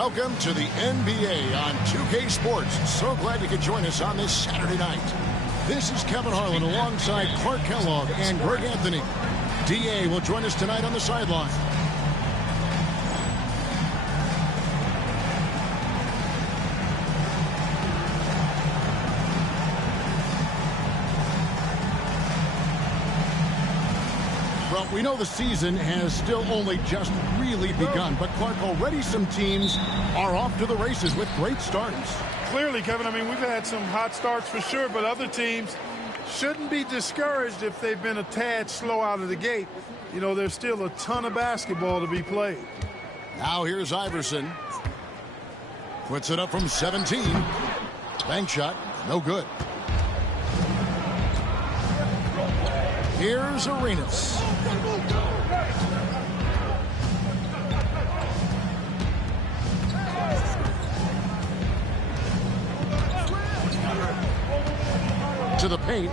Welcome to the NBA on 2K Sports. So glad you could join us on this Saturday night. This is Kevin Harlan alongside Clark Kellogg and Greg Anthony. DA will join us tonight on the sideline. Well, we know the season has still only just really begun, but Clark, already some teams are off to the races with great starts. Clearly, Kevin, I mean, we've had some hot starts for sure, but other teams shouldn't be discouraged if they've been a tad slow out of the gate. You know, there's still a ton of basketball to be played. Now here's Iverson. Puts it up from 17. Bank shot, no good. Here's Arenas. To the paint.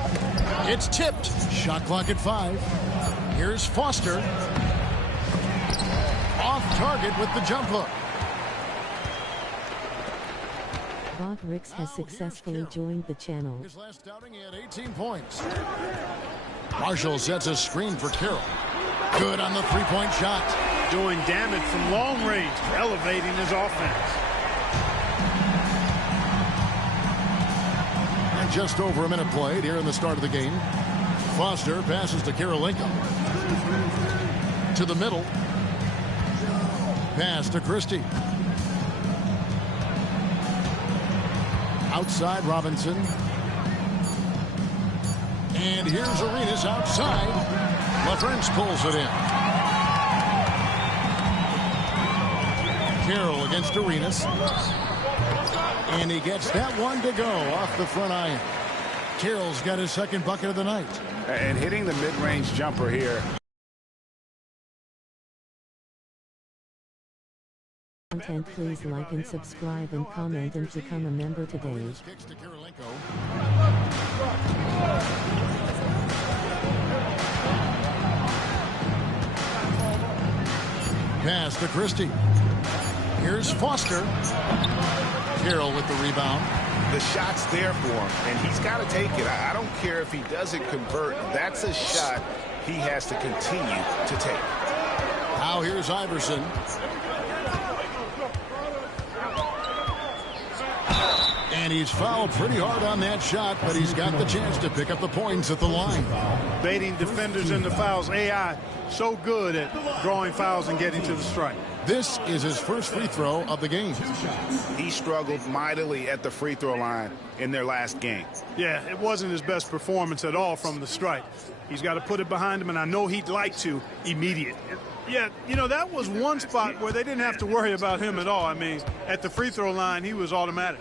It's tipped. Shot clock at 5. Here's Foster. Off target with the jump hook. Bob Ricks has successfully joined the channel. His last outing, he had 18 points. Marshall sets a screen for Carroll. Good on the three-point shot. Doing damage from long range, elevating his offense. And just over a minute played here in the start of the game. Foster passes to Karolinko. To the middle. Pass to Christie. Outside Robinson. And here's Arenas outside. LaFrance pulls it in. Carroll against Arenas. And he gets that one to go off the front iron. Carroll's got his second bucket of the night. And hitting the mid-range jumper here. Content, please like and subscribe and comment and become a member today. Kicks to Karolinko. Pass to Christie. Here's Foster. Carroll with the rebound. The shot's there for him, and he's got to take it. I don't care if he doesn't convert. That's a shot he has to continue to take. Now here's Iverson. And he's fouled pretty hard on that shot, but he's got the chance to pick up the points at the line. Baiting defenders into fouls. AI so good at drawing fouls and getting to the strike. This is his first free throw of the game. He struggled mightily at the free throw line in their last game. Yeah, it wasn't his best performance at all from the strike. He's got to put it behind him, and I know he'd like to immediately. Yeah, you know, that was one spot where they didn't have to worry about him at all. I mean, at the free throw line, he was automatic.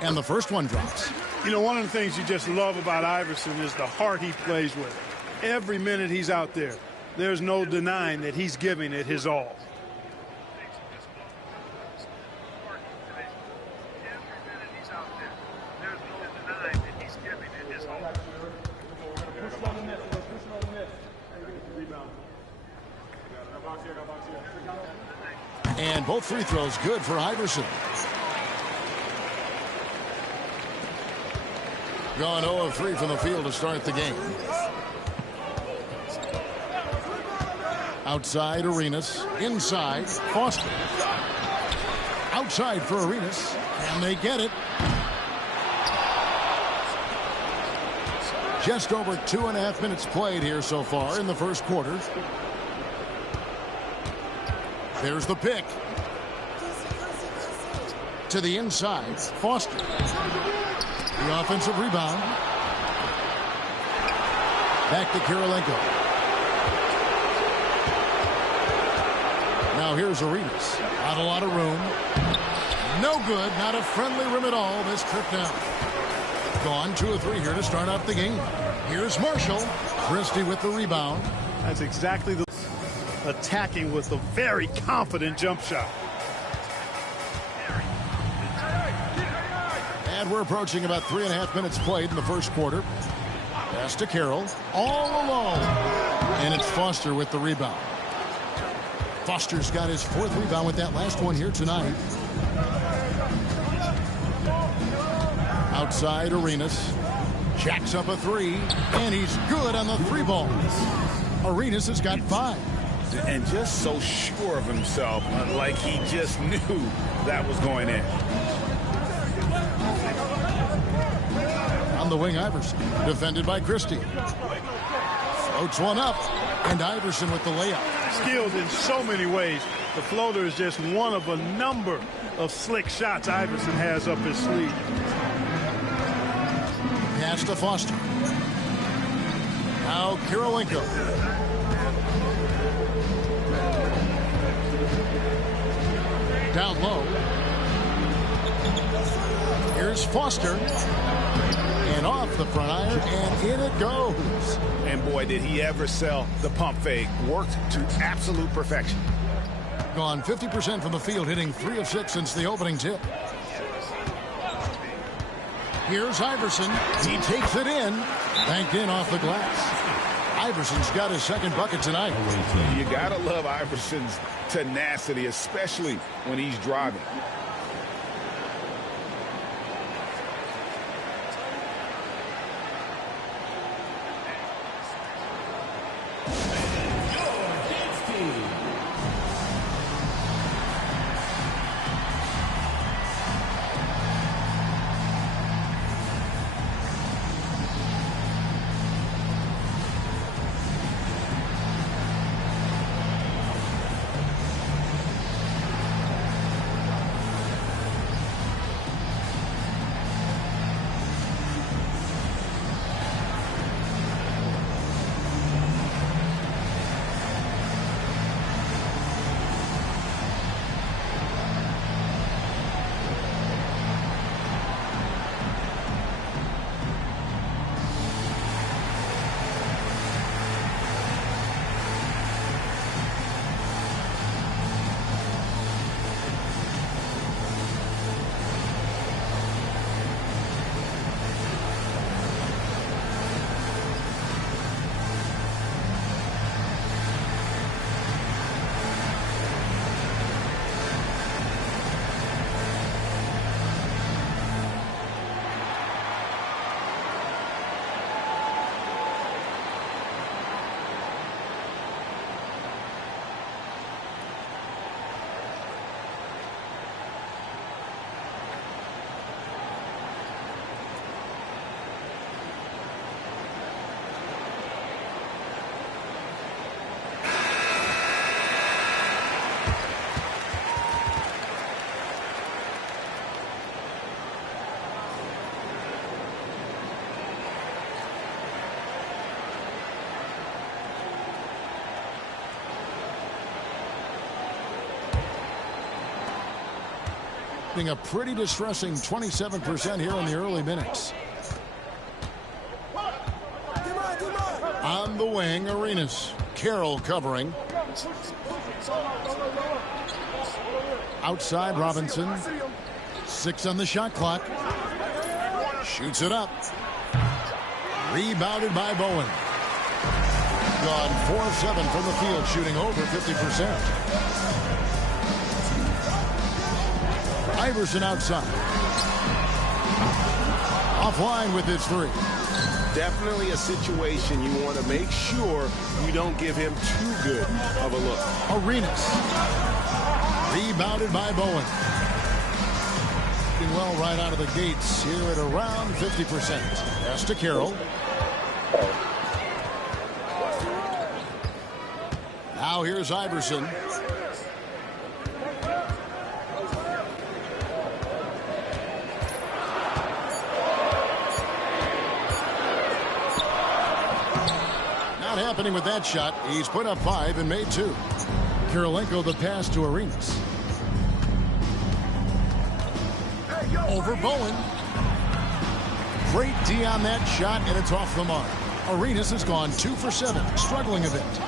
And the first one drops. You know, one of the things you just love about Iverson is the heart he plays with. Every minute he's out there, there's no denying that he's giving it his all. And both free throws good for Iverson. Gone 0 of 3 from the field to start the game. Outside Arenas. Inside Foster. Outside for Arenas. And they get it. Just over 2.5 minutes played here so far in the first quarter. There's the pick. To the inside. Foster. The offensive rebound. Back to Karolinko. Now here's Arenas. Not a lot of room. No good. Not a friendly rim at all. This trip down. Gone 2 of 3 here to start out the game. Here's Marshall. Christie with the rebound. That's exactly the attacking with a very confident jump shot. And we're approaching about 3.5 minutes played in the first quarter. Pass to Carroll. All alone. And it's Foster with the rebound. Foster's got his 4th rebound with that last one here tonight. Outside, Arenas jacks up a 3, and he's good on the 3-ball. Arenas has got 5. And just so sure of himself, like he just knew that was going in. On the wing, Iverson, defended by Christie. Floats one up, and Iverson with the layup. Skilled in so many ways. The floater is just one of a number of slick shots Iverson has up his sleeve. Pass to Foster. Now Kirilenko. Down low. Here's Foster. And off the front iron, and in it goes. And boy, did he ever sell the pump fake. Worked to absolute perfection. Gone 50% from the field, hitting 3 of 6 since the opening tip. Here's Iverson. He takes it in. Banked in off the glass. Iverson's got his 2nd bucket tonight. You gotta love Iverson's tenacity, especially when he's driving. A pretty distressing 27% here in the early minutes. On the wing, Arenas. Carroll covering. Outside, Robinson. 6 on the shot clock. Shoots it up. Rebounded by Bowen. Gone 4 of 7 from the field, shooting over 50%. Iverson outside. Offline with his 3. Definitely a situation you want to make sure you don't give him too good of a look. Arenas. Rebounded by Bowen. Doing well right out of the gates here at around 50%. Pass to Carroll. Now here's Iverson. Happening with that shot. He's put up 5 and made 2. Kirilenko the pass to Arenas. Over Bowen. Great D on that shot, and it's off the mark. Arenas has gone 2 for 7, struggling a bit.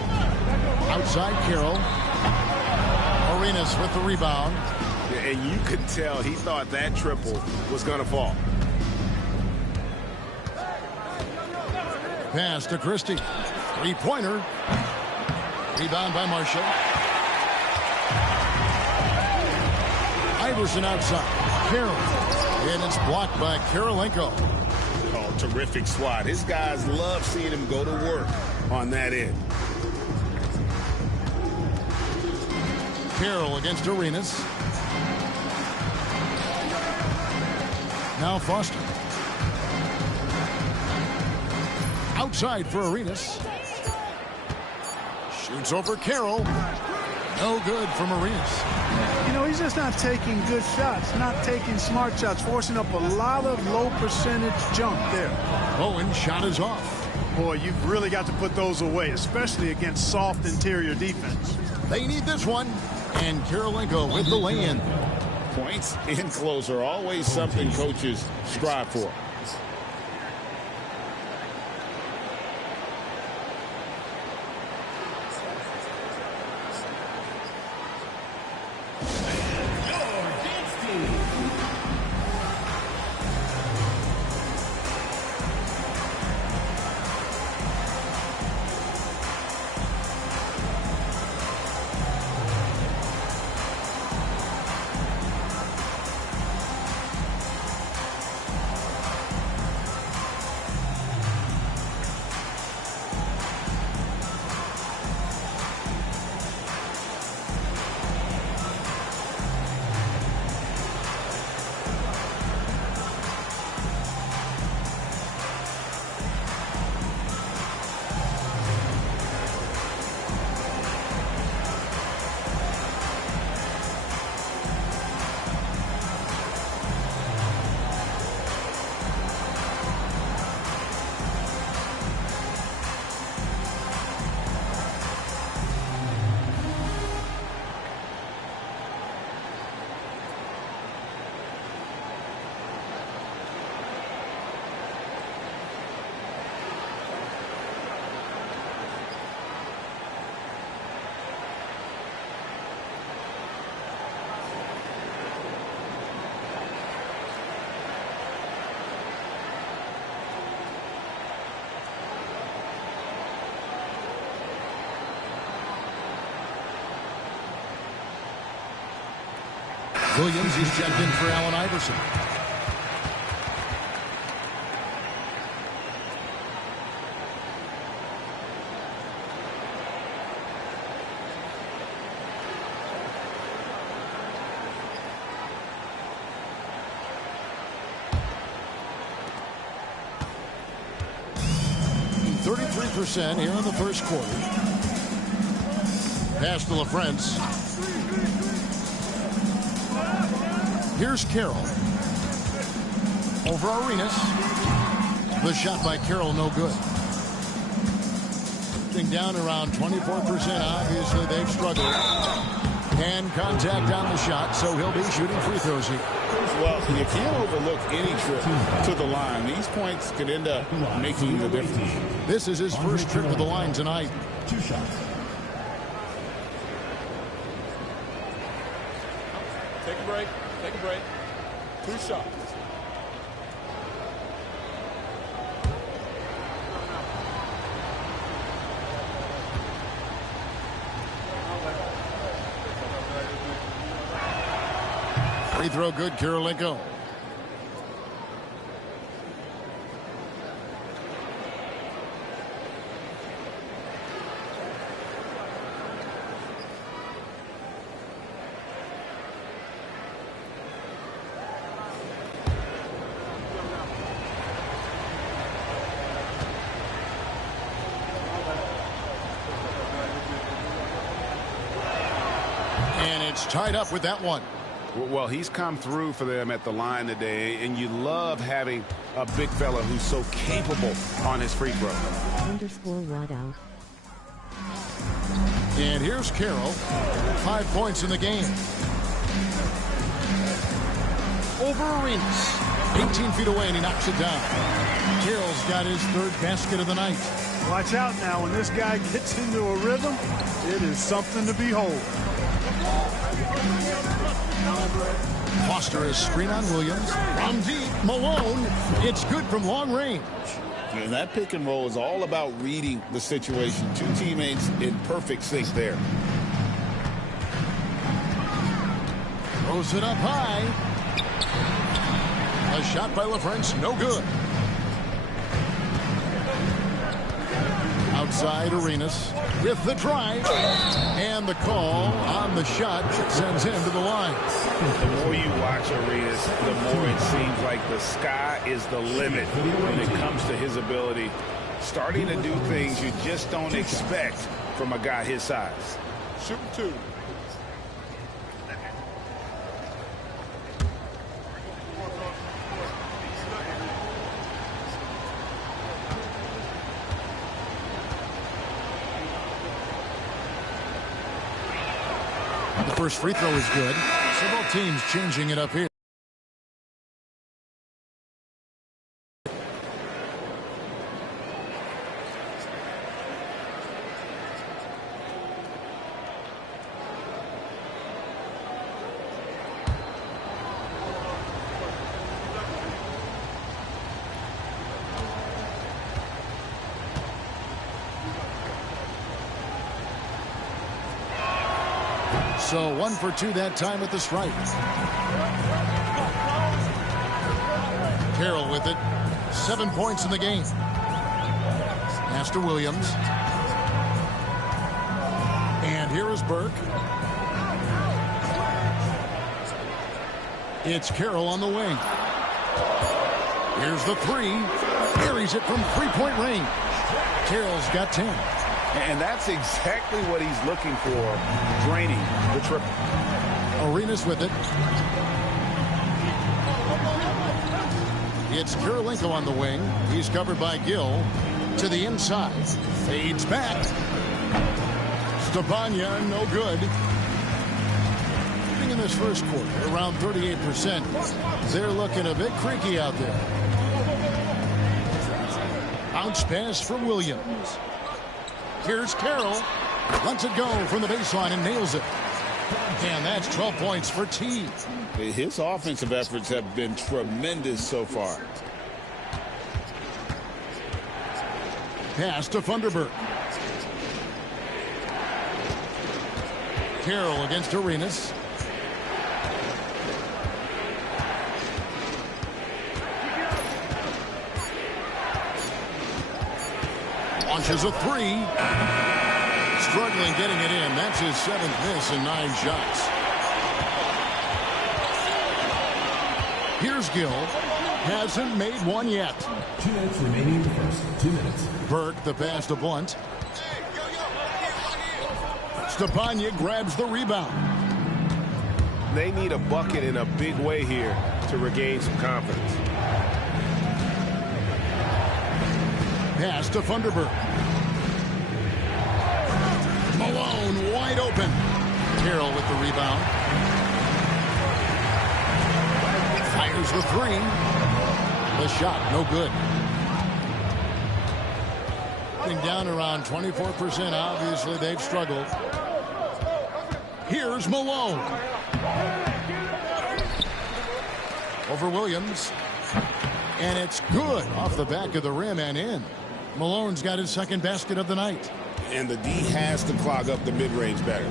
Outside Carroll. Arenas with the rebound. And you could tell he thought that triple was going to fall. Pass to Christie. 3-pointer. Rebound by Marshall. Iverson outside. Carroll. And it's blocked by Karolinko. Oh, terrific swat. His guys love seeing him go to work on that end. Carroll against Arenas. Now Foster. Outside for Arenas. Shoots over Carroll. No good from Arenas. You know, he's just not taking good shots, not taking smart shots, forcing up a lot of low percentage jump there. Bowen's shot is off. Boy, you've really got to put those away, especially against soft interior defense. They need this one. And Karolinko with the lay-in. Points in close are always something coaches strive for. Williams is checked in for Allen Iverson. .33% here in the first quarter. Pass to LaFrance. Here's Carroll. Over Arenas. The shot by Carroll, no good. Down around 24%. Obviously, they've struggled. Hand contact on the shot, so he'll be shooting free throws here. Well, you can't overlook any trip to the line. These points could end up making the difference. This is his first trip to the line tonight. 2 shots. Take a break. Take a break. 2 shots. Free throw good, Karolinko. And it's tied up with that one. Well, he's come through for them at the line today, and you love having a big fella who's so capable on his free throw. _Watt out. And here's Carroll. 5 points in the game. Over Arenas. 18 feet away, and he knocks it down. Carroll's got his 3rd basket of the night. Watch out now. When this guy gets into a rhythm, it is something to behold. Foster is screen on Williams. From deep, Malone. It's good from long range. And that pick and roll is all about reading the situation. 2 teammates in perfect sync there. Throws it up high. A shot by LaFrance, no good. Outside Arenas with the drive. And the call on the shot sends him to the line. The more you watch Arenas, the more it seems like the sky is the limit when it comes to his ability. Starting to do things you just don't expect from a guy his size. Shoot two. The first free throw is good. So both teams changing it up here. So 1 for 2 that time at the stripe. Carroll with it. 7 points in the game. Pass to Williams. And here is Burke. It's Carroll on the wing. Here's the three. Carries it from three-point range. Carroll's got 10. And that's exactly what he's looking for, draining the triple. Arenas with it. It's Kirilenko on the wing. He's covered by Gill. To the inside. Fades back. Stepanya, no good. In this first quarter, around 38%. They're looking a bit creaky out there. Bounce pass from Williams. Here's Carroll. Lets it go from the baseline and nails it. And that's 12 points for T. His offensive efforts have been tremendous so far. Pass to Funderburk. Carroll against Arenas. Launches a three. Struggling getting it in. That's his 7th miss in 9 shots. Here's Gill. Hasn't made one yet. 2 minutes remaining in the first. 2 minutes. Burke the pass to Blunt. Stepanya grabs the rebound. They need a bucket in a big way here to regain some confidence. Pass to Funderburk. Malone wide open. Carroll with the rebound. Fires the three. The shot, no good. Down around 24%. Obviously, they've struggled. Here's Malone. Over Williams. And it's good off the back of the rim and in. Malone's got his 2nd basket of the night. And the D has to clog up the mid-range better.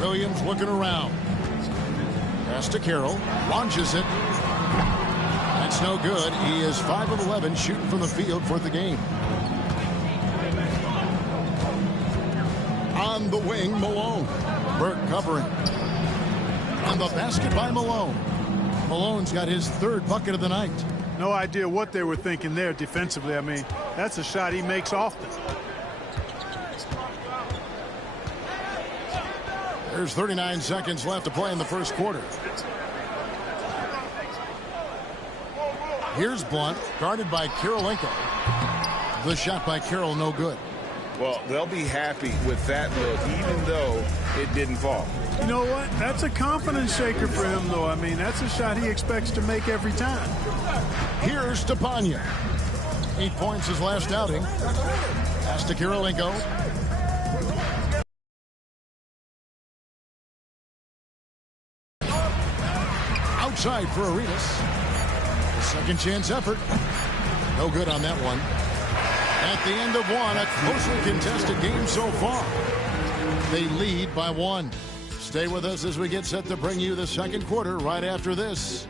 Williams looking around. Pass to Carroll. Launches it. That's no good. He is 5 of 11 shooting from the field for the game. On the wing, Malone. Burke covering. On the basket by Malone. Malone's got his 3rd bucket of the night. No idea what they were thinking there defensively. I mean, that's a shot he makes often. There's 39 seconds left to play in the first quarter. Here's Blunt, guarded by Kirilenko. The shot by Carroll, no good. Well, they'll be happy with that look, even though it didn't fall. You know what? That's a confidence shaker for him, though. I mean, that's a shot he expects to make every time. Here's Stepanya. 8 points his last outing. Pass to Kirilenko. Outside for Arenas. A 2nd chance effort. No good on that one. At the end of one, a closely contested game so far. They lead by 1. Stay with us as we get set to bring you the second quarter right after this.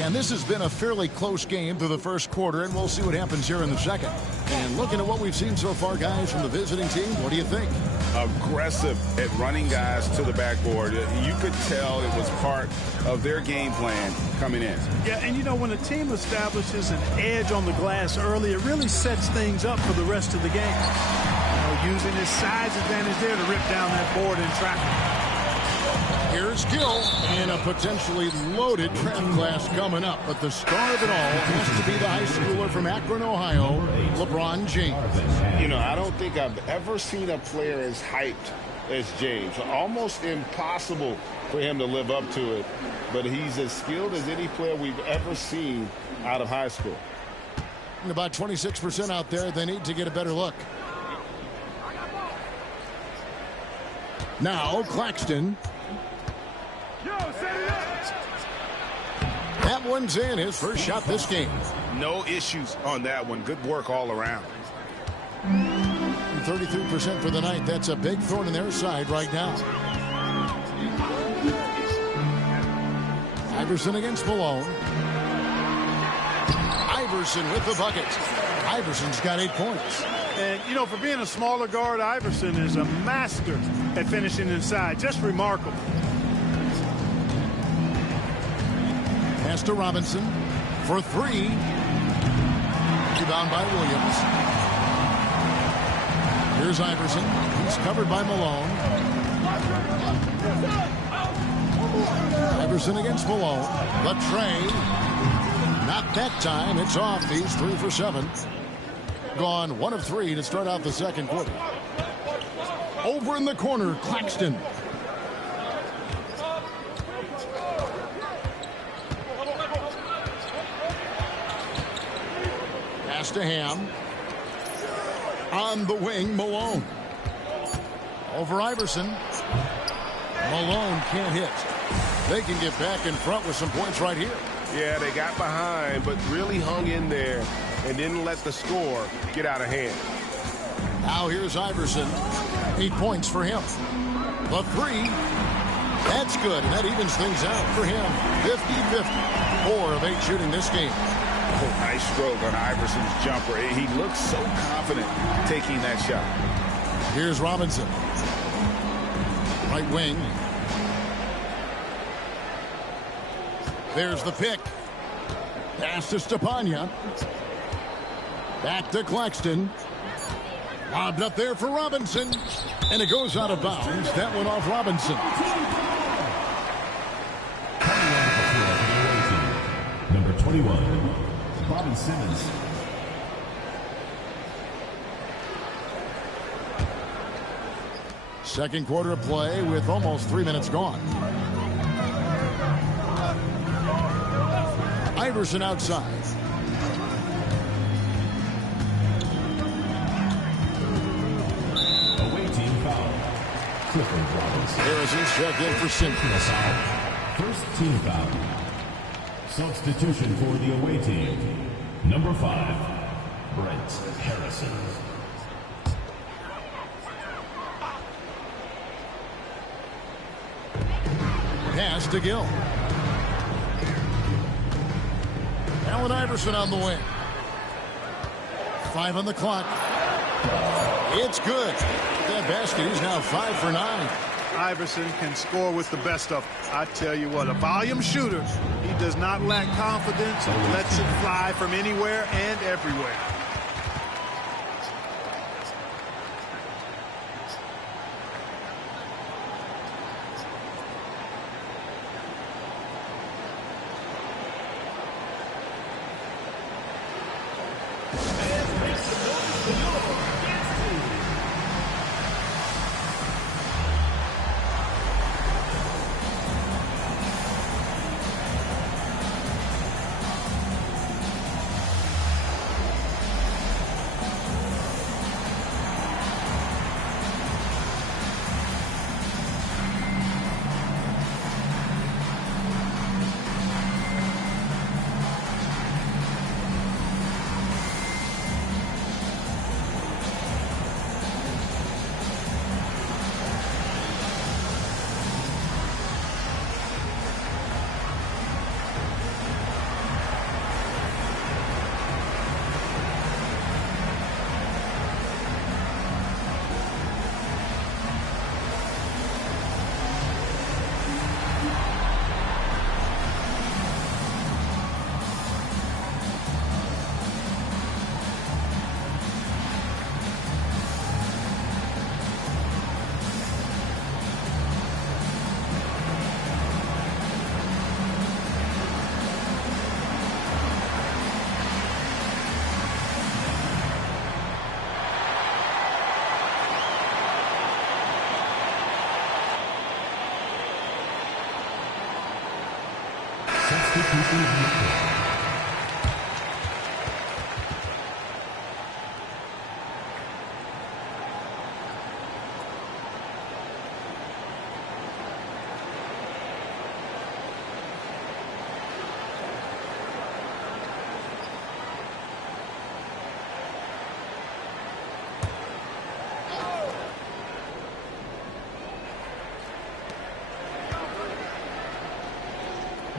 And this has been a fairly close game through the first quarter, and we'll see what happens here in the second. And looking at what we've seen so far, guys, from the visiting team, what do you think? Aggressive at running guys to the backboard. You could tell it was part of their game plan coming in. Yeah, and you know, when a team establishes an edge on the glass early, it really sets things up for the rest of the game. You know, using his size advantage there to rip down that board in traffic. Here's Gill in a potentially loaded trap class coming up. But the star of it all has to be the high schooler from Akron, Ohio, LeBron James. You know, I don't think I've ever seen a player as hyped as James. Almost impossible for him to live up to it. But he's as skilled as any player we've ever seen out of high school. And about 26% out there, they need to get a better look. Now, Claxton. That one's in, his first shot this game. No issues on that one. Good work all around. 33% for the night. That's a big thorn in their side right now. Iverson against Malone. Iverson with the bucket. Iverson's got 8 points. And, you know, for being a smaller guard, Iverson is a master at finishing inside. Just remarkable. Pass to Robinson for 3. Rebound by Williams. Here's Iverson. He's covered by Malone. Iverson against Malone. The tray. Not that time. It's off. He's 3 for 7. Gone 1 of 3 to start out the second quarter. Over in the corner, Claxton. Pass to Ham. On the wing, Malone. Over Iverson. Malone can't hit. They can get back in front with some points right here. Yeah, they got behind, but really hung in there and didn't let the score get out of hand. Now here's Iverson. 8 points for him. The 3. That's good, and that evens things out for him. 50-50. 4 of 8 shooting this game. Oh, nice stroke on Iverson's jumper. He looks so confident taking that shot. Here's Robinson. Right wing. There's the pick. Pass to Stepanya. Back to Claxton. Lobbed up there for Robinson. And it goes out of bounds. That one off Robinson. Number 21, Bobby Simmons. Second quarter of play with almost 3 minutes gone. Iverson outside. Away team foul. Clifford Robinson. Harrison's checked in for Simpkins. First team foul. Substitution for the away team. Number 5, Brent Harrison. Pass to Gill. Allen Iverson on the wing. 5 on the clock. It's good. That basket, he's now 5 for 9. Iverson can score with the best of them. I tell you what, a volume shooter. He does not lack confidence and lets it fly from anywhere and everywhere.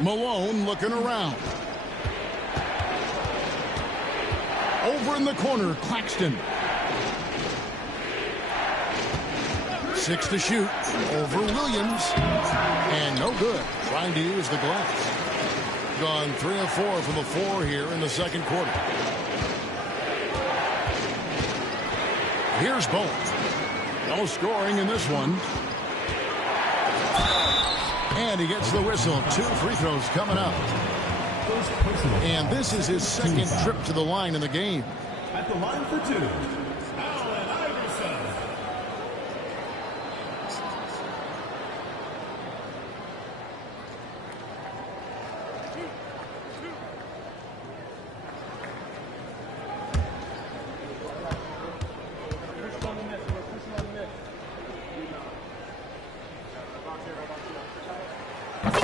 Malone looking around. Over in the corner, Claxton. 6 to shoot. Over Williams. And no good. Trying to use the glass. Gone 3 of 4 from the floor here in the second quarter. Here's Bowen. No scoring in this one. And he gets the whistle. 2 free throws coming up. And this is his second trip to the line in the game. At the line for 2, Allen Iverson.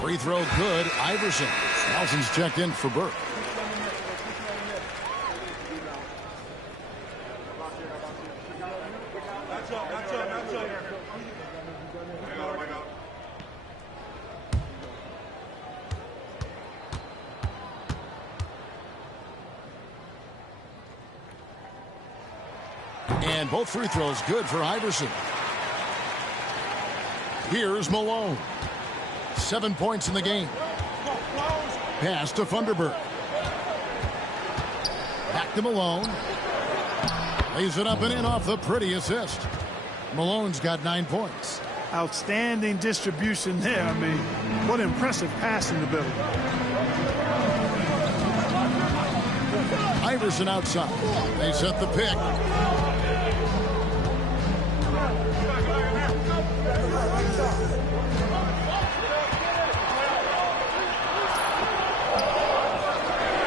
Free throw good. Iverson. Nelson's checked in for Burke. And both free throws good for Iverson. Here's Malone. 7 points in the game. Pass to Funderburk. Back to Malone. Lays it up and in off the pretty assist. Malone's got 9 points. Outstanding distribution there. I mean, what impressive passing ability. Iverson outside. They set the pick.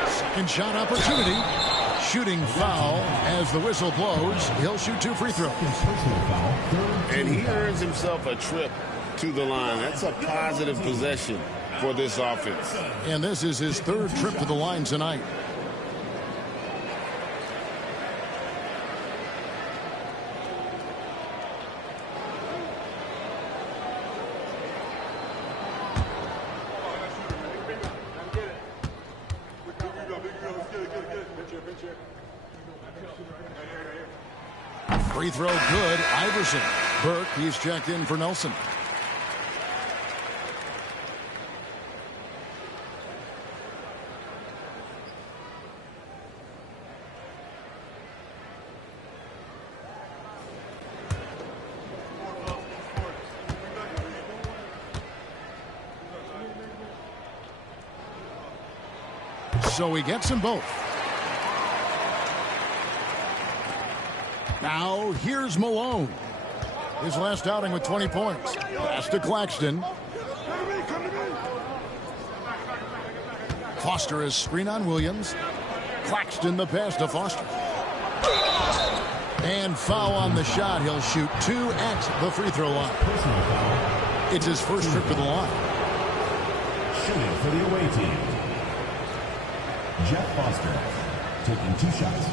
Second shot opportunity. Shooting foul as the whistle blows. He'll shoot 2 free throws. And he earns himself a trip to the line. That's a positive possession for this offense. And this is his 3rd trip to the line tonight. Free throw good. Iverson. Burke, he's checked in for Nelson. So he gets them both. Now, here's Malone. His last outing with 20 points. Pass to Claxton. Foster is screen on Williams. Claxton the pass to Foster. And foul on the shot. He'll shoot 2 at the free throw line. It's his first trip to the line. Shooting for the away team, Jeff Foster, taking 2 shots.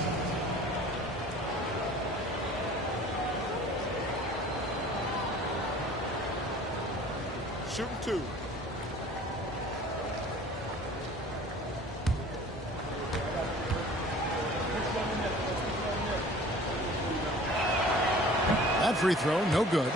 Shooting 2. That free throw, no good.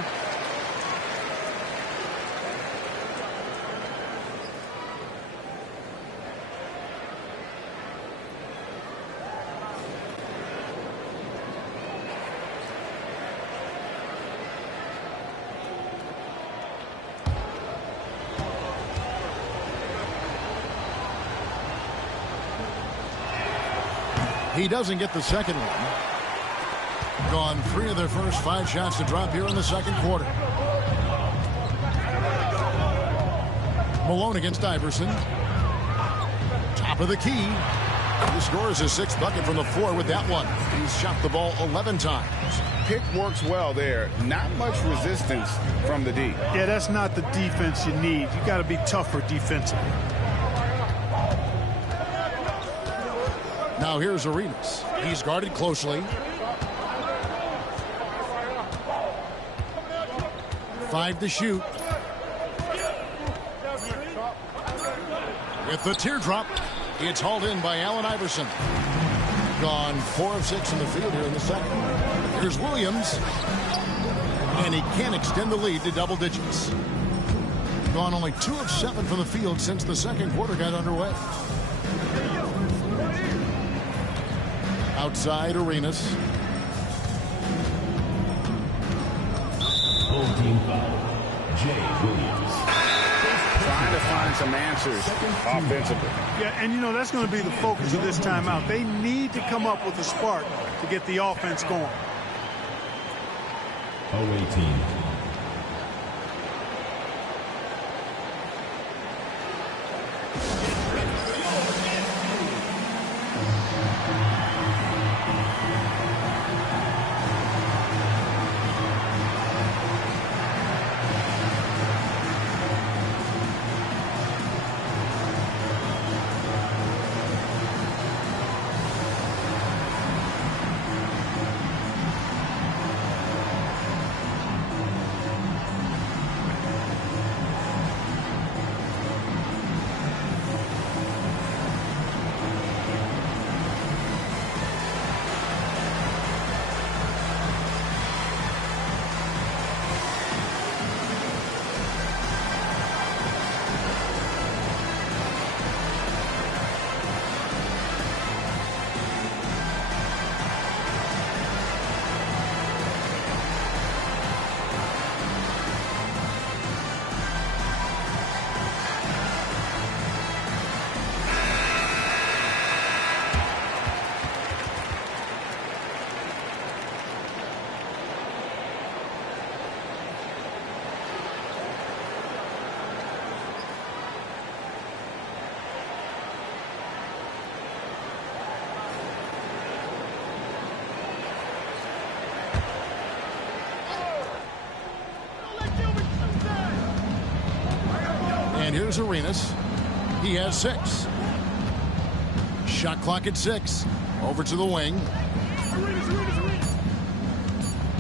He doesn't get the second one. Gone 3 of their first 5 shots to drop here in the second quarter. Malone against Iverson. Top of the key. He scores his 6th bucket from the floor with that one. He's shot the ball 11 times. Pick works well there. Not much resistance from the D. Yeah, that's not the defense you need. You got to be tougher defensively. Now here's Arenas. He's guarded closely. 5 to shoot. With the teardrop, it's hauled in by Allen Iverson. Gone 4 of 6 in the field here in the second. Here's Williams. And he can't extend the lead to double digits. Gone only 2 of 7 from the field since the second quarter got underway. Outside Arenas. Full team foul. Jay Williams. Trying to find some answers offensively. Yeah, and you know, that's going to be the focus of this timeout. They need to come up with a spark to get the offense going. Away team. And here's Arenas. He has 6. Shot clock at 6. Over to the wing.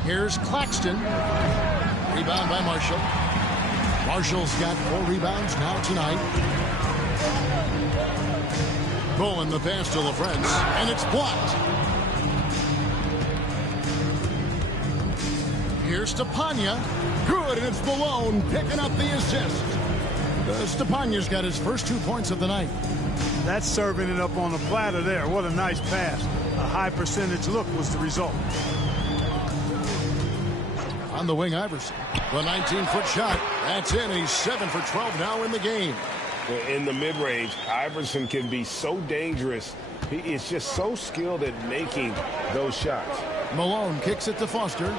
Here's Claxton. Rebound by Marshall. Marshall's got 4 rebounds now tonight. Bowen the pass to LaFrance, and it's blocked. Here's Stepanya. Good, and it's Malone picking up the assist. Stepanya's got his first 2 points of the night. That's serving it up on the platter there. What a nice pass. A high percentage look was the result. On the wing, Iverson. The 19-foot shot. That's in. He's 7 for 12 now in the game. In the mid-range, Iverson can be so dangerous. He is just so skilled at making those shots. Malone kicks it to Foster.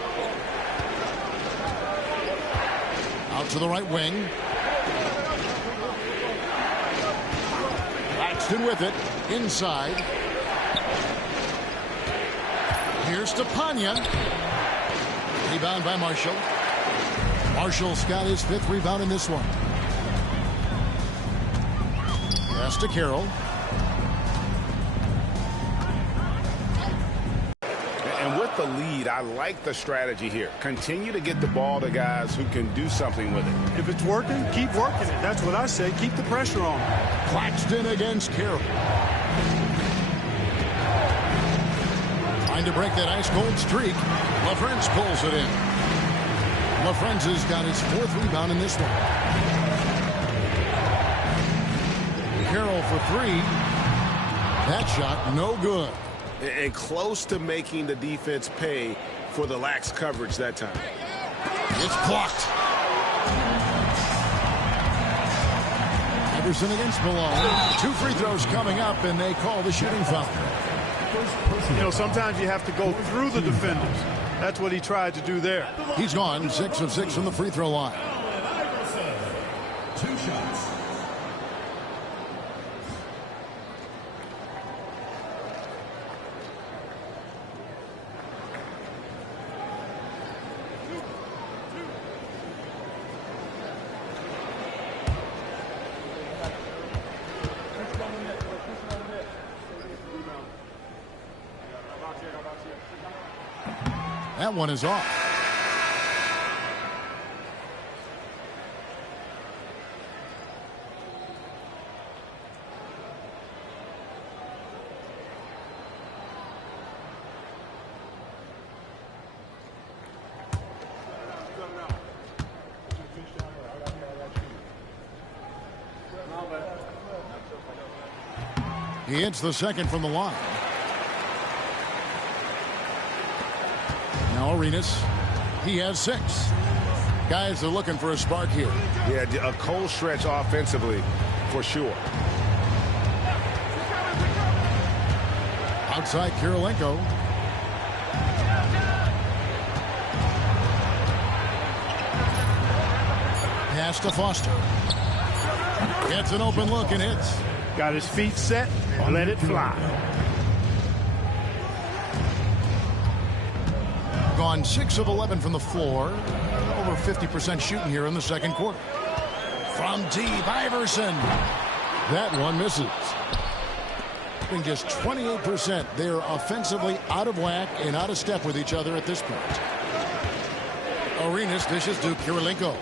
Out to the right wing. Claxton with it. Inside. Here's Stepanya. Rebound by Marshall. Marshall's got his 5th rebound in this one. Pass to Carroll. And with the lead, I like the strategy here. Continue to get the ball to guys who can do something with it. If it's working, keep working it. That's what I say. Keep the pressure on. Claxton against Carroll. Trying to break that ice-cold streak. LaFrance pulls it in. LaFrance has got his 4th rebound in this one. Carroll for 3. That shot, no good. And close to making the defense pay for the lax coverage that time. It's blocked. Iverson against Malone. 2 free throws coming up, and they call the shooting foul. You know, sometimes you have to go through the defenders. That's what he tried to do there. He's gone 6 of 6 from the free throw line. 2 shots. That one is off. He hits the second from the line. Now Arenas. He has 6. Guys are looking for a spark here. Yeah, a cold stretch offensively for sure. Outside Kirilenko. Pass to Foster. Gets an open look and hits. Got his feet set and let it fly. Gone 6 of 11 from the floor. Over 50% shooting here in the second quarter. From deep, Iverson. That one misses. And just 28%. They're offensively out of whack and out of step with each other at this point. Arenas dishes to Kirilenko.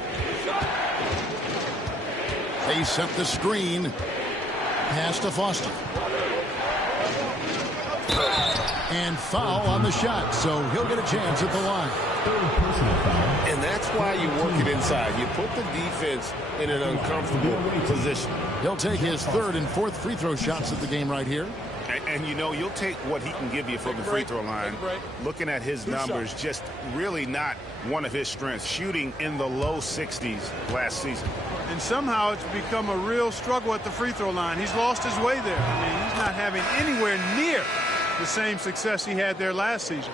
They set the screen. Pass to Foster. And foul on the shot, so he'll get a chance at the line. And that's why you work it inside. You put the defense in an uncomfortable position. He'll take his 3rd and 4th free throw shots at the game right here. And you know, you'll take what he can give you from the free throw line. Looking at his numbers, just really not one of his strengths. Shooting in the low 60s last season. And somehow it's become a real struggle at the free throw line. He's lost his way there. I mean, he's not having anywhere near the same success he had there last season.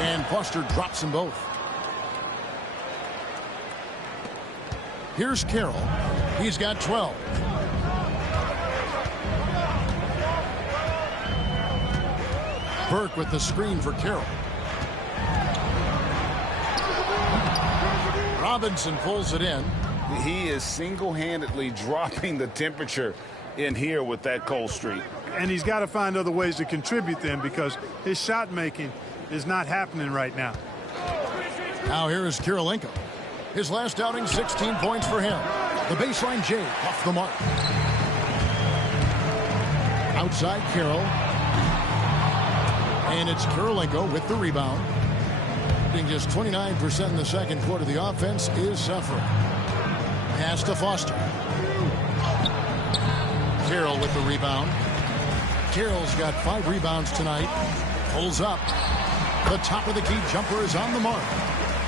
And Foster drops them both. Here's Carroll. He's got 12. Burke with the screen for Carroll. Robinson pulls it in. He is single-handedly dropping the temperature in here with that cold streak. And he's got to find other ways to contribute then, because his shot making is not happening right now. Now here is Kirilenko. His last outing, 16 points for him. The baseline J off the mark. Outside Carroll. And it's Kirilenko with the rebound. Being just 29% in the second quarter. The offense is suffering. Pass to Foster. Carroll with the rebound. Carroll's got 5 rebounds tonight. Pulls up. The top of the key jumper is on the mark.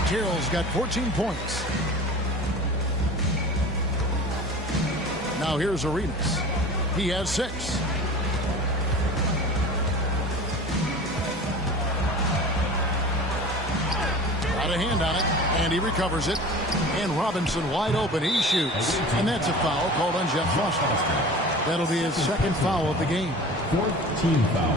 Carroll's got 14 points. Now here's Arenas. He has 6. Got a hand on it, and he recovers it. And Robinson wide open. He shoots. And that's a foul called on Jeff Foster. That'll be his second foul of the game. 14 foul.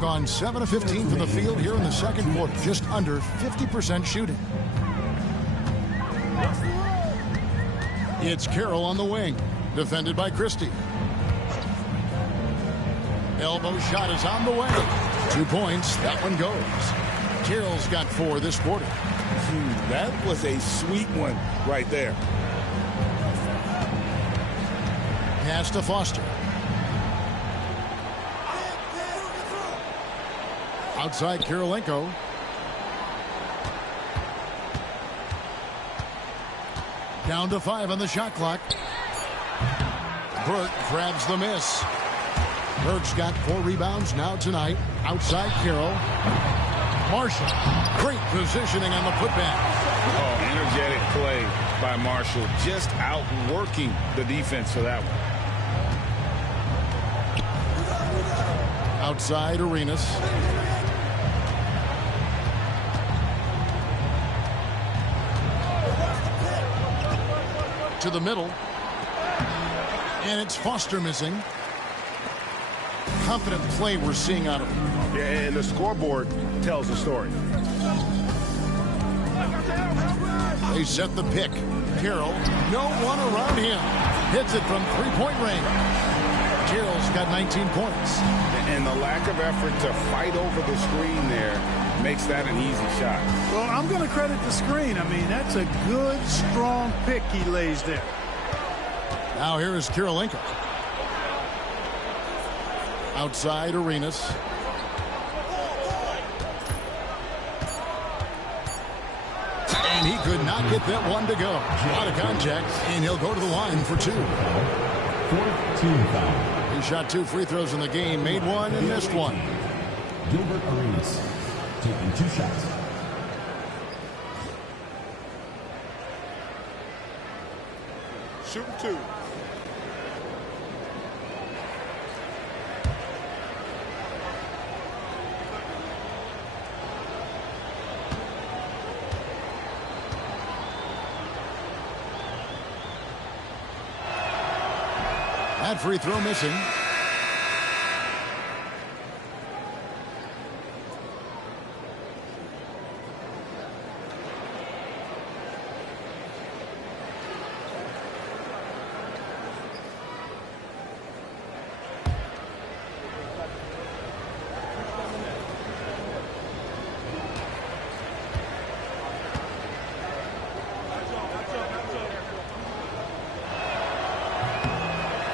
Gone 7 of 15 from the field here in the second quarter. Just under 50% shooting. It's Carroll on the wing. Defended by Christie. Elbow shot is on the way. 2 points. That one goes. Carroll's got 4 this quarter. That was a sweet one right there. Pass to Foster. Outside Kirilenko. Down to 5 on the shot clock. Burke grabs the miss. Burke's got 4 rebounds now tonight. Outside Carroll. Marshall. Great positioning on the putback. Oh, energetic play by Marshall. Just outworking the defense for that one. Outside Arenas. To the middle. And it's Foster missing. Confident play we're seeing out of him. Yeah, and the scoreboard tells the story. They set the pick. Carroll, no one around him. Hits it from three-point range. Carroll's got 19 points. And the lack of effort to fight over the screen there makes that an easy shot. Well, I'm going to credit the screen. I mean, that's a good, strong pick he lays there. Now here is Kirilenko. Outside Arenas. And he could not get that one to go. Out of contact, and he'll go to the line for two. 14 foul. He shot 2 free throws in the game, made one and missed one. Gilbert Arenas taking 2 shots. Shooting 2. That free throw missing.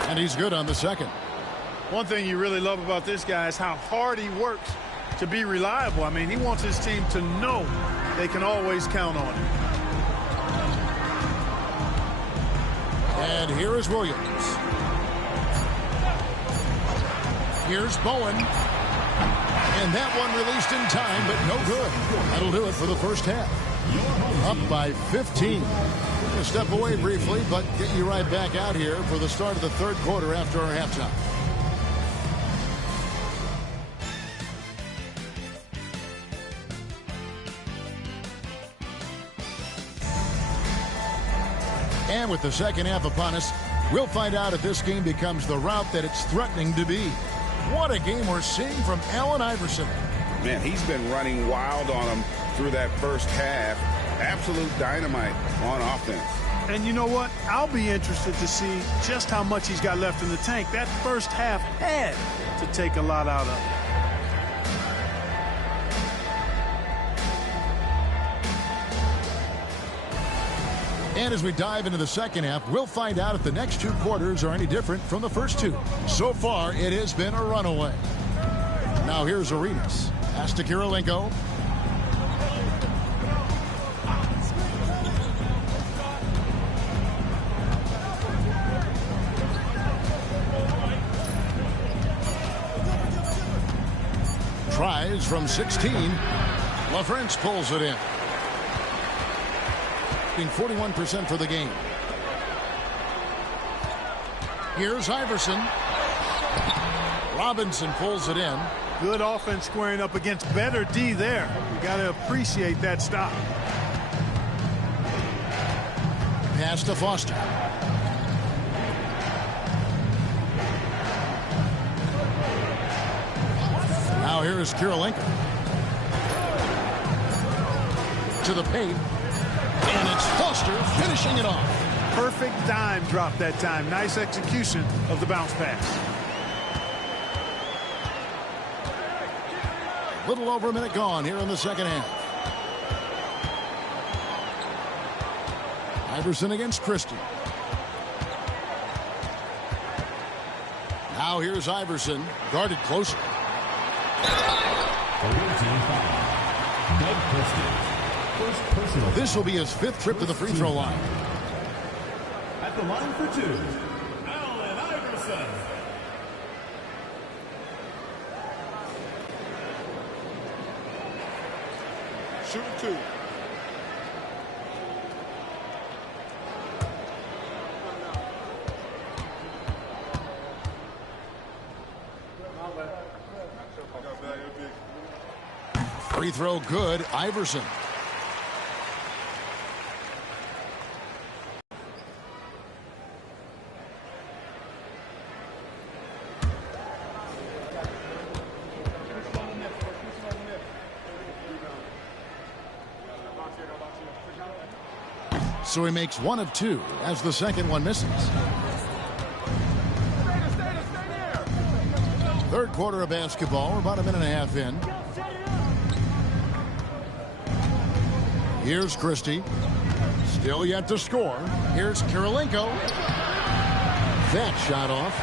And he's good on the second. One thing you really love about this guy is how hard he works to be reliable. I mean, he wants his team to know they can always count on him. And here is Williams. Here's Bowen. And that one released in time, but no good. That'll do it for the first half. Up by 15. We'll step away briefly, but get you right back out here for the start of the third quarter after our halftime. And with the second half upon us, we'll find out if this game becomes the route that it's threatening to be. What a game we're seeing from Allen Iverson. Man, he's been running wild on him through that first half. Absolute dynamite on offense. And you know what? I'll be interested to see just how much he's got left in the tank. That first half had to take a lot out of him. And as we dive into the second half, we'll find out if the next 2 quarters are any different from the first 2. So far, it has been a runaway. Now here's Arenas. Pass to Kirilenko. Tries from 16. LaFrance pulls it in. 41% for the game. Here's Iverson. Robinson pulls it in. Good offense squaring up against better D there. You got to appreciate that stop. Pass to Foster. Now here is Kirilenko. To the paint. And it's Foster finishing it off. Perfect dime drop that time. Nice execution of the bounce pass. A little over a minute gone here in the second half. Iverson against Christie. Now here's Iverson, guarded closer. This will be his 5th trip to the free throw line. At the line for 2, Allen Iverson. Shooting 2. Free throw good, Iverson. So he makes 1 of 2 as the second one misses. Third quarter of basketball. We're about a minute and a half in. Here's Christie. Still yet to score. Here's Kirilenko. That shot off.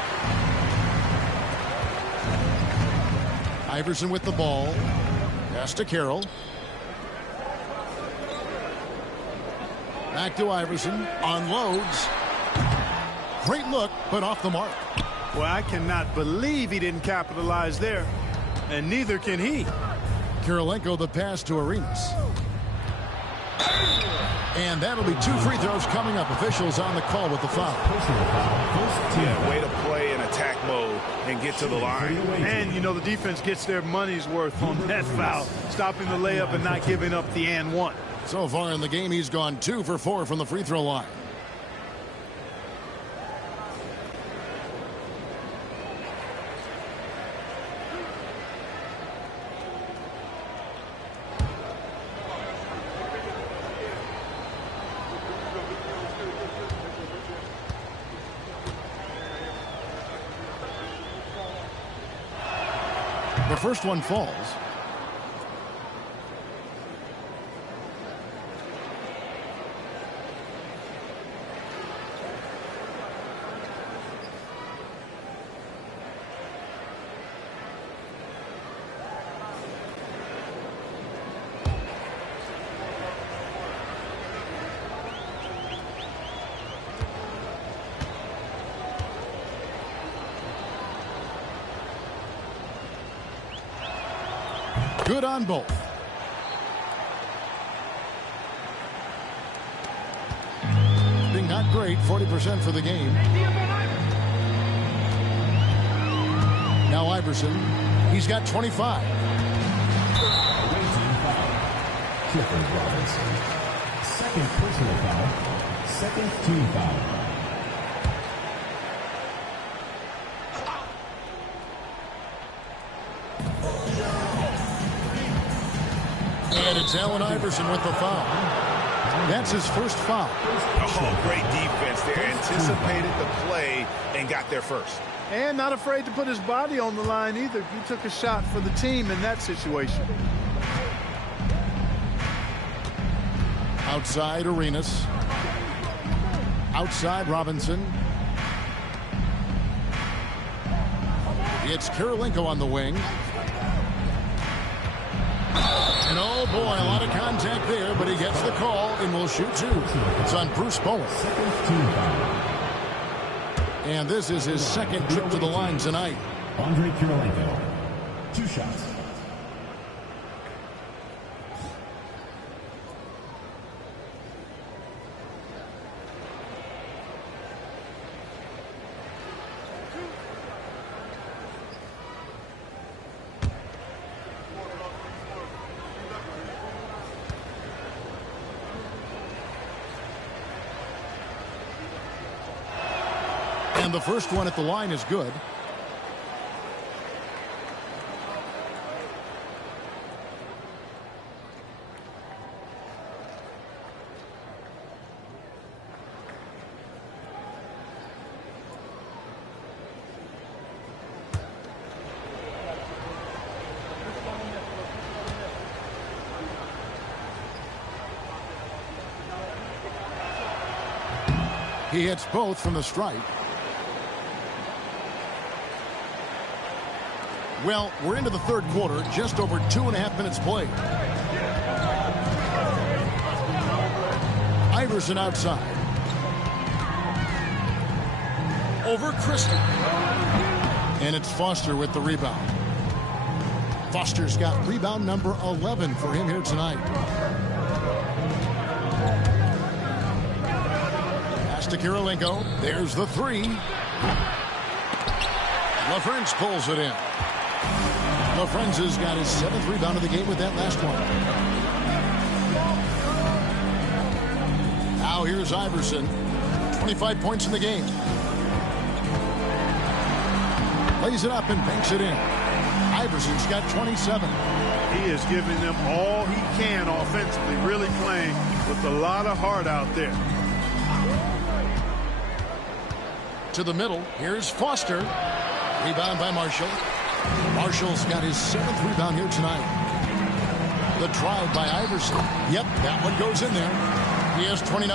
Iverson with the ball. Pass to Carroll. Back to Iverson. Unloads. Great look, but off the mark. Well, I cannot believe he didn't capitalize there. And neither can he. Kirilenko the pass to Arenas. And that'll be 2 free throws coming up. Officials on the call with the foul. Yeah, way to play in attack mode and get to the line. And, you know, the defense gets their money's worth on that foul. Stopping the layup and not giving up the and one. So far in the game, he's gone 2 for 4 from the free throw line. The first one falls. Good on both. Being not great, 40% for the game. Now Iverson. He's got 25. Clifford Robinson. Second personal foul. Second team foul. And it's Allen Iverson with the foul. That's his first foul. Oh, great defense there. Anticipated the play and got there first. And not afraid to put his body on the line either. He took a shot for the team in that situation. Outside Arenas. Outside Robinson. It's Kirilenko on the wing. And oh boy, a lot of contact there, but he gets the call and will shoot 2. It's on Bruce Bowen. And this is his second trip to the line tonight. Andre Kirilenko. 2 shots. And the first one at the line is good. He hits both from the stripe. Well, we're into the third quarter, just over 2.5 minutes played. Iverson outside. Over Christie. And it's Foster with the rebound. Foster's got rebound number 11 for him here tonight. Pass to Kirilenko. There's the 3. LaFrentz pulls it in. LaFrentz has got his 7th rebound of the game with that last one. Now here's Iverson. 25 points in the game. Lays it up and banks it in. Iverson's got 27. He is giving them all he can offensively, really playing with a lot of heart out there. To the middle. Here's Foster. Rebound by Marshall. Marshall's got his 7th rebound here tonight. The drive by Iverson. Yep, that one goes in there. He has 29.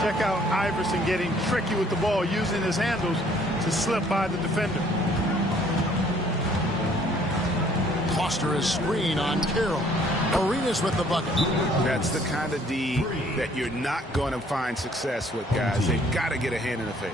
Check out Iverson getting tricky with the ball, using his handles to slip by the defender. Foster is screen on Carroll. Arenas with the bucket. That's the kind of D that you're not going to find success with, guys. They've got to get a hand in the face.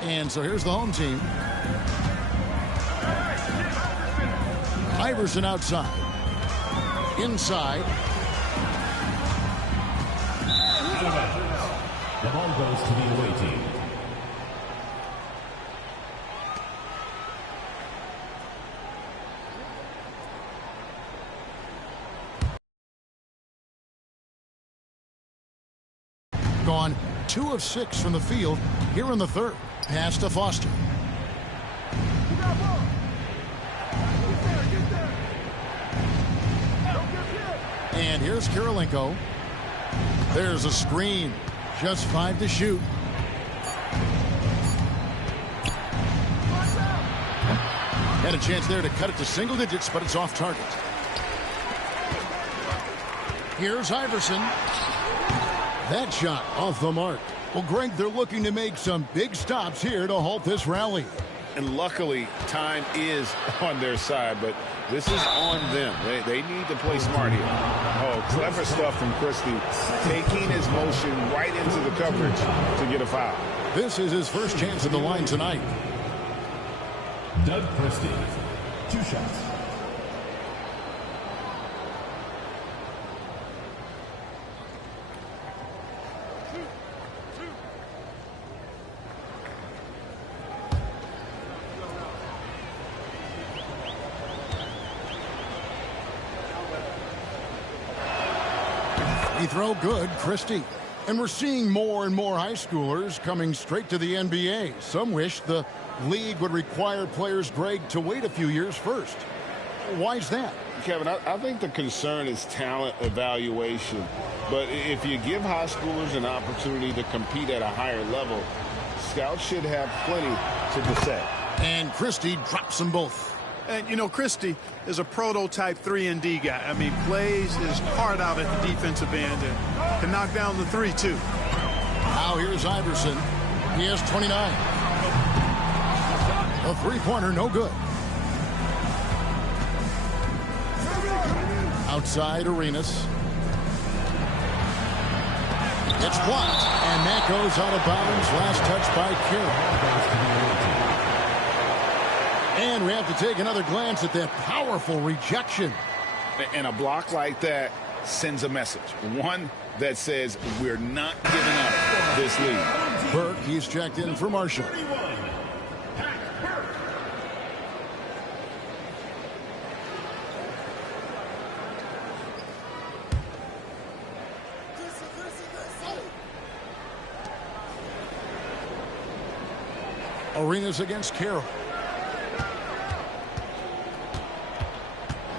And so here's the home team. Iverson outside. Inside. The ball goes to the away team. Gone 2 of 6 from the field here in the third. Pass to Foster. And here's Kirilenko. There's a screen. Just 5 to shoot. Had a chance there to cut it to single digits, but it's off target. Here's Iverson. That shot off the mark. Well, Greg, they're looking to make some big stops here to halt this rally. And luckily, time is on their side, but this is on them. They need to play smart here. Oh, clever stuff from Christie, taking his motion right into the coverage to get a foul. This is his first chance at the line tonight. Doug Christie, 2 shots. He throw good, Christie. And we're seeing more and more high schoolers coming straight to the NBA. Some wish the league would require players, Greg, to wait a few years first. Why is that? Kevin, I think the concern is talent evaluation. But if you give high schoolers an opportunity to compete at a higher level, scouts should have plenty to dissect. And Christie drops them both. And, you know, Christie is a prototype 3-and-D guy. I mean, plays his heart out at the defensive end and can knock down the 3, too. Now here's Iverson. He has 29. A three-pointer, no good. Outside Arenas. It's blocked, and that goes out of bounds. Last touch by Carroll. And we have to take another glance at that powerful rejection. And a block like that sends a message. One that says we're not giving up this lead. Burke, he's checked in for Marshall. Arenas against Carroll.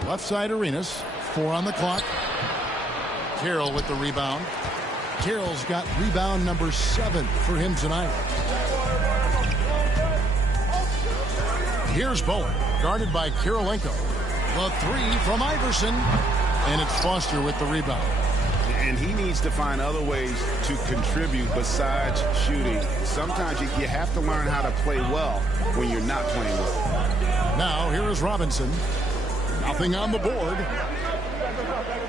Left side Arenas. 4 on the clock. Carroll with the rebound. Carroll's got rebound number 7 for him tonight. Here's Bowen, guarded by Kirilenko. The 3 from Iverson. And it's Foster with the rebound. And he needs to find other ways to contribute besides shooting. Sometimes you have to learn how to play well when you're not playing well. Now, here is Robinson. Nothing on the board.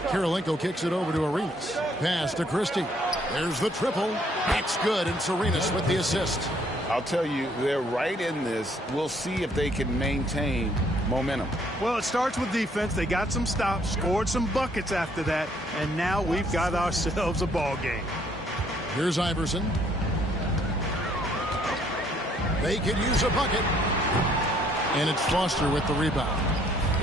Kirilenko kicks it over to Arenas. Pass to Christie. There's the triple. That's good, and Arenas with the assist. I'll tell you, they're right in this. We'll see if they can maintain momentum. Well, it starts with defense. They got some stops, scored some buckets after that, and now we've got ourselves a ball game. Here's Iverson. They could use a bucket. And it's Foster with the rebound.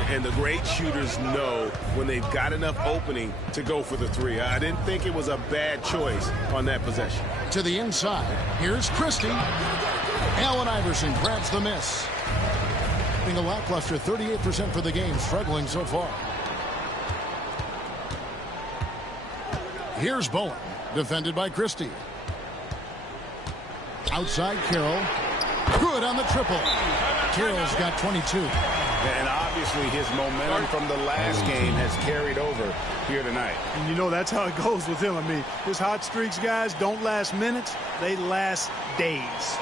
And the great shooters know when they've got enough opening to go for the 3. I didn't think it was a bad choice on that possession. To the inside. Here's Christie. Allen Iverson grabs the miss. Being a lackluster 38% for the game, struggling so far. Here's Bowen, defended by Christie. Outside Carroll. Good on the triple. Carroll's got 22. And obviously his momentum from the last game has carried over here tonight. And you know that's how it goes with him. I mean, his hot streaks, guys, don't last minutes. They last days.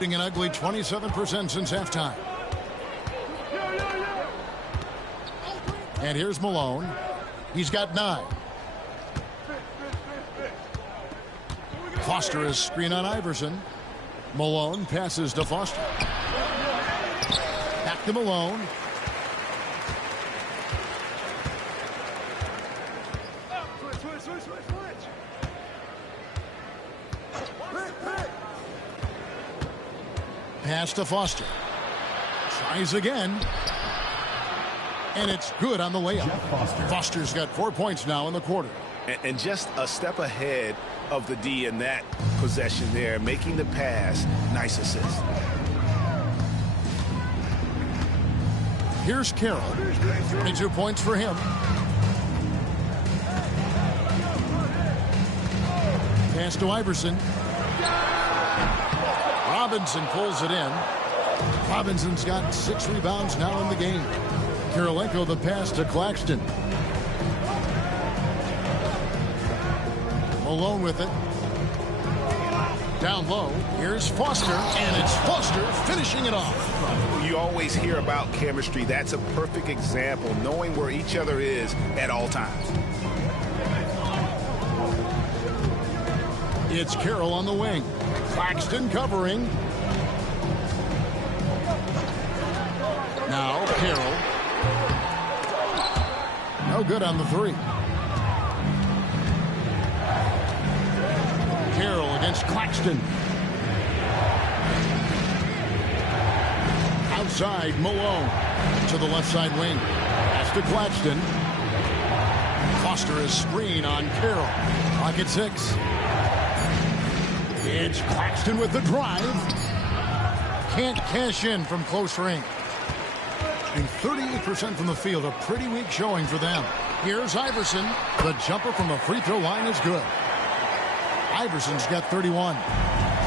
An ugly 27% since halftime. And here's Malone. He's got 9. Foster is screen on Iverson. Malone passes to Foster. Back to Malone. Pass to Foster. Tries again. And it's good on the layup. Foster's got 4 points now in the quarter. And just a step ahead of the D in that possession there, making the pass. Nice assist. Here's Carroll. 22 points for him. Pass to Iverson. Robinson pulls it in. Robinson's got 6 rebounds now in the game. Kirilenko the pass to Claxton. Malone with it. Down low, here's Foster, and it's Foster finishing it off. You always hear about chemistry. That's a perfect example, knowing where each other is at all times. It's Carroll on the wing. Claxton covering. Now Carroll. No good on the three. Carroll against Claxton. Outside, Malone. To the left side wing. Pass to Claxton. Foster is screen on Carroll. Clock at 6. It's Claxton with the drive. Can't cash in from close range. And 38% from the field, a pretty weak showing for them. Here's Iverson. The jumper from the free throw line is good. Iverson's got 31.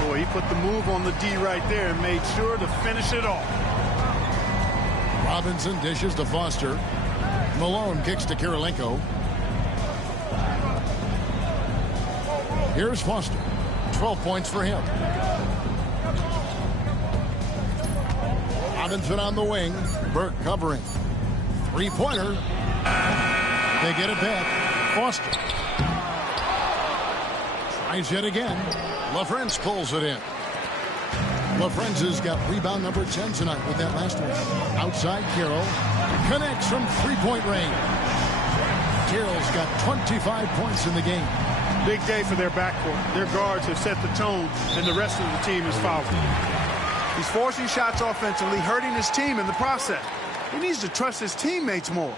Boy, he put the move on the D right there and made sure to finish it off. Robinson dishes to Foster. Malone kicks to Kirilenko. Here's Foster. 12 points for him. Robinson on the wing. Burke covering. Three-pointer. They get it back. Foster. Tries yet again. LaFrance pulls it in. LaFrence's got rebound number 10 tonight with that last one. Outside Carroll. Connects from three-point range. Carroll's got 25 points in the game. Big day for their backcourt. Their guards have set the tone, and the rest of the team is fouled. He's forcing shots offensively, hurting his team in the process. He needs to trust his teammates more.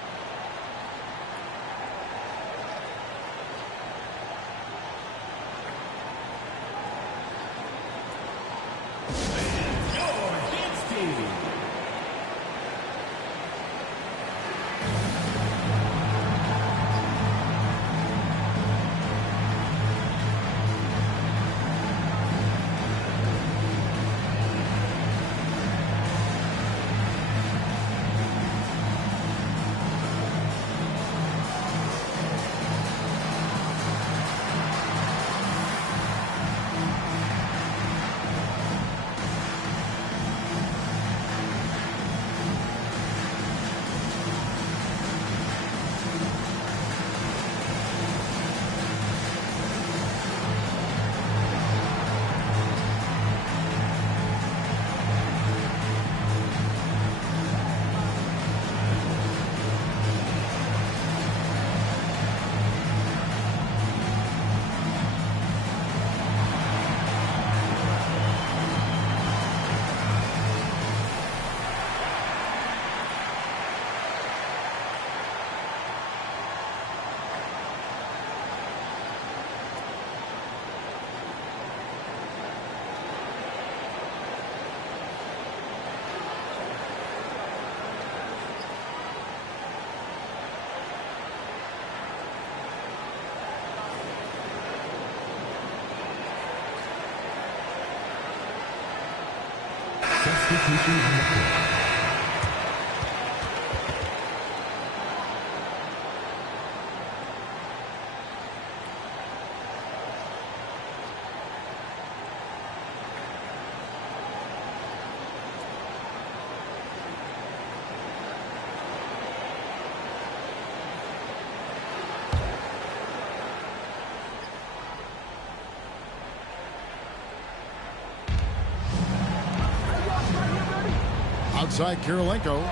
Outside Kirilenko.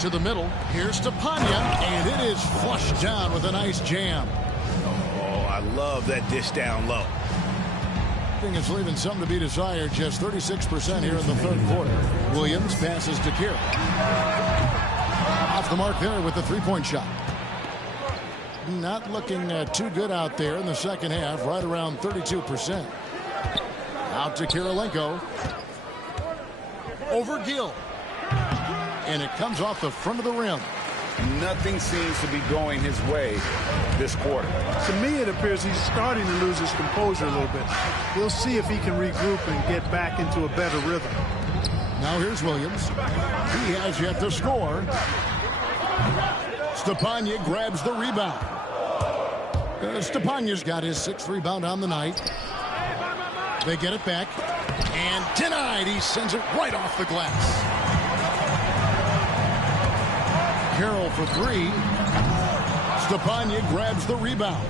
To the middle. Here's Stepanya. And it is flushed down with a nice jam. Oh, I love that dish down low. I think it's leaving something to be desired. Just 36% here in the third quarter. Williams passes to Carroll. Off the mark there with the three-point shot. Not looking too good out there in the second half. Right around 32%. Out to Kirilenko. Over Gill. And it comes off the front of the rim. Nothing seems to be going his way this quarter. To me, it appears he's starting to lose his composure a little bit. We'll see if he can regroup and get back into a better rhythm. Now here's Williams. He has yet to score. Stepanya grabs the rebound. Stepanya's got his sixth rebound on the night. They get it back. And denied. He sends it right off the glass. Carroll for three. Stepanya grabs the rebound.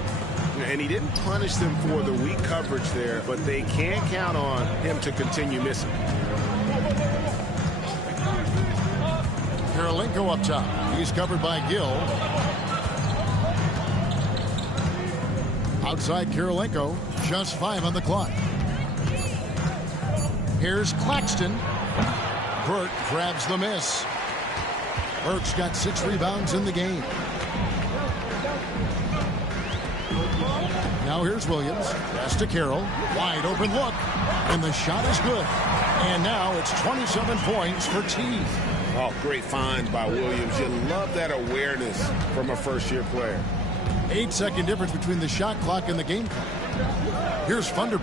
And he didn't punish them for the weak coverage there, but they can't count on him to continue missing. Karolinko up top. He's covered by Gill. Outside Karolinko. Just 5 on the clock. Here's Claxton. Burke grabs the miss. Burke's got 6 rebounds in the game. Now here's Williams. Pass to Carroll. Wide open look. And the shot is good. And now it's 27 points for T. Oh, great find by Williams. You love that awareness from a first-year player. 8-second difference between the shot clock and the game clock. Here's Thunderbird.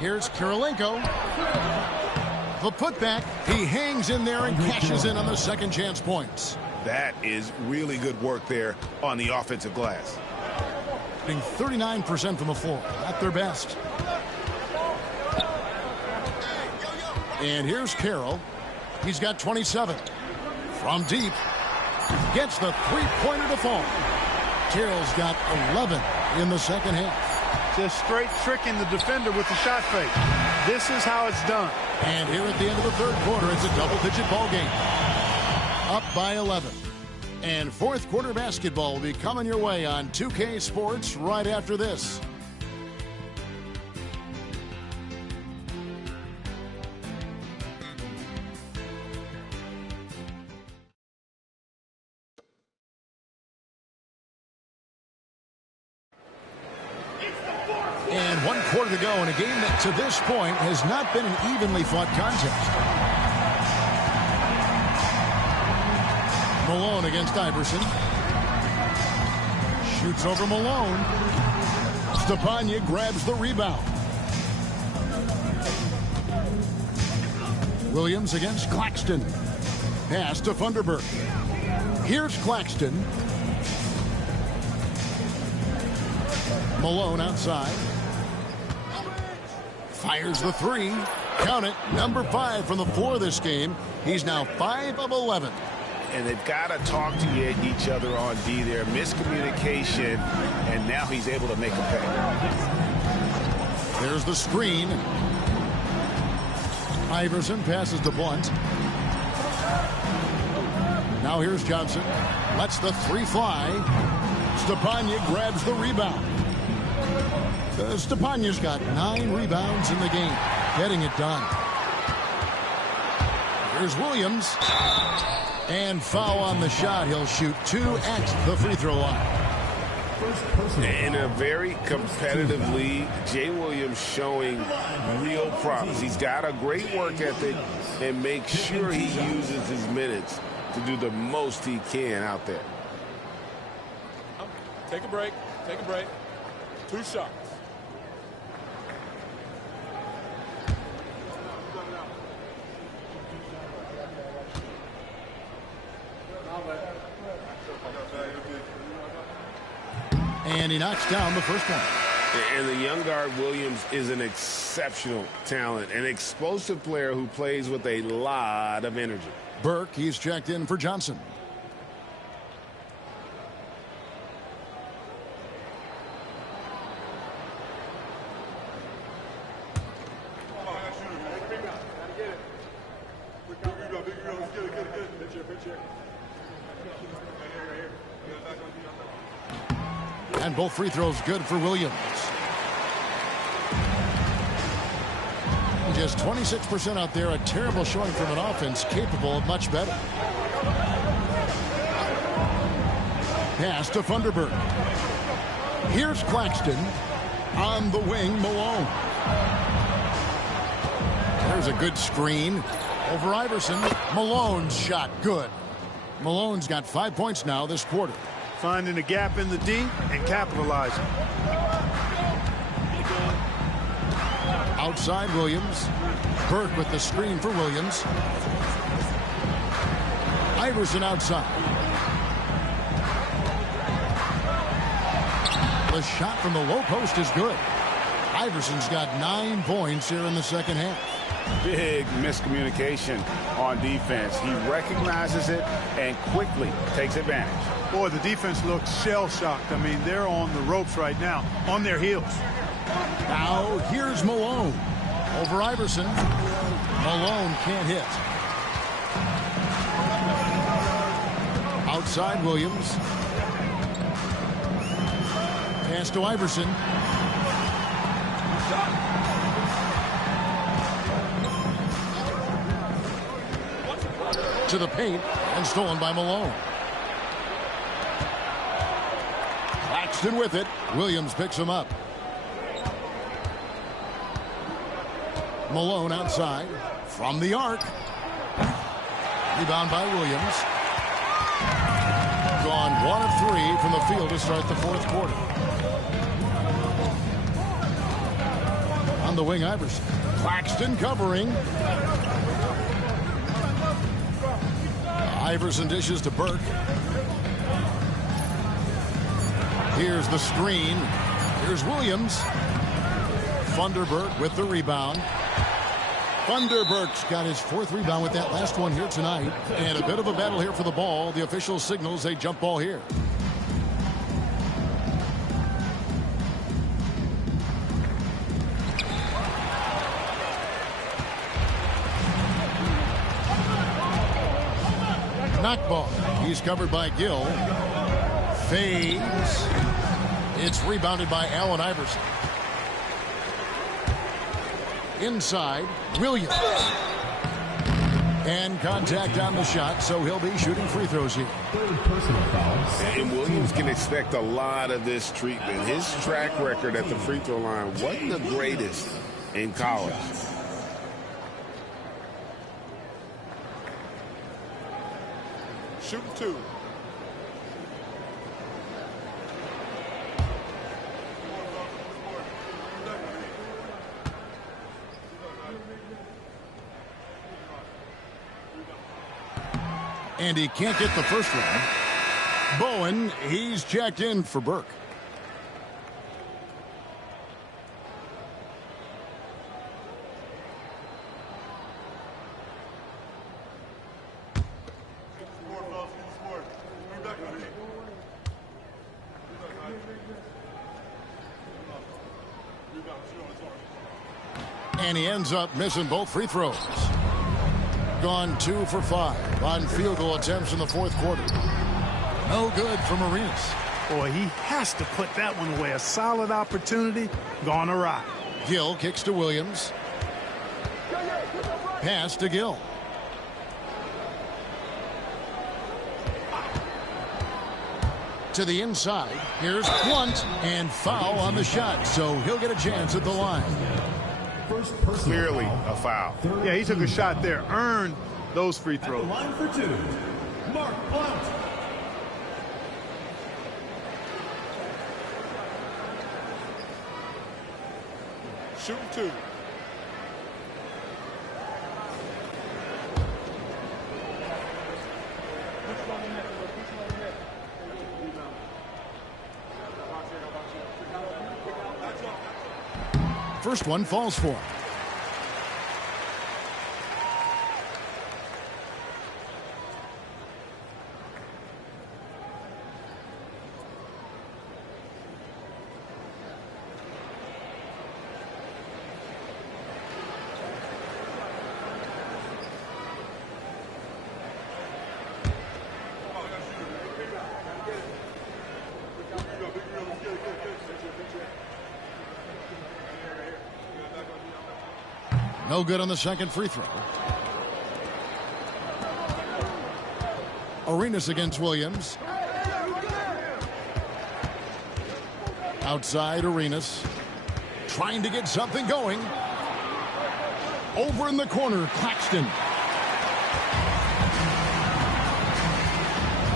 Here's Karolinko. The putback. He hangs in there and cashes in on the second chance points. That is really good work there on the offensive glass. Getting 39% from the floor. Not their best. And here's Carroll. He's got 27. From deep. Gets the three-pointer to fall. Carroll's got 11 in the second half. Just straight tricking the defender with the shot fake. This is how it's done. And here at the end of the third quarter, it's a double-digit ball game. Up by 11. And fourth quarter basketball will be coming your way on 2K Sports right after this. And 1 quarter to go in a game that to this point has not been an evenly fought contest. Malone against Iverson. Shoots over Malone. Stepanya grabs the rebound. Williams against Claxton. Pass to Thunderbird. Here's Claxton. Malone outside. Fires the three. Count it. Number 5 from the floor this game. He's now 5 of 11. And they've got to talk to each other on D there. Miscommunication, and now he's able to make a pay. There's the screen. Iverson passes to Blunt. Now here's Johnson. Lets the three fly. Stepanya grabs the rebound. Stepanya's got 9 rebounds in the game. Getting it done. Here's Williams. And foul on the shot. He'll shoot 2 at the free throw line. In a very competitive league, Jay Williams showing real promise. He's got a great work ethic and makes sure he uses his minutes to do the most he can out there. Take a break. Take a break. 2 shots. And he knocks down the first one. And the young guard Williams is an exceptional talent, an explosive player who plays with a lot of energy. Burke, he's checked in for Johnson. And both free throws good for Williams. Just 26% out there, a terrible showing from an offense capable of much better. Pass to Thunderbird. Here's Claxton. On the wing, Malone. There's a good screen. Over Iverson. Malone's shot good. Malone's got 5 points now this quarter. Finding a gap in the D and capitalizing. Outside Williams. Burke with the screen for Williams. Iverson outside. the shot from the low post is good. Iverson's got 9 points here in the second half. Big miscommunication on defense. He recognizes it and quickly takes advantage. Boy, the defense looks shell-shocked. I mean, they're on the ropes right now, on their heels. Now, here's Malone. Over Iverson. Malone can't hit. Outside Williams. Pass to Iverson. To the paint and stolen by Malone. Claxton with it. Williams picks him up. Malone outside from the arc. Rebound by Williams. Gone 1 of 3 from the field to start the fourth quarter. On the wing, Iverson. Claxton covering. Iverson dishes to Burke. Here's the screen. Here's Williams. Funderburk with the rebound. Funderburk's got his 4th rebound with that last one here tonight. And a bit of a battle here for the ball. The official signals a jump ball here. Knockball. He's covered by Gill. Fades. It's rebounded by Allen Iverson. Inside, Williams. And contact on the shot, so he'll be shooting free throws here. And Williams can expect a lot of this treatment. His track record at the free throw line wasn't the greatest in college. Shooting 2. And he can't get the first one. Bowen, he's checked in for Burke. And he ends up missing both free throws. Gone 2 for 5 on field goal attempts in the fourth quarter. No good from Arenas. Boy, he has to put that one away. A solid opportunity gone awry. Gill kicks to Williams. Pass to Gill. To the inside. Here's Blunt and foul on the shot, so he'll get a chance at the line. Clearly a foul. Yeah, he took a shot there, earned those free throws. Line for 2, Mark Blount. Shooting 2. First one falls for him. No good on the second free throw. Arenas against Williams. Outside Arenas. Trying to get something going. Over in the corner, Claxton.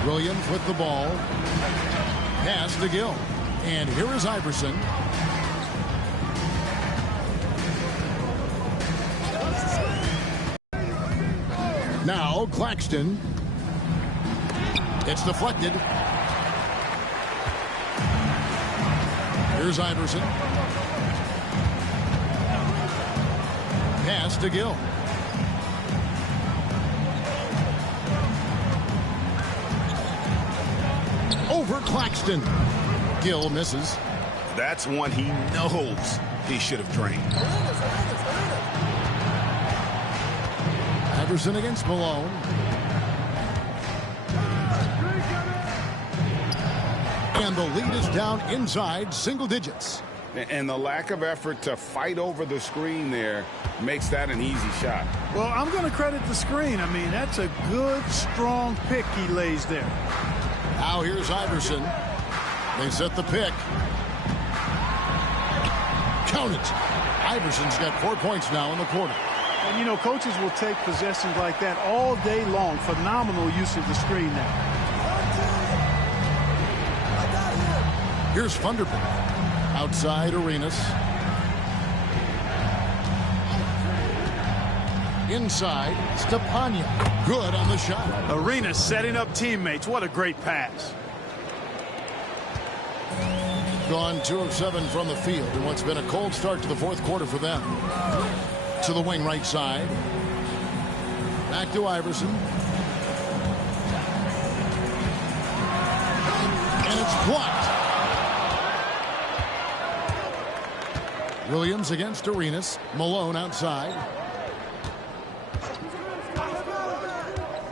Williams with the ball. Pass to Gill. And here is Iverson. Now Claxton. It's deflected. Here's Iverson. Pass to Gill. Over Claxton. Gill misses. That's one he knows he should have drained. Iverson against Malone. And the lead is down inside single digits. And the lack of effort to fight over the screen there makes that an easy shot. Well, I'm going to credit the screen. I mean, that's a good, strong pick he lays there. Now here's Iverson. They set the pick. Count it. Iverson's got 4 points now in the quarter. And, you know, coaches will take possessions like that all day long. Phenomenal use of the screen now. Here's Thunderbird. Outside Arenas. Inside, Stepanya. Good on the shot. Arenas setting up teammates. What a great pass. Gone 2 of 7 from the field in what's been a cold start to the fourth quarter for them. To the wing right side. Back to Iverson. And it's blocked. Williams against Arenas. Malone outside.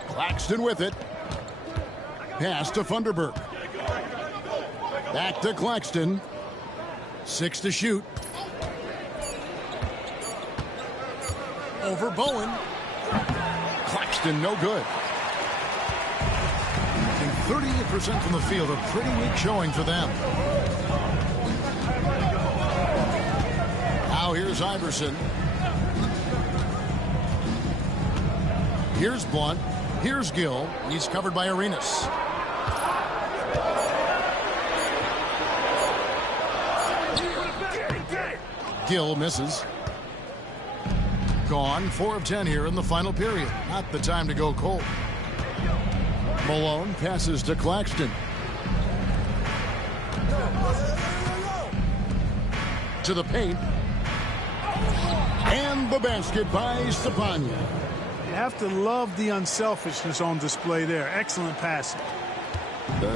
Claxton with it. Pass to Thunderbird. Back to Claxton. 6 to shoot. Over Bowen. Claxton no good. And 38% from the field. A pretty weak showing for them. Now here's Iverson. Here's Blunt. Here's Gill. He's covered by Arenas. Gill misses. Gone. 4 of 10 here in the final period. Not the time to go cold. Malone passes to Claxton. To the paint. And the basket by Stepanya. You have to love the unselfishness on display there. Excellent passing.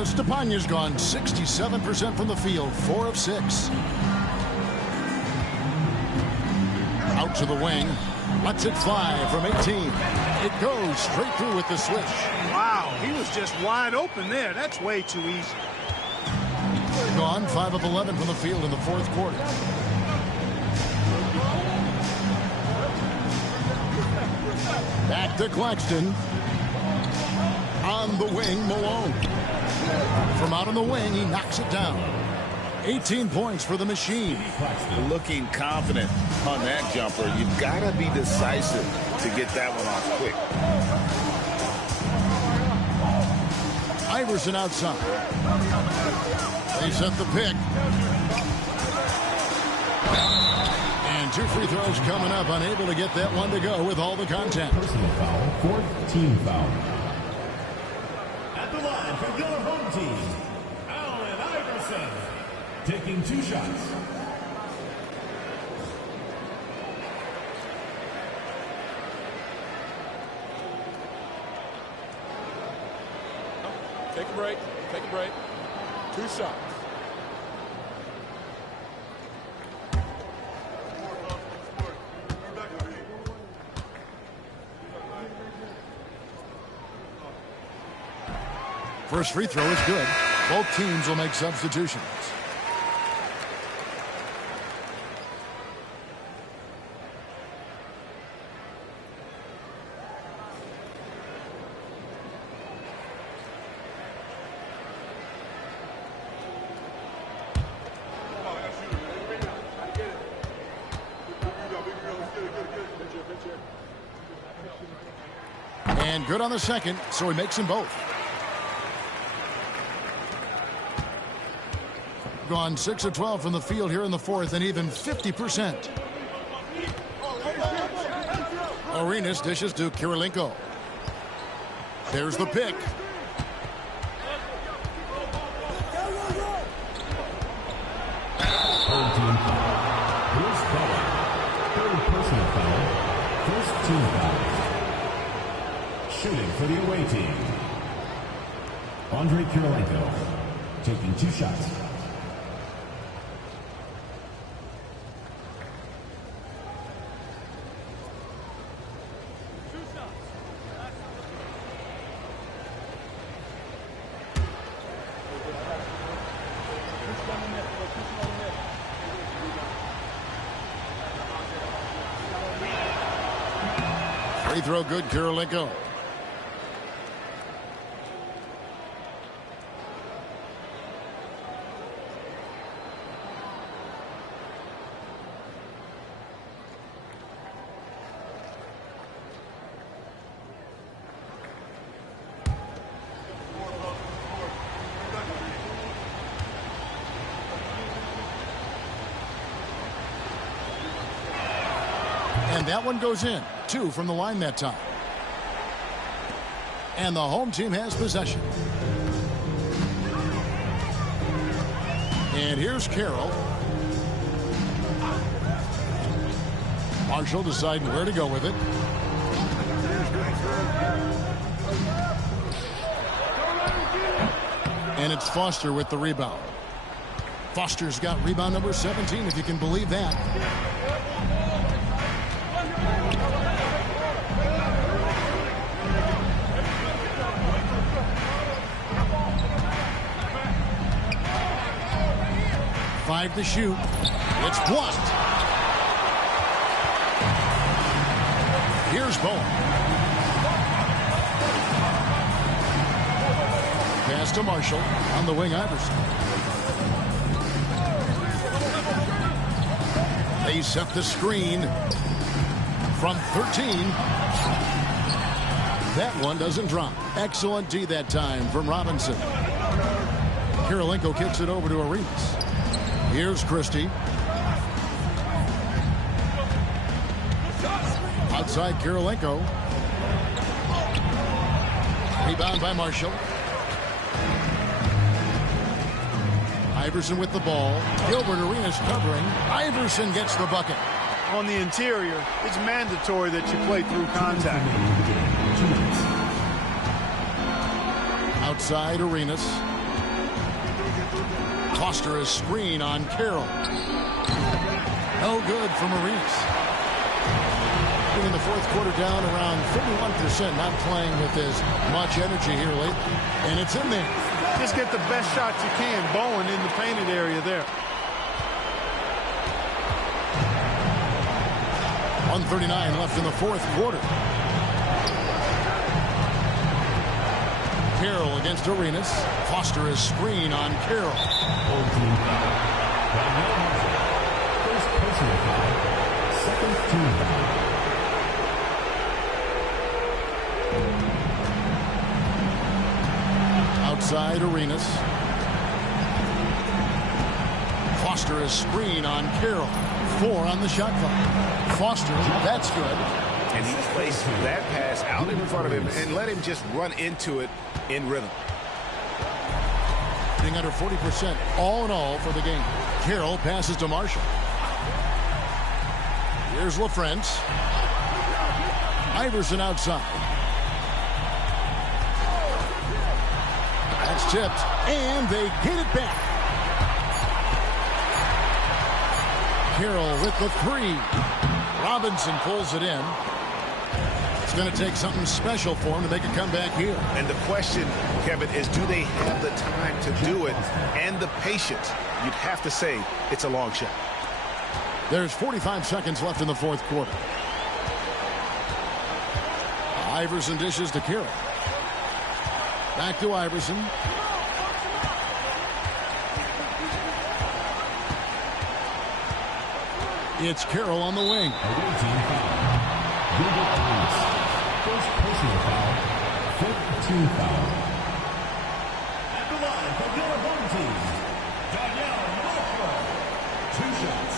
Stepanya's gone 67% from the field. 4 of 6. Out to the wing. Lets it fly from 18. It goes straight through with the swish. Wow, he was just wide open there. That's way too easy. Gone 5 of 11 from the field in the fourth quarter. Back to Claxton. On the wing, Malone. From out on the wing, he knocks it down. 18 points for the machine. Looking confident on that jumper. You've got to be decisive to get that one off quick. Iverson outside. They set the pick. And 2 free throws coming up. Unable to get that one to go with all the contact. Personal foul, 4th team foul. At the line for your home team, Allen Iverson, taking 2 shots. Take a break. Take a break. 2 shots. First free throw is good. Both teams will make substitutions. And good on the second, so he makes them both. Gone 6 of 12 from the field here in the fourth, and even 50%. Arenas dishes to Kirilenko. There's the pick. team foul. Shooting for the away team, Andrei Kirilenko, taking 2 shots. Free throw good, Kirilenko. And that one goes in. 2 from the line that time. And the home team has possession. And here's Carroll. Marshall deciding where to go with it. And it's Foster with the rebound. Foster's got rebound number 17, if you can believe that. Five to shoot. It's blocked. Here's Bowen. Pass to Marshall. On the wing, Iverson. They set the screen from 13. That one doesn't drop. Excellent D that time from Robinson. Kirilenko kicks it over to Arenas. Here's Christie. Outside Kirilenko. Rebound by Marshall. Iverson with the ball. Gilbert Arenas covering. Iverson gets the bucket. On the interior, it's mandatory that you play through contact. Outside Arenas. Foster a screen on Carroll. No good from Arenas. In the fourth quarter down around 51%, not playing with as much energy here lately. And it's in there. Just get the best shot you can. Bowen in the painted area there. 1:39 left in the fourth quarter. Carroll against Arenas. Foster is screen on Carroll. First personal foul. Second team foul. Outside Arenas. Foster is screen on Carroll. 4 on the shot clock. Foster, that's good. And he placed that pass out in front of him and let him just run into it in rhythm. Being under 40% all in all for the game. Carroll passes to Marshall. Here's LaFrance. Iverson outside. That's tipped, and they get it back. Carroll with the 3. Robinson pulls it in. It's going to take something special for him to make a comeback here. And the question, Kevin, is do they have the time to do it and the patience? You'd have to say it's a long shot. There's 45 seconds left in the fourth quarter. Iverson dishes to Carroll. Back to Iverson. It's Carroll on the wing. First personal foul. Fifth team foul. At the line for your home team, Danielle Malfoy. 2 shots.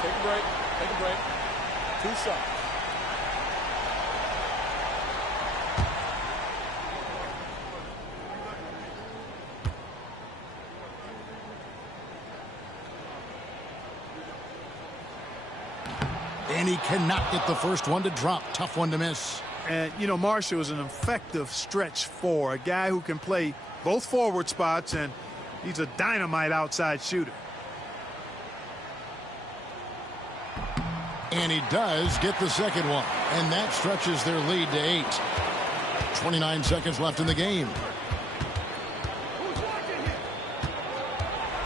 Take a break. Take a break. 2 shots. And he cannot get the first one to drop. Tough one to miss. And, you know, Marshall is an effective stretch four, a guy who can play both forward spots, and he's a dynamite outside shooter. And he does get the second one. And that stretches their lead to 8. 29 seconds left in the game.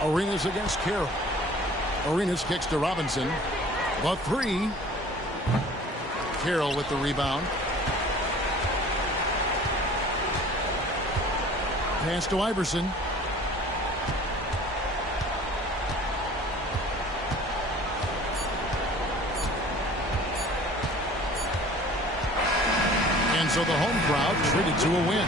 Arenas against Carroll. Arenas kicks to Robinson. The three. Carroll with the rebound. Pass to Iverson. And so the home crowd treated to a win.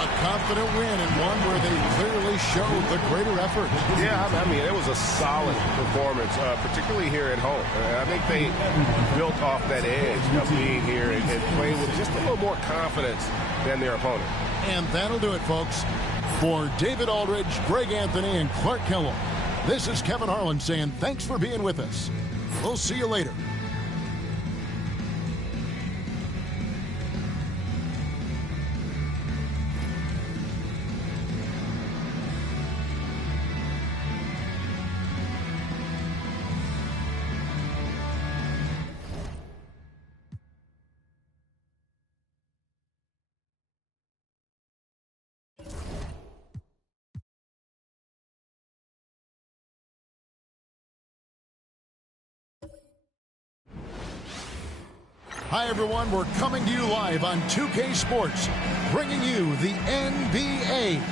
A confident win, and one where they clearly showed the greater effort. Yeah, I mean, it was a solid performance, particularly here at home. I think they built off that edge of being here and playing with just a little more confidence than their opponent. And that'll do it, folks. For David Aldridge, Greg Anthony, and Clark Kellogg, this is Kevin Harlan saying thanks for being with us. We'll see you later. Hi, everyone. We're coming to you live on 2K Sports, bringing you the NBA.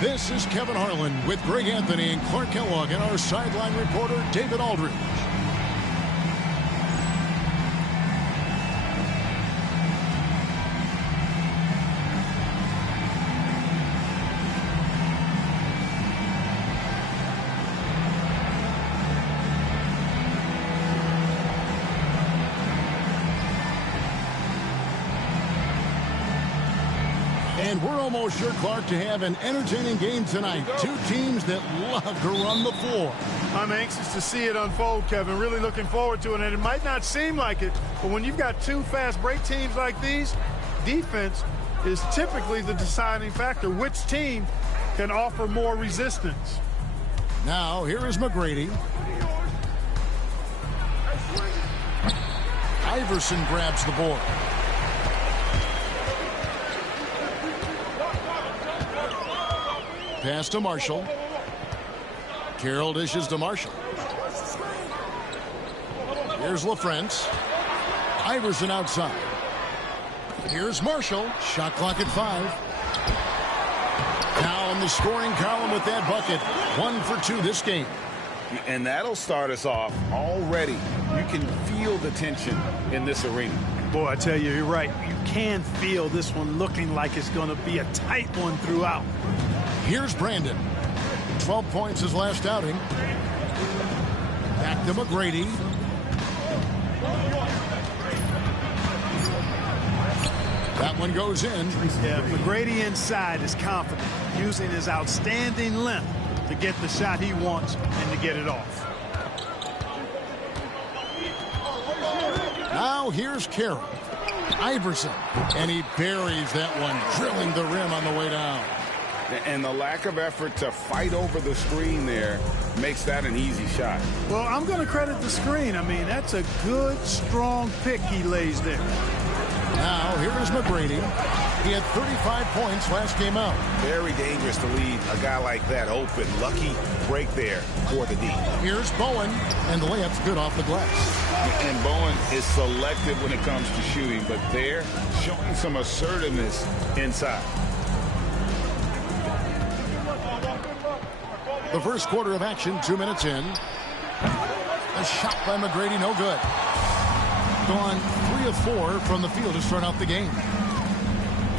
This is Kevin Harlan with Greg Anthony and Clark Kellogg and our sideline reporter, David Aldridge. And we're almost sure, Clark, to have an entertaining game tonight. Two teams that love to run the floor. I'm anxious to see it unfold, Kevin. Really looking forward to it. And it might not seem like it, but when you've got two fast break teams like these, defense is typically the deciding factor. Which team can offer more resistance? Now, here is McGrady. Iverson grabs the board. Pass to Marshall. Carroll dishes to Marshall. Here's LaFrance. Iverson outside. Here's Marshall. Shot clock at 5. Now in the scoring column with that bucket. 1 for 2 this game. And that'll start us off already. You can feel the tension in this arena. Boy, I tell you, you're right. You can feel this one looking like it's going to be a tight one throughout. Here's Brandon. 12 points his last outing. Back to McGrady. That one goes in. Yeah, McGrady inside is confident, using his outstanding length to get the shot he wants and to get it off. Now here's Carroll. Iverson. And he buries that one, drilling the rim on the way down. And the lack of effort to fight over the screen there makes that an easy shot. Well, I'm going to credit the screen. I mean, that's a good, strong pick he lays there. Now, here is McGrady. He had 35 points last game out. Very dangerous to leave a guy like that open. Lucky break there for the D. Here's Bowen, and the layup's good off the glass. And Bowen is selective when it comes to shooting, but they're showing some assertiveness inside. The first quarter of action, 2 minutes in. A shot by McGrady, no good. Gone 3 of 4 from the field to start out the game.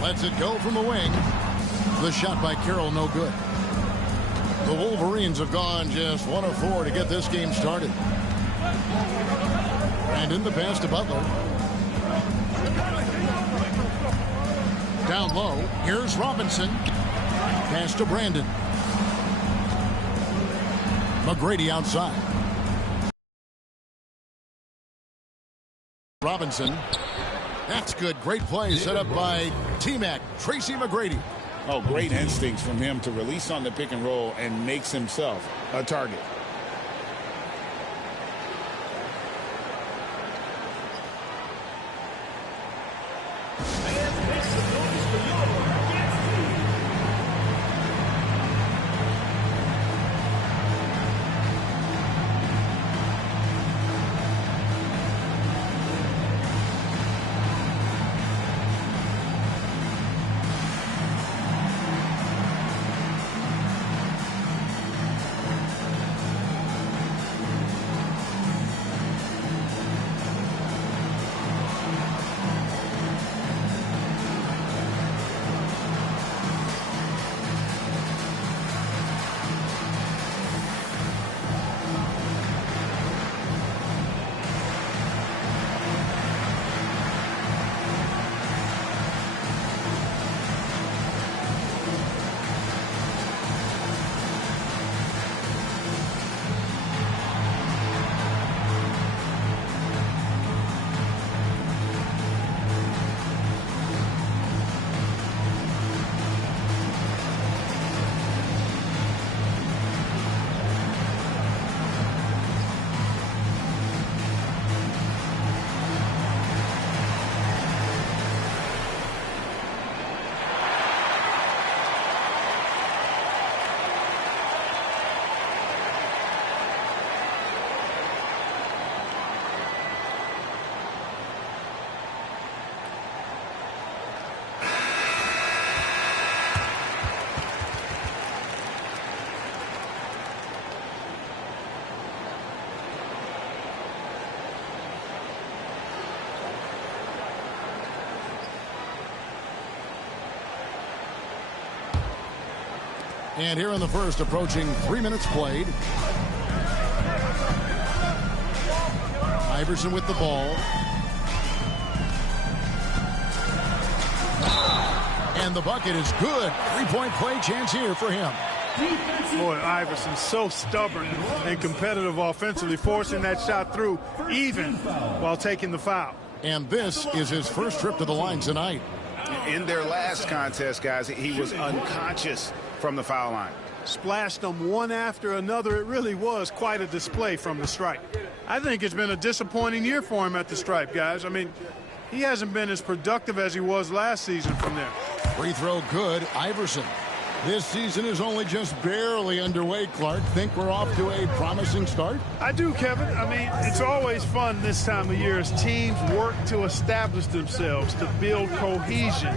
Lets it go from the wing. The shot by Carroll, no good. The Wolverines have gone just 1 of 4 to get this game started. And in the pass to Butler. Down low, here's Robinson. Pass to Brandon. McGrady outside. Robinson. That's good. Great play set up by T-Mac, Tracy McGrady. Oh, great instincts from him to release on the pick and roll and makes himself a target. And here in the first, approaching 3 minutes played. Iverson with the ball. And the bucket is good. Three-point play chance here for him. Boy, Iverson so stubborn and competitive offensively, forcing that shot through even while taking the foul. And this is his first trip to the line tonight. In their last contest, guys, he was unconscious from the foul line. Splashed them one after another. It really was quite a display from the stripe. I think it's been a disappointing year for him at the stripe, guys. I mean, he hasn't been as productive as he was last season from there. Free throw good, Iverson. This season is only just barely underway, Clark. Think we're off to a promising start? I do, Kevin. I mean, it's always fun this time of year as teams work to establish themselves, to build cohesion.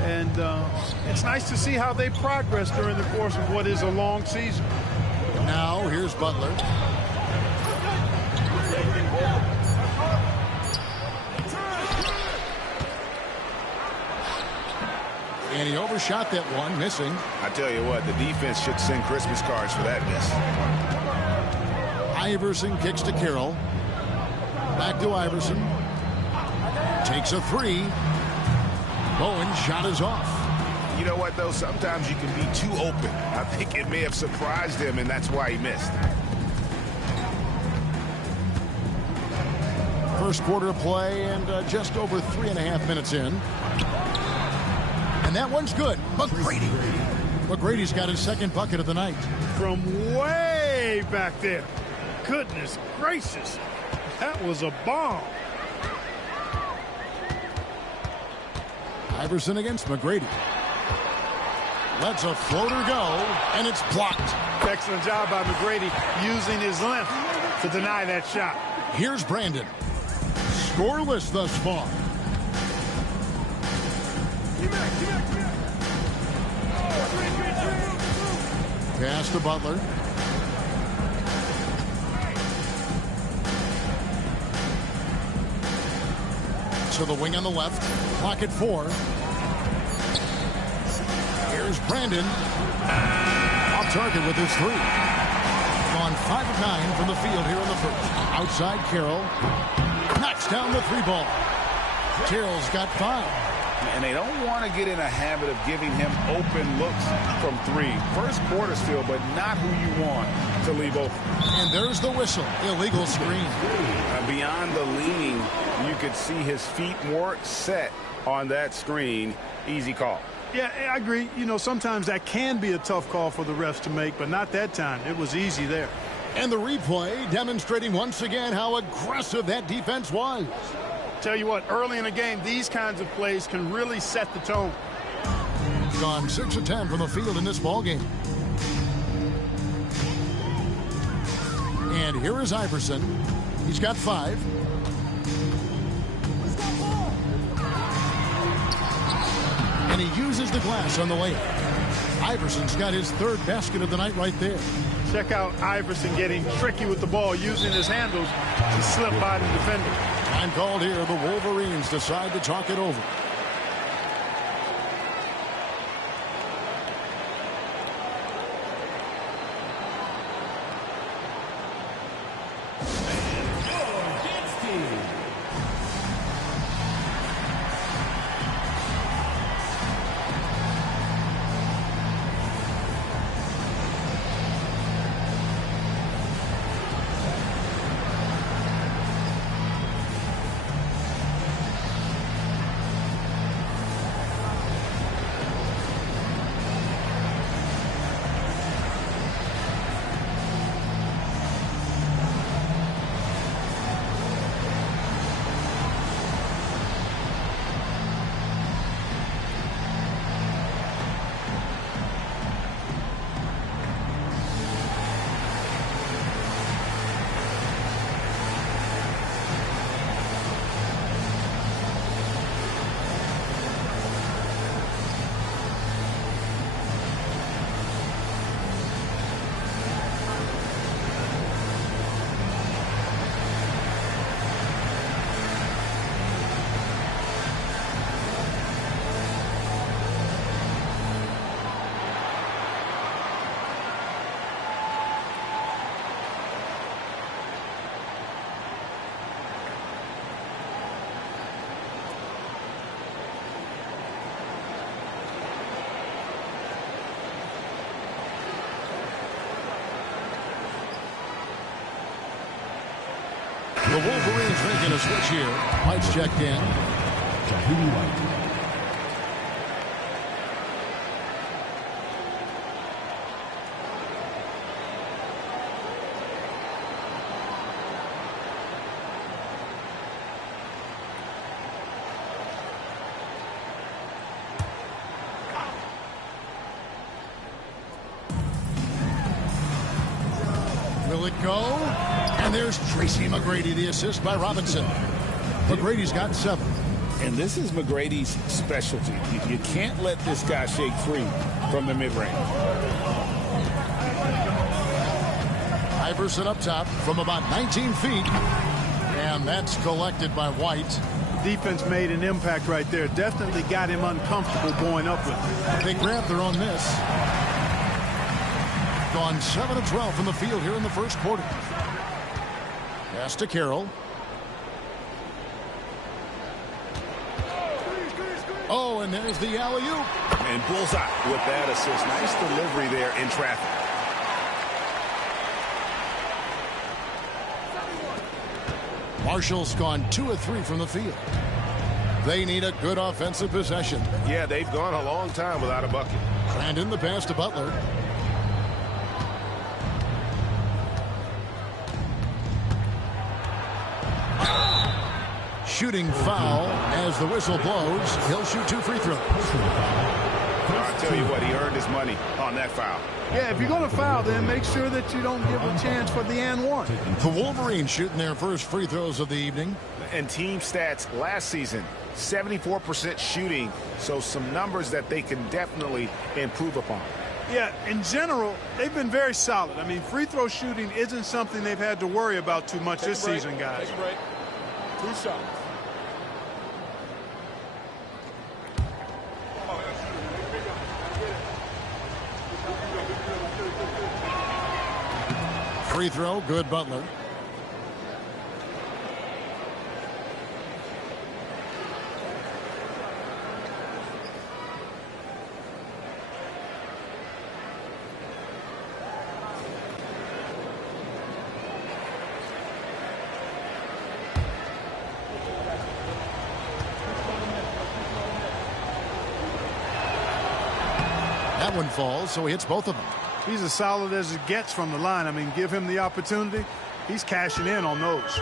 And it's nice to see how they progress during the course of what is a long season. Now, here's Butler. And he overshot that one, missing. I tell you what, the defense should send Christmas cards for that miss. Iverson kicks to Carroll. Back to Iverson. Takes a three. Bowen's shot is off. You know what, though? Sometimes you can be too open. I think it may have surprised him, and that's why he missed. First quarter of play and just over 3.5 minutes in. And that one's good. McGrady. McGrady's got his second bucket of the night. From way back there. Goodness gracious. That was a bomb. Iverson against McGrady. Lets a floater go, and it's blocked. Excellent job by McGrady using his length to deny that shot. Here's Brandon. Scoreless thus far. Pass to Butler. To the wing on the left. Clock at 4. Here's Brandon. Off target with his three. Gone 5 of 9 from the field here in the first. Outside Carroll. Knocks down the three ball. Carroll's got 5. And they don't want to get in a habit of giving him open looks from three. First quarter still, but not who you want to leave open. And there's the whistle. Illegal screen. Beyond the leaning, you could see his feet more set on that screen. Easy call. Yeah, I agree. You know, sometimes that can be a tough call for the refs to make, but not that time. It was easy there. And the replay demonstrating once again how aggressive that defense was. Tell you what, early in the game, these kinds of plays can really set the tone. Gone 6 of 10 from the field in this ball game. And here is Iverson. He's got 5. And he uses the glass on the layup. Iverson's got his 3rd basket of the night right there. Check out Iverson getting tricky with the ball, using his handles to slip by the defender. Time called here. The Wolverines decide to talk it over. The Wolverines making a switch here. White's checked in. Will it go? And there's Tracy McGrady, the assist by Robinson. McGrady's got 7. And this is McGrady's specialty. You can't let this guy shake free from the mid-range. Iverson up top from about 19 feet. And that's collected by White. Defense made an impact right there. Definitely got him uncomfortable going up with it. They grab their own miss. Gone 7 of 12 from the field here in the first quarter. Pass to Carroll. Oh, and there's the alley-oop. And bullseye with that assist. Nice delivery there in traffic. Marshall's gone 2 of 3 from the field. They need a good offensive possession. Yeah, they've gone a long time without a bucket. Brandon the pass to Butler. Shooting foul as the whistle blows. He'll shoot 2 free throws. I'll tell you what, he earned his money on that foul. Yeah, if you're going to foul, then make sure that you don't give a chance for the and one. The Wolverines shooting their first free throws of the evening. And team stats last season, 74% shooting, so some numbers that they can definitely improve upon. Yeah, in general, they've been very solid. I mean, free throw shooting isn't something they've had to worry about too much this season, guys. Take a break. 2 shots. Free throw, good Butler. That one falls, so he hits both of them. He's as solid as it gets from the line. I mean, give him the opportunity. He's cashing in on those.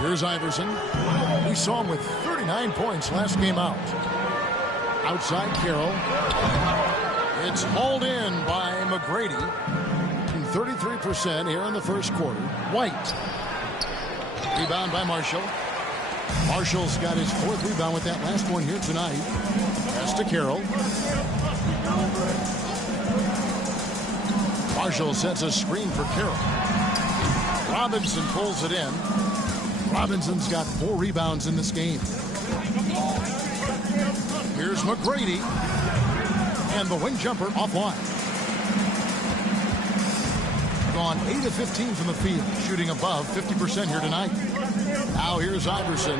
Here's Iverson. We saw him with 39 points last game out. Outside Carroll. It's hauled in by McGrady. 33% here in the first quarter. White. Rebound by Marshall. Marshall's got his 4th rebound with that last one here tonight. Pass to Carroll. Marshall sets a screen for Carroll. Robinson pulls it in. Robinson's got 4 rebounds in this game. Here's McGrady. And the wing jumper offline. Gone 8 of 15 from the field, shooting above 50% here tonight. Now here's Iverson.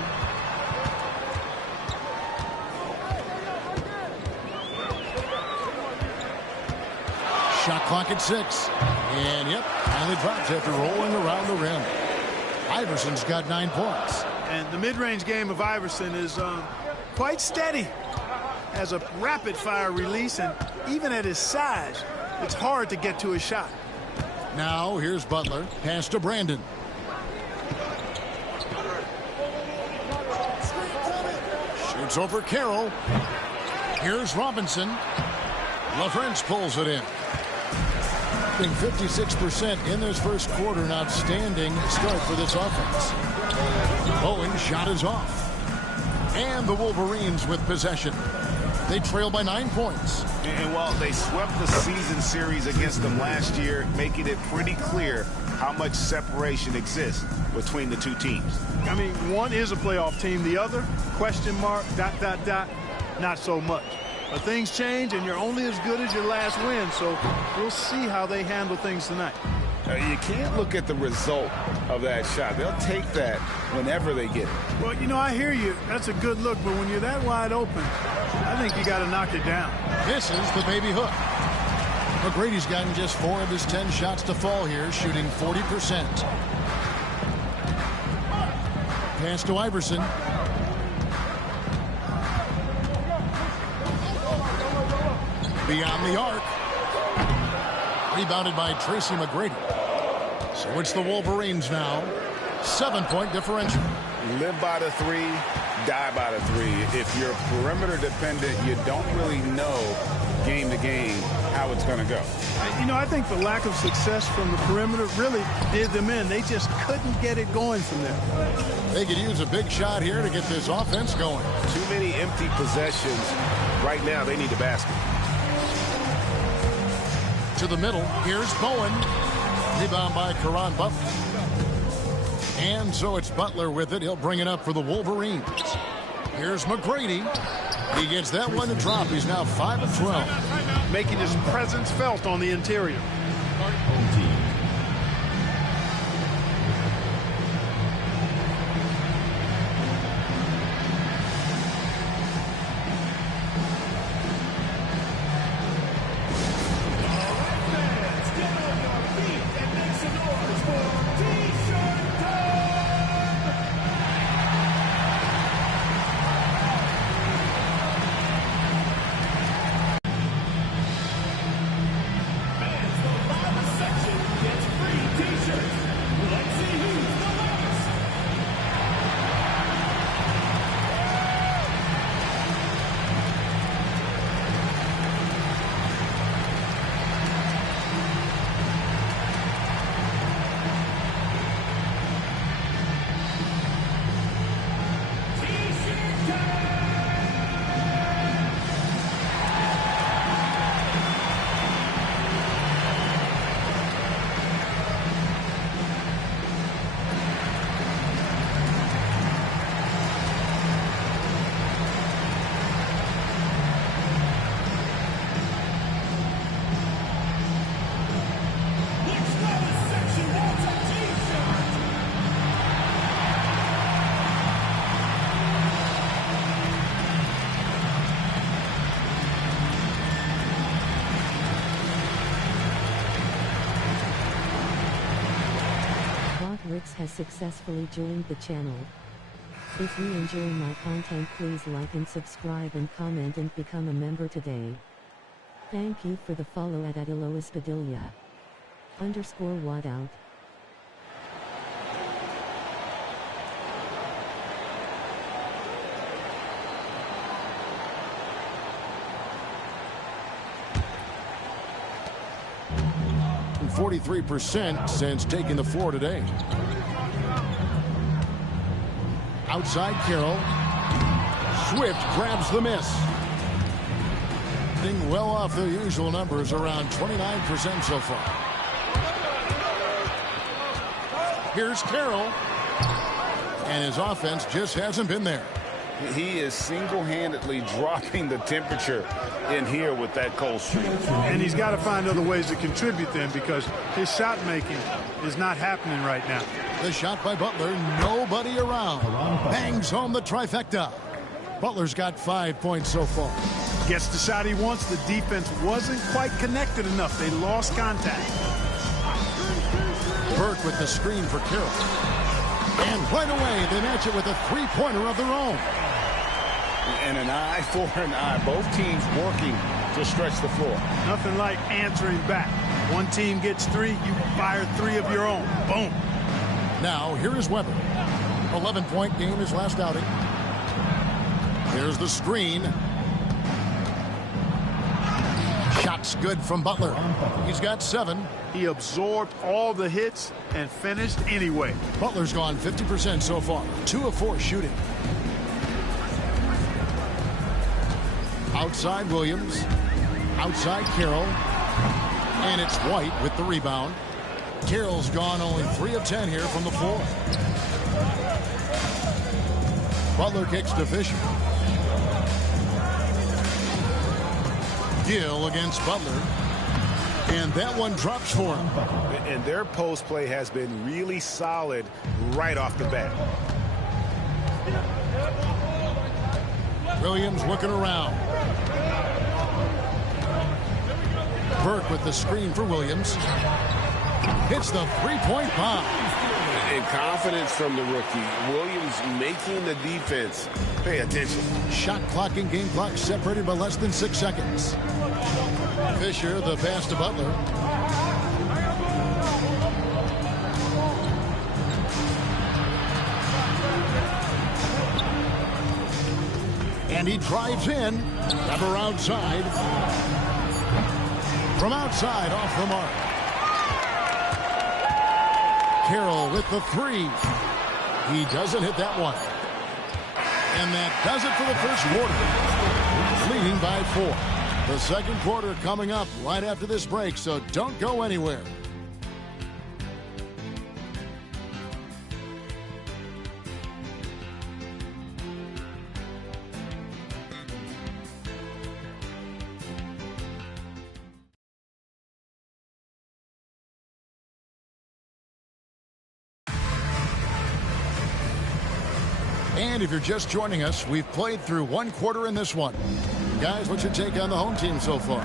Shot clock at 6. And yep, finally drops after rolling around the rim. Iverson's got 9 points. And the mid-range game of Iverson is quite steady. Has a rapid-fire release, and even at his size, it's hard to get to his shot. Now here's Butler. Pass to Brandon. Shoots over Carroll. Here's Robinson. LaFrance pulls it in. 56% in this first quarter. An outstanding start for this offense. Bowen's shot is off. And the Wolverines with possession. They trail by 9 points. And while they swept the season series against them last year, making it pretty clear how much separation exists between the two teams. I mean, one is a playoff team. The other, question mark, ... not so much. But things change, and you're only as good as your last win, so we'll see how they handle things tonight. You can't look at the result of that shot. They'll take that whenever they get it. Well, you know, I hear you. That's a good look, but when you're that wide open, I think you got to knock it down. Misses the baby hook. McGrady's gotten just 4 of his 10 shots to fall here, shooting 40%. Pass to Iverson. Beyond the arc. Rebounded by Tracy McGrady. So it's the Wolverines now. 7-point differential. Live by the 3, die by the 3. If you're perimeter dependent, you don't really know game to game how it's going to go. You know, I think the lack of success from the perimeter really did them in. They just couldn't get it going from there. They could use a big shot here to get this offense going. Too many empty possessions. Right now, they need a basket. To the middle. Here's Bowen. Rebound by Caron Butler. And so it's Butler with it. He'll bring it up for the Wolverines. Here's McGrady. He gets that one to drop. He's now 5 of 12. Making his presence felt on the interior. Ricks has successfully joined the channel. If you enjoy my content, please like and subscribe and comment and become a member today. Thank you for the follow at @Eloispadilla _Watt out. And 43% since taking the floor today. Outside Carroll. Swift grabs the miss. Well off their usual numbers, around 29% so far. Here's Carroll. And his offense just hasn't been there. He is single-handedly dropping the temperature in here with that cold streak. And he's got to find other ways to contribute then, because his shot making is not happening right now. The shot by Butler, nobody around. Bangs home the trifecta. Butler's got 5 points so far. Gets the shot he wants. The defense wasn't quite connected enough. They lost contact. Burke with the screen for Carroll. And right away, they match it with a three-pointer of their own. And an eye for an eye. Both teams working to stretch the floor. Nothing like answering back. One team gets three, you fire three of your own. Boom. Now, here is Weber. 11-point game his last outing. Here's the screen. Shot's good from Butler. He's got 7. He absorbed all the hits and finished anyway. Butler's gone 50% so far. 2 of 4 shooting. Outside Williams. Outside Carroll. And it's White with the rebound. Carroll's gone only 3 of 10 here from the floor. Butler kicks to Fisher. Gill against Butler. And that one drops for him. And their post play has been really solid right off the bat. Williams looking around. Burke with the screen for Williams. Hits the three-point bomb. And confidence from the rookie. Williams making the defense pay attention. Shot clock and game clock separated by less than 6 seconds. Fisher, the pass to Butler. And he drives in. Weber outside. From outside, off the mark. Carroll with the 3. He doesn't hit that one. And that does it for the first quarter. Leading by 4. The second quarter coming up right after this break, so don't go anywhere. And if you're just joining us, we've played through one quarter in this one. Guys, what's your take on the home team so far?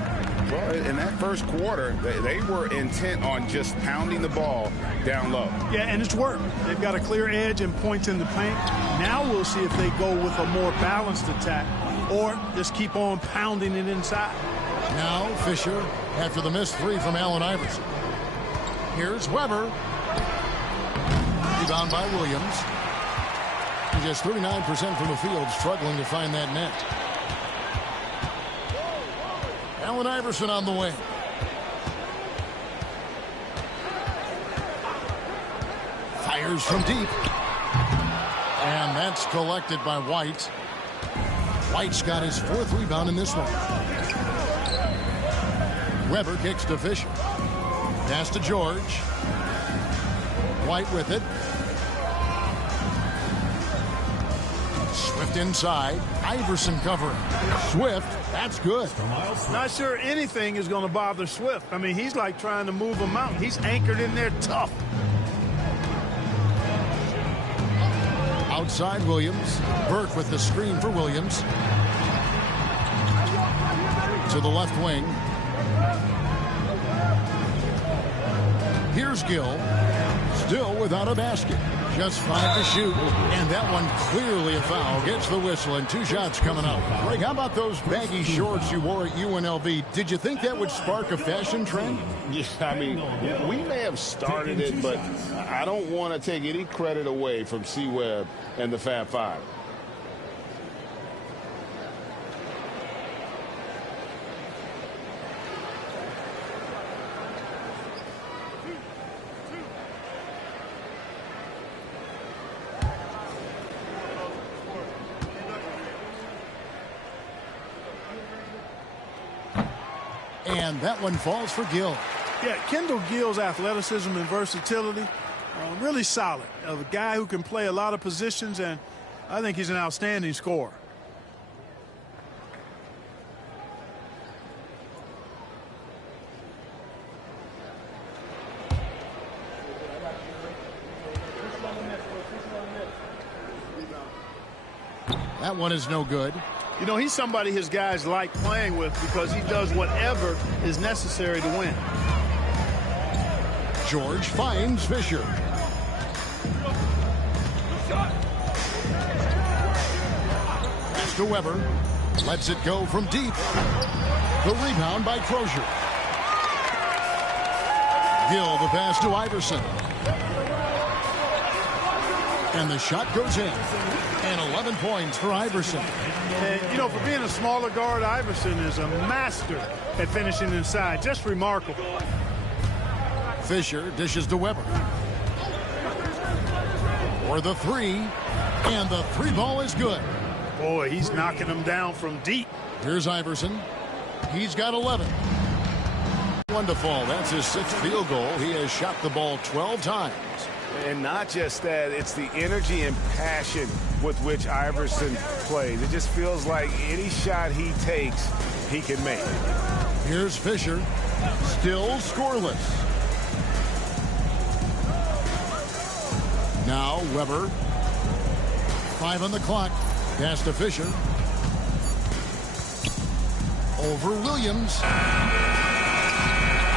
Well, in that first quarter, they were intent on just pounding the ball down low. Yeah, and it's worked. They've got a clear edge and points in the paint. Now we'll see if they go with a more balanced attack or just keep on pounding it inside. Now Fisher after the missed 3 from Allen Iverson. Here's Weber. Rebound by Williams. He's just 39% from the field, struggling to find that net. Allen Iverson on the wing. Fires from deep. And that's collected by White. White's got his 4th rebound in this one. Weber kicks to Fisher. Pass to George. White with it. Swift inside. Iverson covering. Swift, that's good. Not sure anything is going to bother Swift. I mean, he's like trying to move a mountain. He's anchored in there tough. Outside Williams. Burke with the screen for Williams. To the left wing. Here's Gill. Still without a basket. Just 5 to shoot, and that one clearly a foul. Gets the whistle, and 2 shots coming up. Greg, how about those baggy shorts you wore at UNLV? Did you think that would spark a fashion trend? Yeah, I mean, we may have started it, but I don't want to take any credit away from C-Webb and the Fab Five. And that one falls for Gill. Yeah, Kendall Gill's athleticism and versatility, really solid. Of a guy who can play a lot of positions, and I think he's an outstanding scorer. That one is no good. You know, he's somebody his guys like playing with because he does whatever is necessary to win. George finds Fisher. Pass to Weber. Lets it go from deep. The rebound by Crozier. Gill the pass to Iverson. And the shot goes in. And 11 points for Iverson. And, you know, for being a smaller guard, Iverson is a master at finishing inside. Just remarkable. Fisher dishes to Weber. For the three. And the three ball is good. Boy, he's knocking them down from deep. Here's Iverson. He's got 11. One to fall. That's his 6th field goal. He has shot the ball 12 times. And not just that, it's the energy and passion with which Iverson plays. It just feels like any shot he takes, he can make. Here's Fisher. Still scoreless. Now Weber. 5 on the clock. Pass to Fisher. Over Williams.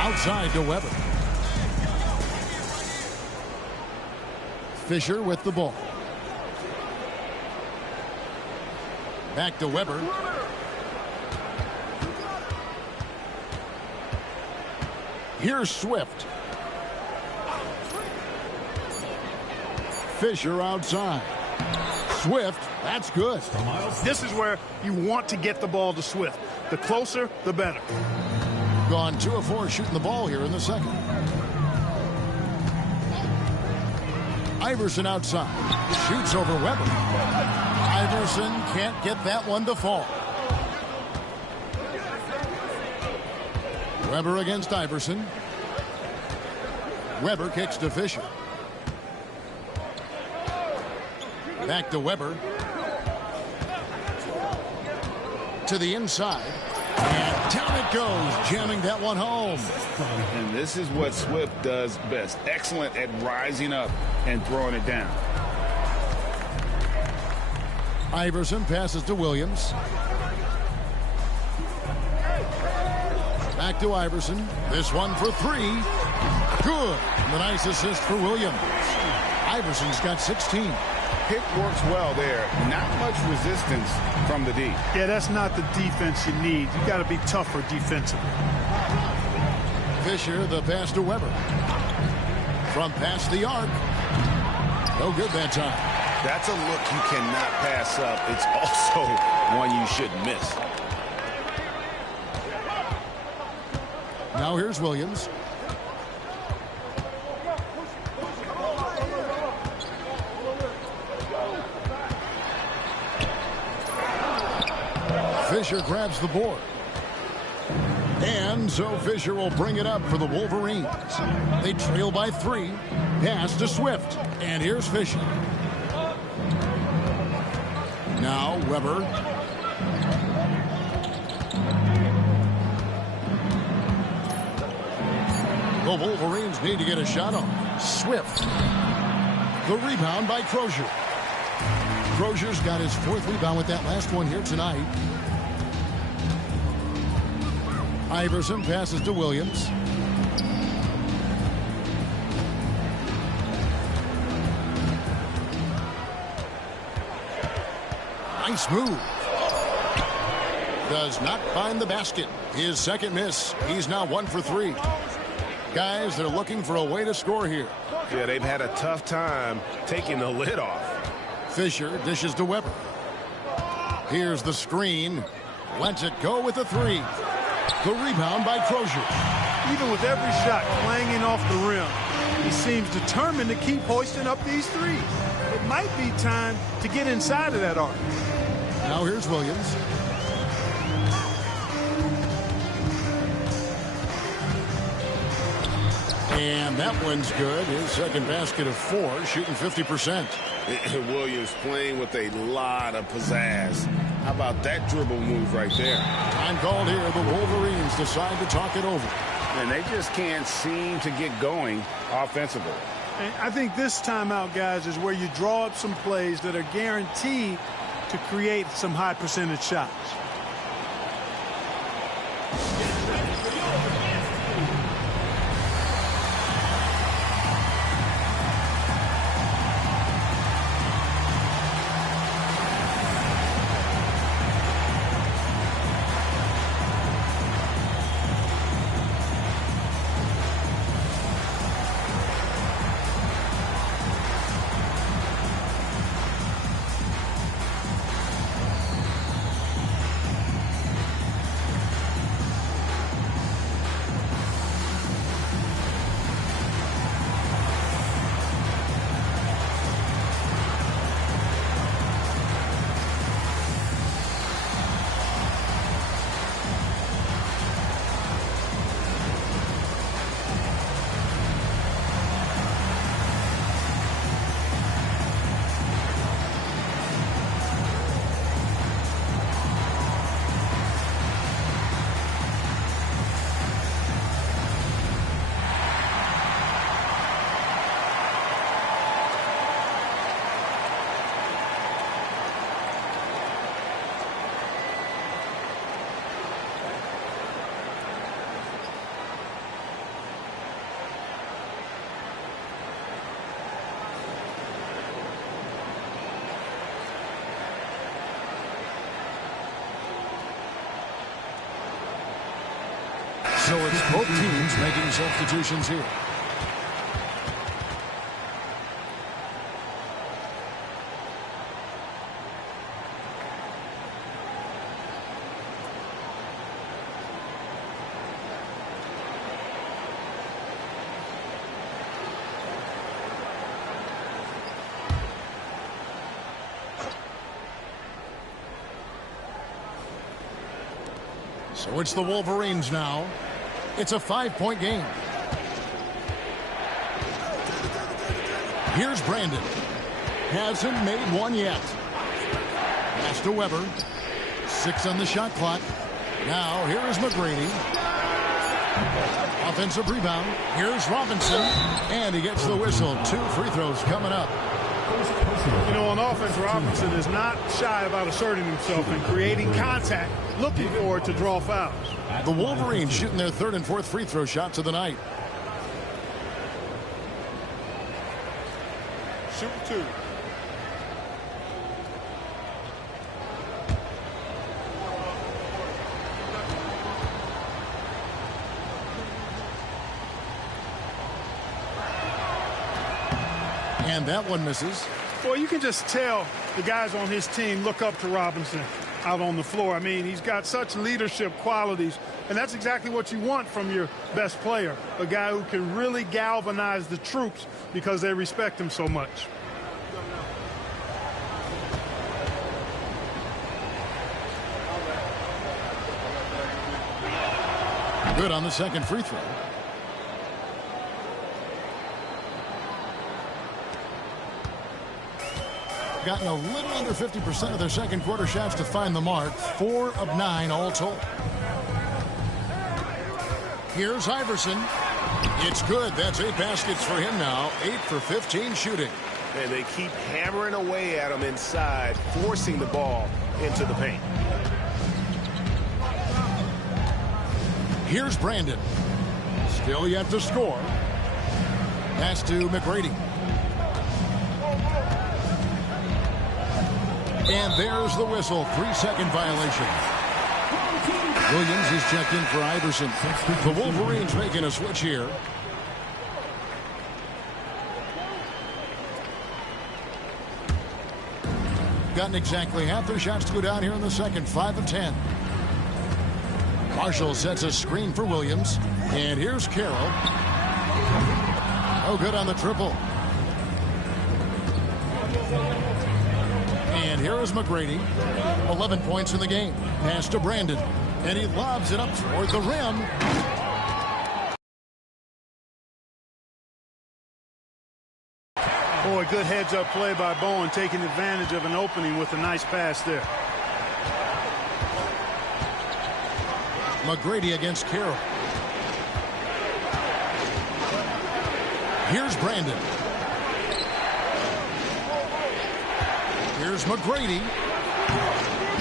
Outside to Weber. Fisher with the ball. Back to Weber. Here's Swift. Fisher outside. Swift, that's good. This is where you want to get the ball to Swift. The closer, the better. Gone 2 of 4 shooting the ball here in the second. Iverson outside. Shoots over Weber. Iverson can't get that one to fall. Weber against Iverson. Weber kicks to Fisher. Back to Weber. To the inside. And down it goes, jamming that one home. And this is what Swift does best. Excellent at rising up and throwing it down. Iverson passes to Williams. Back to Iverson. This one for 3. Good. The nice assist for Williams. Iverson's got 16. Pick works well there. Not much resistance from the D. Yeah, that's not the defense you need. You got to be tougher defensively. Fisher, the pass to Weber. From past the arc. No good that time. That's a look you cannot pass up. It's also one you shouldn't miss. Now here's Williams. Fisher grabs the board. And so Fisher will bring it up for the Wolverines. They trail by 3. Pass to Swift. And here's Fisher. Now Weber. The Wolverines need to get a shot on. Swift. The rebound by Crozier. Crozier's got his 4th rebound with that last one here tonight. Iverson passes to Williams. Nice move. Does not find the basket. His second miss. He's now 1 for 3. Guys, they're looking for a way to score here. Yeah, they've had a tough time taking the lid off. Fisher dishes to Weber. Here's the screen. Lets it go with a 3. The rebound by Crozier. Even with every shot clanging off the rim, he seems determined to keep hoisting up these threes. It might be time to get inside of that arc. Now here's Williams. And that one's good. His second basket of 4, shooting 50%. Williams playing with a lot of pizzazz. How about that dribble move right there? Time called here. The Wolverines decide to talk it over. And they just can't seem to get going offensively. And I think this timeout, guys, is where you draw up some plays that are guaranteed to create some high percentage shots. So it's both teams making substitutions here. So it's the Wolverines now. It's a 5-point game. Here's Brandon. Hasn't made one yet. Pass to Weber. 6 on the shot clock. Now here is McGrady. Offensive rebound. Here's Robinson. And he gets the whistle. 2 free throws coming up. You know, on offense, Robinson is not shy about asserting himself and creating contact, looking for it to draw fouls. The Wolverines shooting their 3rd and 4th free throw shots of the night. Shoot 2. And that one misses. Boy, you can just tell the guys on his team look up to Robinson out on the floor. I mean, he's got such leadership qualities, and that's exactly what you want from your best player, a guy who can really galvanize the troops because they respect him so much. Good on the second free throw. Gotten a little under 50% of their second quarter shots to find the mark. 4 of 9 all told. Here's Iverson. It's good. That's 8 baskets for him now. 8 for 15 shooting. And they keep hammering away at him inside, forcing the ball into the paint. Here's Brandon. Still yet to score. Pass to McGrady. And there's the whistle. 3-second violation. Williams is checked in for Iverson. The Wolverines making a switch here. Gotten exactly half their shots to go down here in the second. 5 of 10. Marshall sets a screen for Williams. And here's Carroll. Oh, good on the triple. And here is McGrady. 11 points in the game. Pass to Brandon. And he lobs it up toward the rim. Boy, good heads-up play by Bowen, taking advantage of an opening with a nice pass there. McGrady against Carroll. Here's Brandon. Here's McGrady.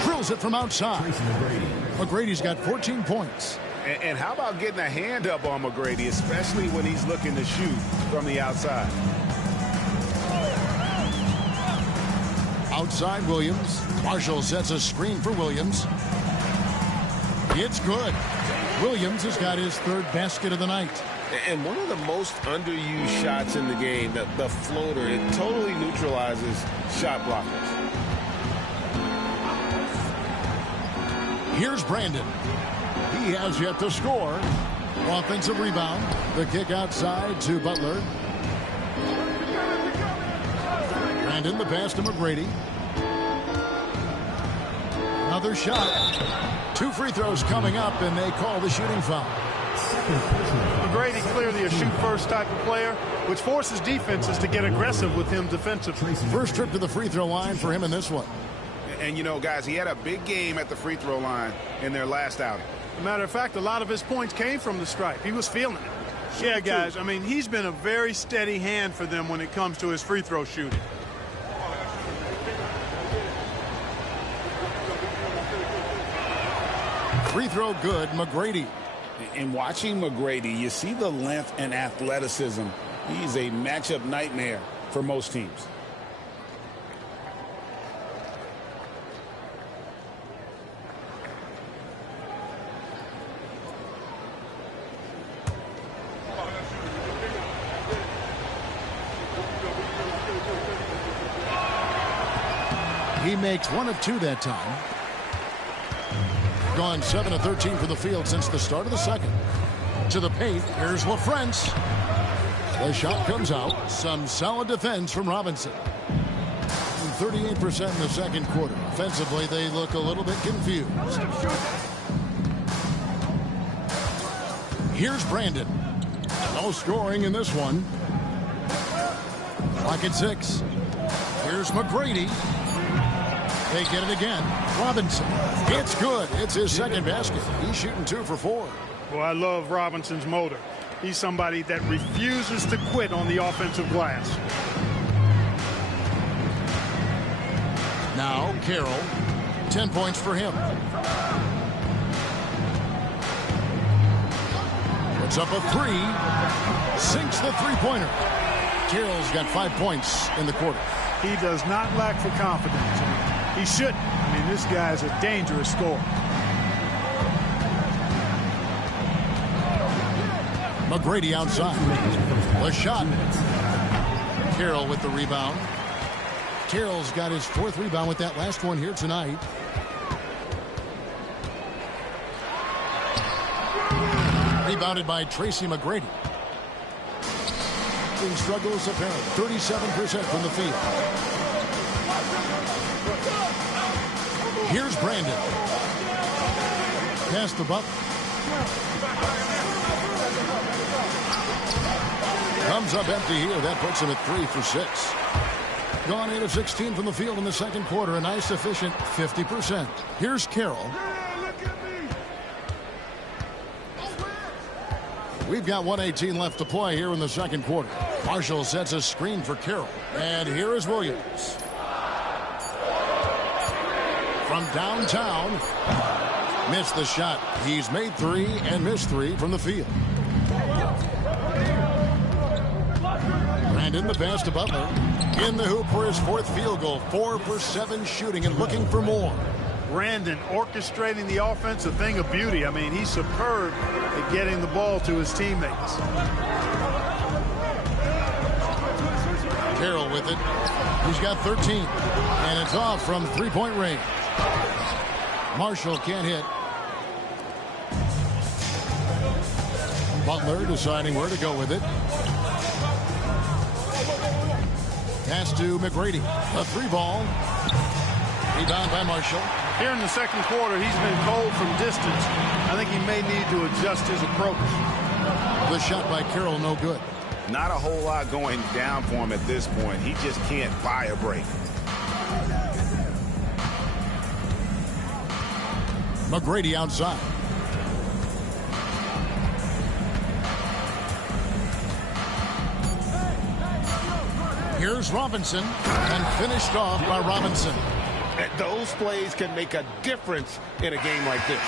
Drills it from outside. McGrady's got 14 points. And how about getting a hand up on McGrady, especially when he's looking to shoot from the outside? Outside Williams. Marshall sets a screen for Williams. It's good. Williams has got his third basket of the night. And one of the most underused shots in the game, the floater, it totally neutralizes shot blockers. Here's Brandon. He has yet to score. Offensive rebound. The kick outside to Butler. Brandon, the pass to McGrady. Another shot. 2 free throws coming up, and they call the shooting foul. McGrady clearly a shoot-first type of player, which forces defenses to get aggressive with him defensively. First trip to the free throw line for him in this one. And, you know, guys, he had a big game at the free throw line in their last outing. As a matter of fact, a lot of his points came from the stripe. He was feeling it. Yeah, guys, I mean, he's been a very steady hand for them when it comes to his free throw shooting. Free throw good, McGrady. In watching McGrady, you see the length and athleticism. He's a matchup nightmare for most teams. He makes 1 of 2 that time. Gone 7 of 13 from the field since the start of the second. To the paint, here's LaFrentz. The shot comes out. Some solid defense from Robinson. 38% in the second quarter. Offensively, they look a little bit confused. Here's Brandon. No scoring in this one. Clock at 6. Here's McGrady. They get it again. Robinson. It's good. It's his second basket. He's shooting 2 for 4. Well, I love Robinson's motor. He's somebody that refuses to quit on the offensive glass. Now, Carroll. 10 points for him. Puts up a 3. Sinks the three-pointer. Carroll's got 5 points in the quarter. He does not lack for confidence. He shouldn't. I mean, this guy's a dangerous scorer. McGrady outside. The shot. Carroll with the rebound. Carroll's got his 4th rebound with that last one here tonight. Rebounded by Tracy McGrady. He struggles apparent. 37% from the field. Here's Brandon. Pass the Butler. Comes up empty here. That puts him at 3 for 6. Gone 8 of 16 from the field in the second quarter. A nice efficient 50%. Here's Carroll. We've got 1:18 left to play here in the second quarter. Marshall sets a screen for Carroll. And here is Williams. From downtown. Missed the shot. He's made 3 and missed 3 from the field. Brandon, the pass to Butler. In the hoop for his 4th field goal. 4 for 7 shooting and looking for more. Brandon orchestrating the offense, a thing of beauty. I mean, he's superb at getting the ball to his teammates. Carroll with it. He's got 13. And it's off from three-point range. Marshall can't hit. Butler deciding where to go with it. Pass to McGrady. A 3-ball. Rebound by Marshall. Here in the second quarter, he's been cold from distance. I think he may need to adjust his approach. The shot by Carroll, no good. Not a whole lot going down for him at this point. He just can't buy a break. McGrady outside. Here's Robinson, and finished off by Robinson. Those plays can make a difference in a game like this.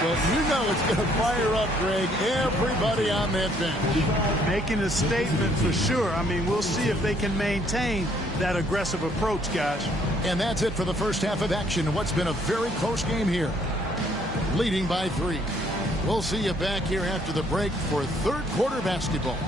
Well, you know it's going to fire up, Greg, everybody on that bench. Making a statement for sure. I mean, we'll see if they can maintain that aggressive approach, guys. And that's it for the first half of action in what's been a very close game here. Leading by 3. We'll see you back here after the break for third quarter basketball.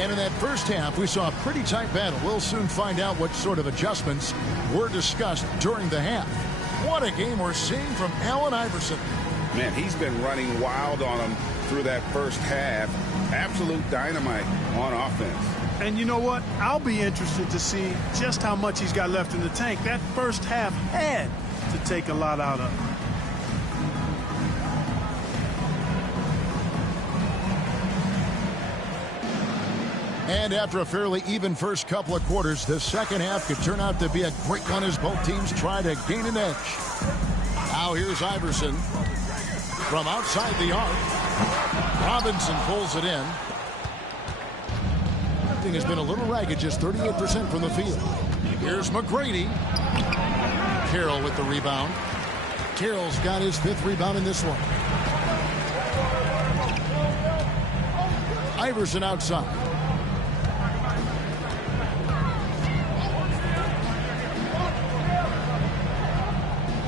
And in that first half, we saw a pretty tight battle. We'll soon find out what sort of adjustments were discussed during the half. What a game we're seeing from Allen Iverson. Man, he's been running wild on him through that first half. Absolute dynamite on offense. And you know what? I'll be interested to see just how much he's got left in the tank. That first half had to take a lot out of him. And after a fairly even first couple of quarters, the second half could turn out to be a great one as both teams try to gain an edge. Now here's Iverson from outside the arc. Robinson pulls it in. Everything has been a little ragged, just 38% from the field. Here's McGrady. Carroll with the rebound. Carroll's got his 5th rebound in this one. Iverson outside.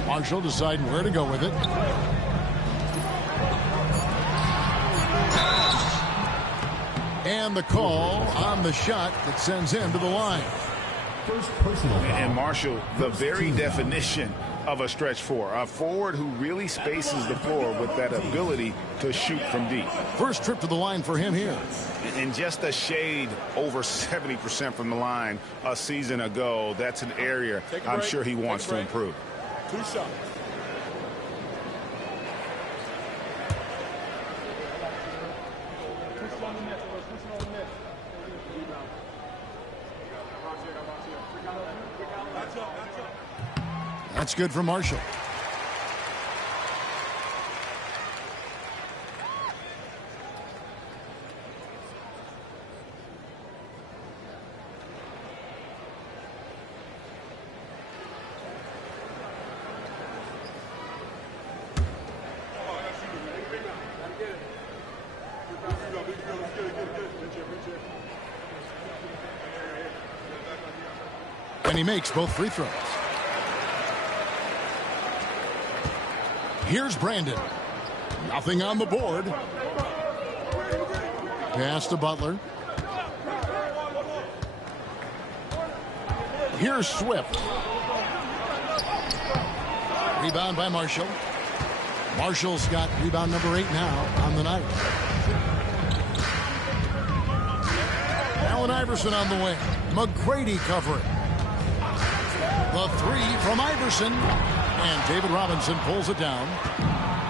Marshall deciding where to go with it. And the call on the shot that sends him to the line. First personal foul. And Marshall, the very definition of a stretch 4. A forward who really spaces the floor with that ability to shoot from deep. First trip to the line for him here. And just a shade over 70% from the line a season ago. That's an area I'm sure he wants to improve. 2 shots. That's good for Marshall. And he makes both free throws. Here's Brandon. Nothing on the board. Pass to Butler. Here's Swift. Rebound by Marshall. Marshall's got rebound number 8 now on the night. Allen Iverson on the way. McGrady covering. The 3 from Iverson. And David Robinson pulls it down.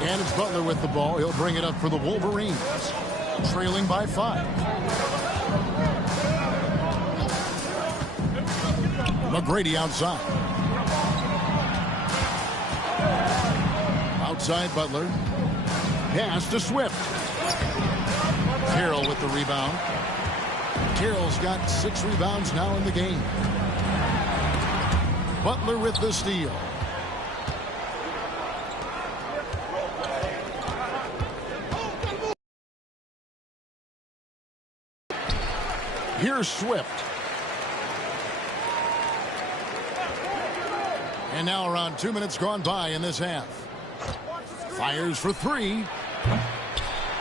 And it's Butler with the ball. He'll bring it up for the Wolverines. Trailing by 5. McGrady outside. Outside Butler. Pass to Swift. Carroll with the rebound. Carroll's got 6 rebounds now in the game. Butler with the steal. Here's Swift. And now around 2 minutes gone by in this half. Fires for three.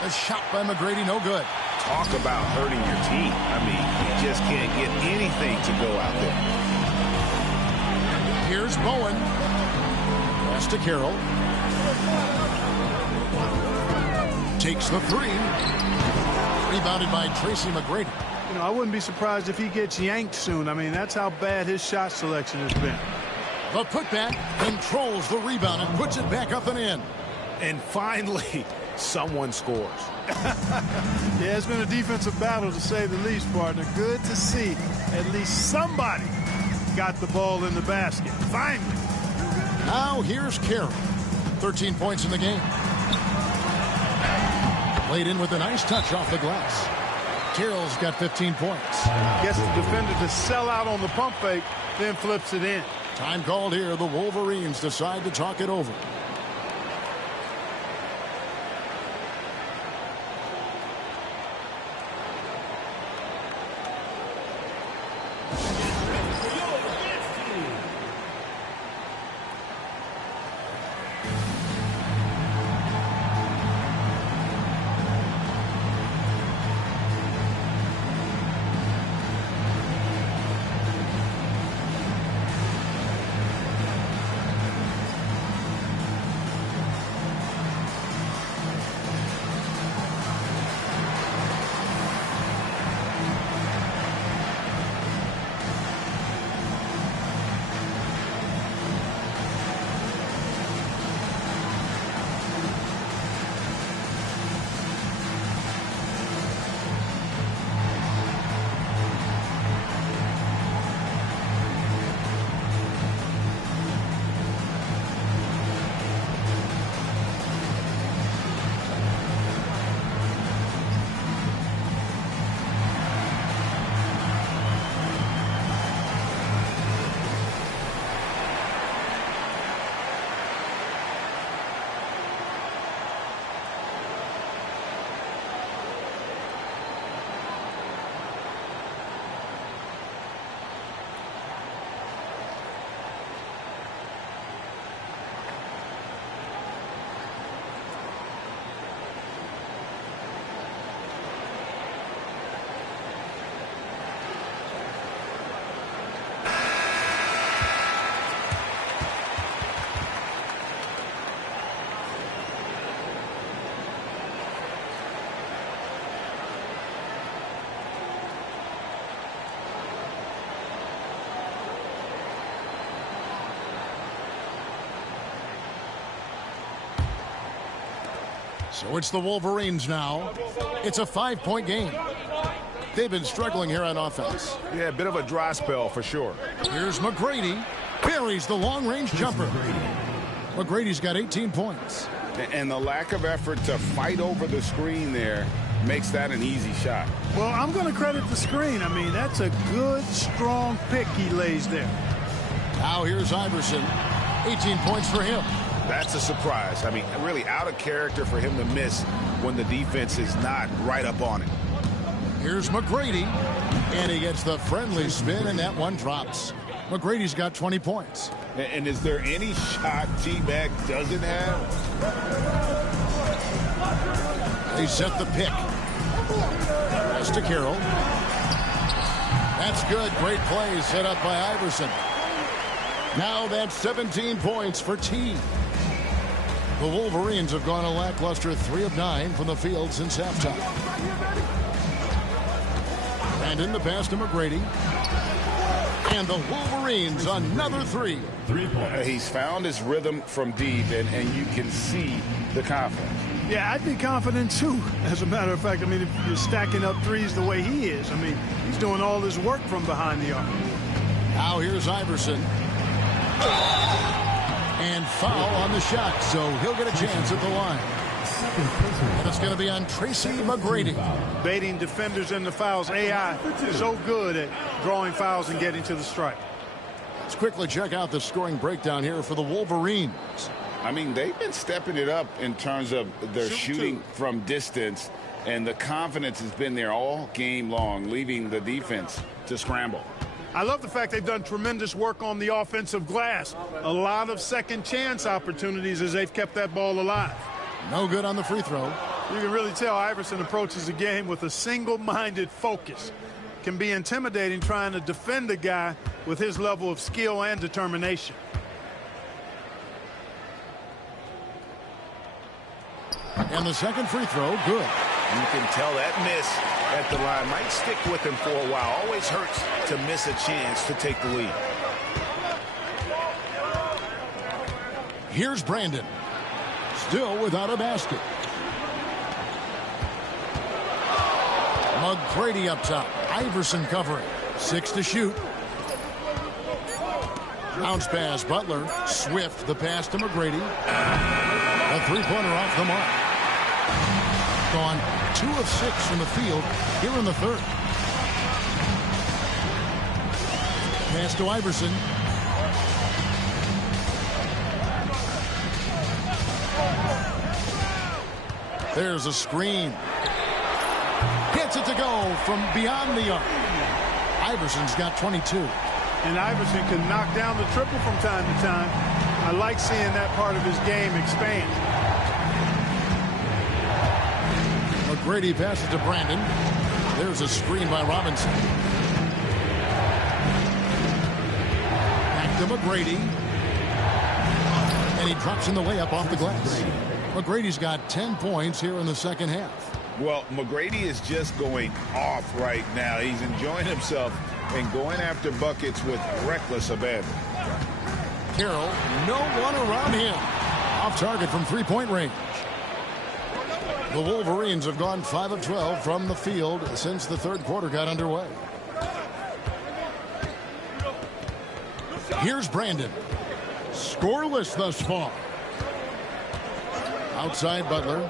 A shot by McGrady, no good. Talk about hurting your team. I mean, you just can't get anything to go out there. Here's Bowen. Pass to Carroll. Takes the three. Rebounded by Tracy McGrady. You know, I wouldn't be surprised if he gets yanked soon. I mean, that's how bad his shot selection has been. The putback controls the rebound and puts it back up and in. And finally, someone scores. Yeah, it's been a defensive battle to say the least, partner. Good to see at least somebody got the ball in the basket. Finally. Now here's Carroll. 13 points in the game. Played in with a nice touch off the glass. Carroll's got 15 points. Gets the defender to sell out on the pump fake, then flips it in. Time called here. The Wolverines decide to talk it over. So it's the Wolverines now. It's a 5-point game. They've been struggling here on offense. Yeah, a bit of a dry spell for sure. Here's McGrady. Buries the long-range jumper. McGrady's got 18 points. And the lack of effort to fight over the screen there makes that an easy shot. Well, I'm going to credit the screen. I mean, that's a good, strong pick he lays there. Now here's Iverson. 18 points for him. That's a surprise. I mean, really out of character for him to miss when the defense is not right up on it. Here's McGrady. And he gets the friendly spin, and that one drops. McGrady's got 20 points. And is there any shot T-Mac doesn't have? They set the pick. Pass to Carroll. That's good. Great play set up by Iverson. Now that's 17 points for T. The Wolverines have gone a lackluster 3 of 9 from the field since halftime. And in the pass to McGrady. And the Wolverines another three. He's found his rhythm from deep, and you can see the confidence. Yeah, I'd be confident too. As a matter of fact, I mean, if you're stacking up threes the way he is, I mean, he's doing all his work from behind the arc. Now here's Iverson. And foul on the shot, so he'll get a chance at the line. And it's going to be on Tracy McGrady. Baiting defenders in the fouls. AI is so good at drawing fouls and getting to the stripe. Let's quickly check out the scoring breakdown here for the Wolverines. I mean, they've been stepping it up in terms of their shooting from distance. And the confidence has been there all game long, leaving the defense to scramble. I love the fact they've done tremendous work on the offensive glass. A lot of second chance opportunities as they've kept that ball alive. No good on the free throw. You can really tell Iverson approaches the game with a single-minded focus. Can be intimidating trying to defend a guy with his level of skill and determination. And the second free throw, good. You can tell that miss at the line might stick with him for a while. Always hurts to miss a chance to take the lead. Here's Brandon. Still without a basket. McGrady up top. Iverson covering. 6 to shoot. Bounce pass, Butler. Swift, the pass to McGrady. A three-pointer off the mark. Gone 2 of 6 from the field here in the third. Pass to Iverson. There's a screen. Gets it to go from beyond the arc. Iverson's got 22. And Iverson can knock down the triple from time to time. I like seeing that part of his game expand. McGrady passes to Brandon. There's a screen by Robinson. Back to McGrady. And he drops in the layup off the glass. McGrady's got 10 points here in the second half. Well, McGrady is just going off right now. He's enjoying himself and going after buckets with reckless abandon. Carroll, no one around him. Off target from three-point range. The Wolverines have gone 5 of 12 from the field since the third quarter got underway. Here's Brandon. Scoreless thus far. Outside Butler.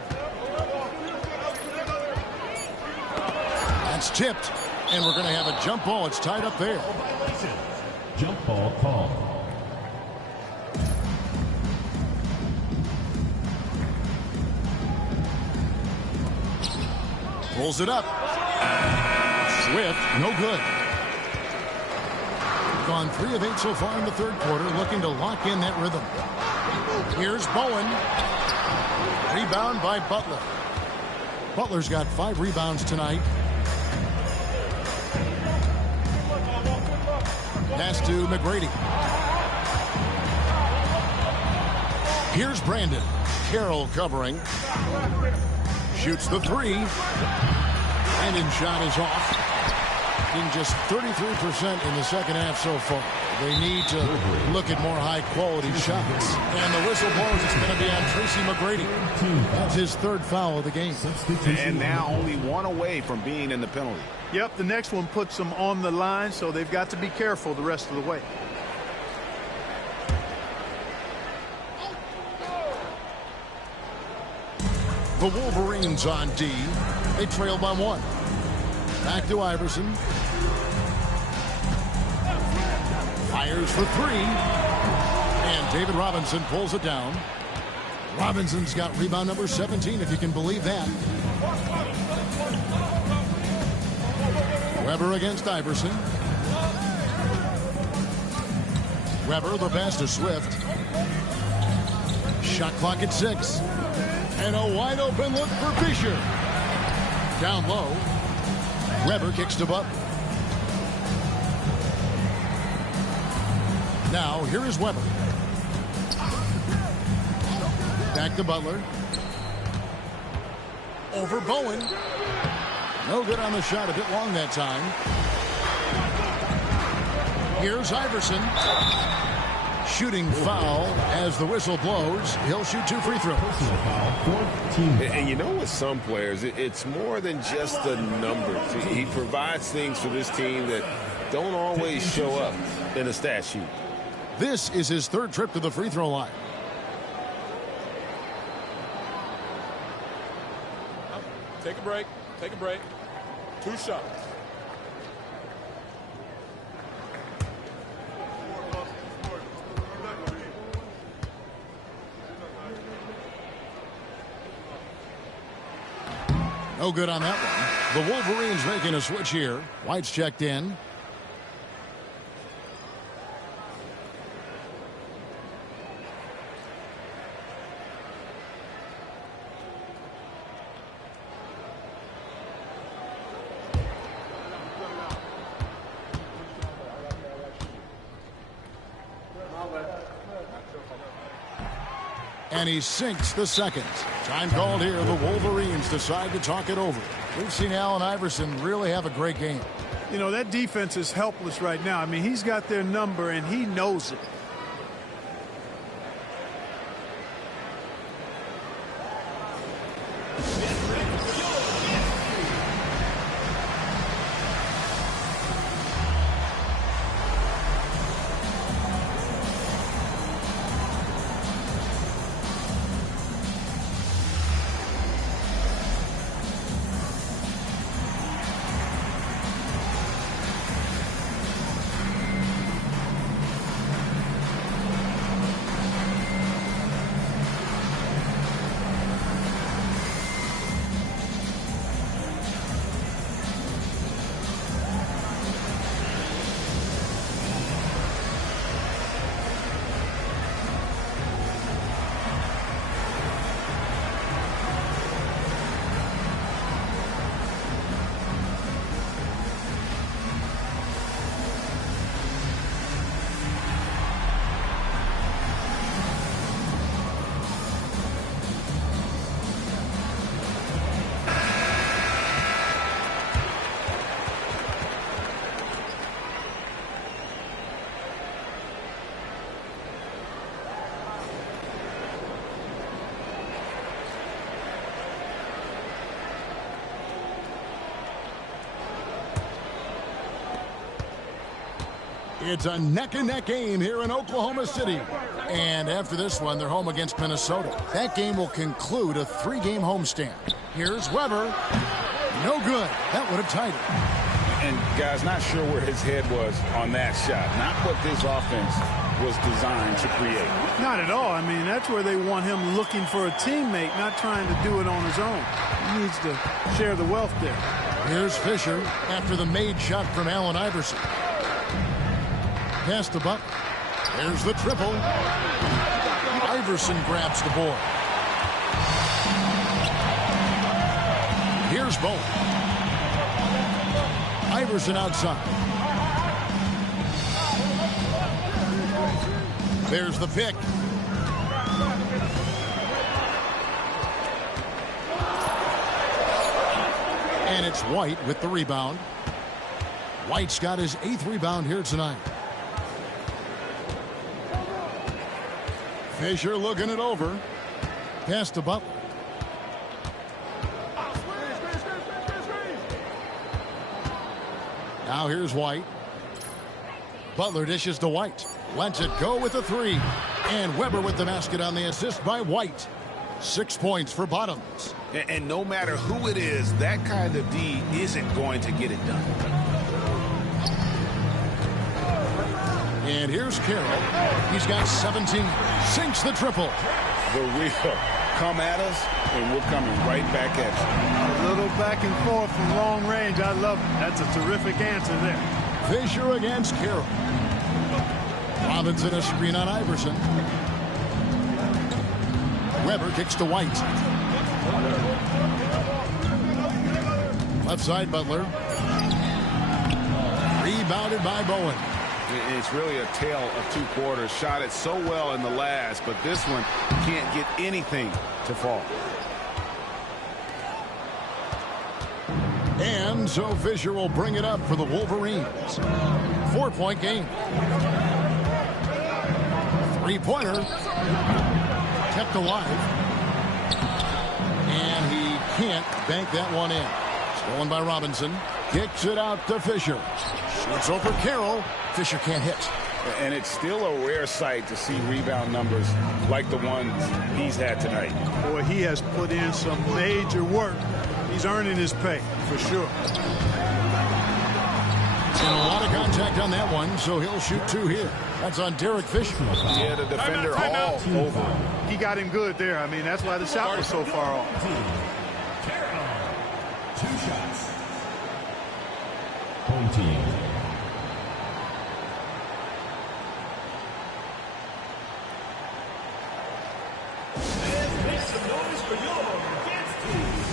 That's tipped. And we're going to have a jump ball. It's tied up there. Jump ball call. Pulls it up. Swift, no good. Gone 3 of 8 so far in the third quarter, looking to lock in that rhythm. Here's Bowen. Rebound by Butler. Butler's got 5 rebounds tonight. Pass to McGrady. Here's Brandon. Carroll covering. Shoots the 3. And Ncaa is off. In just 33% in the second half so far. They need to look at more high-quality shots. And the whistle blows. It's going to be on Tracy McGrady. That's his 3rd foul of the game. And now only 1 away from being in the penalty. Yep, the next one puts them on the line, so they've got to be careful the rest of the way. The Wolverines on D. They trail by 1. Back to Iverson. Fires for 3. And David Robinson pulls it down. Robinson's got rebound number 17, if you can believe that. Weber against Iverson. Weber, the pass to Swift. Shot clock at 6. And a wide open look for Fisher. Down low. Weber kicks to Butler. Now, here is Weber. Back to Butler. Over Bowen. No good on the shot. A bit long that time. Here's Iverson. Shooting foul as the whistle blows. He'll shoot 2 free throws. And you know, with some players, it's more than just the numbers. He provides things for this team that don't always show up in a stat sheet. This is his 3rd trip to the free throw line. Take a break. Take a break. 2 shots. No good on that one. The Wolverines making a switch here. White's checked in. And he sinks the second. Time called here. The Wolverines decide to talk it over. We've seen Allen Iverson really have a great game. You know, that defense is helpless right now. I mean, he's got their number, and he knows it. It's a neck-and-neck game here in Oklahoma City. And after this one, they're home against Minnesota. That game will conclude a 3-game homestand. Here's Weber. No good. That would have tied it. And, guys, not sure where his head was on that shot. Not what this offense was designed to create. Not at all. I mean, that's where they want him looking for a teammate, not trying to do it on his own. He needs to share the wealth there. Here's Fisher after the made shot from Allen Iverson. Pass to Butler. There's the triple. Iverson grabs the board. Here's Bowen. Iverson outside. There's the pick. And it's White with the rebound. White's got his 8th rebound here tonight. Fisher looking it over. Pass to Butler. Now here's White. Butler dishes to White. Lets it go with a 3. And Weber with the basket on the assist by White. 6 points for Bottoms. And no matter who it is, that kind of D isn't going to get it done. And here's Carroll. He's got 17. Sinks the triple. The real come at us, and we're coming right back at you. A little back and forth from long range. I love it. That's a terrific answer there. Fisher against Carroll. Robinson a screen on Iverson. Weber kicks to White. Left side Butler. Rebounded by Bowen. It's really a tale of 2 quarters. Shot it so well in the last, but this one can't get anything to fall. And so Fisher will bring it up for the Wolverines. 4-point game. 3-pointer. Kept alive. And he can't bank that one in. Stolen by Robinson. Kicks it out to Fisher. Shoots over Carroll. Fisher can't hit. And it's still a rare sight to see rebound numbers like the ones he's had tonight. Boy, he has put in some major work. He's earning his pay, for sure. And a lot of contact on that one, so he'll shoot 2 here. That's on Derek Fisher. Yeah, the defender all over. He got him good there. I mean, that's why the shot was so far off. 2 shots. Home team. And make some noise for your dance team.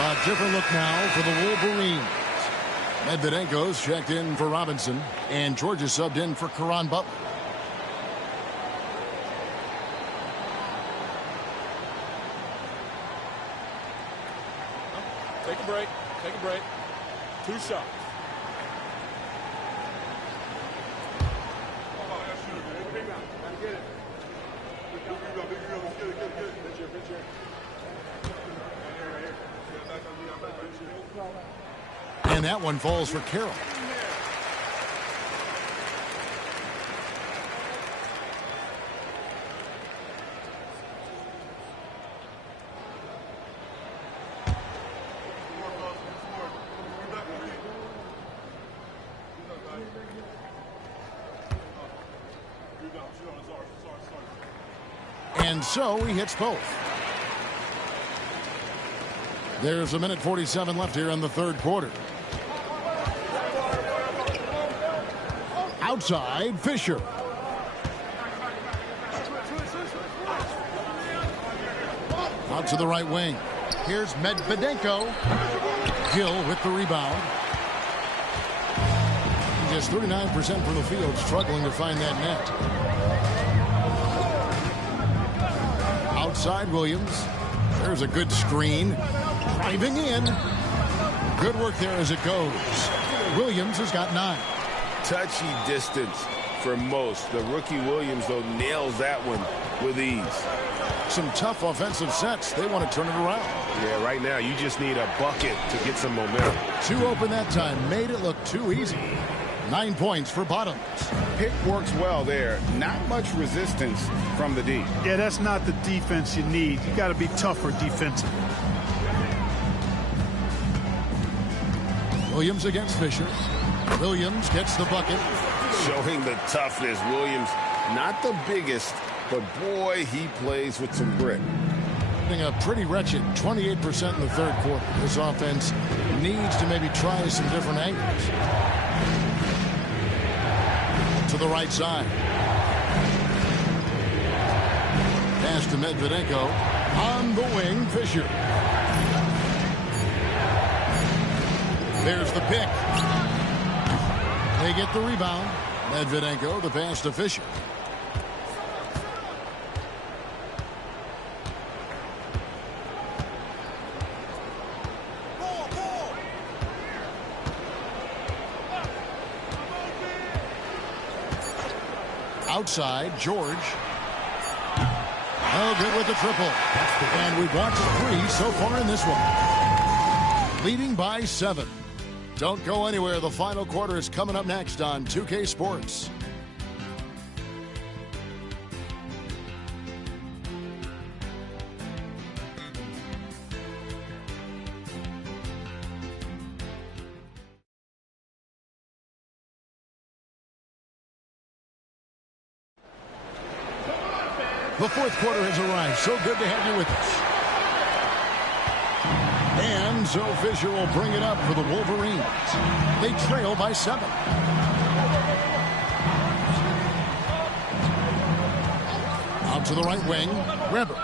A different look now for the Wolverines. Medvedenko's checked in for Robinson, and Georgia subbed in for Caron Butler. Take a break. Take a break. 2 shots. And that one falls for Carroll. And so he hits both. There's a minute 47 left here in the third quarter. Outside, Fisher. Out to the right wing. Here's Medvedenko. Gill with the rebound. Just 39% from the field, struggling to find that net. Outside Williams. There's a good screen. Driving in. Good work there as it goes. Williams has got 9. Touchy distance for most. The rookie Williams, though, nails that one with ease. Some tough offensive sets. They want to turn it around. Yeah, right now you just need a bucket to get some momentum. 2 open that time. Made it look too easy. 9 points for Bottoms. Pick works well there. Not much resistance from the D. Yeah, that's not the defense you need. You got to be tougher defensively. Williams against Fisher. Williams gets the bucket. Showing the toughness. Williams, not the biggest, but boy, he plays with some grit. A pretty wretched 28% in the third quarter. This offense needs to maybe try some different angles. To the right side. Pass to Medvedenko. On the wing, Fisher. There's the pick. They get the rebound. Medvedenko, the pass to Fisher. Outside, George. Oh, good with the triple. And we've watched 3 so far in this one. Leading by 7. Don't go anywhere. The final quarter is coming up next on 2K Sports. The fourth quarter has arrived. So good to have you with us. And so Fisher will bring it up for the Wolverines. They trail by 7. Out to the right wing. Weber.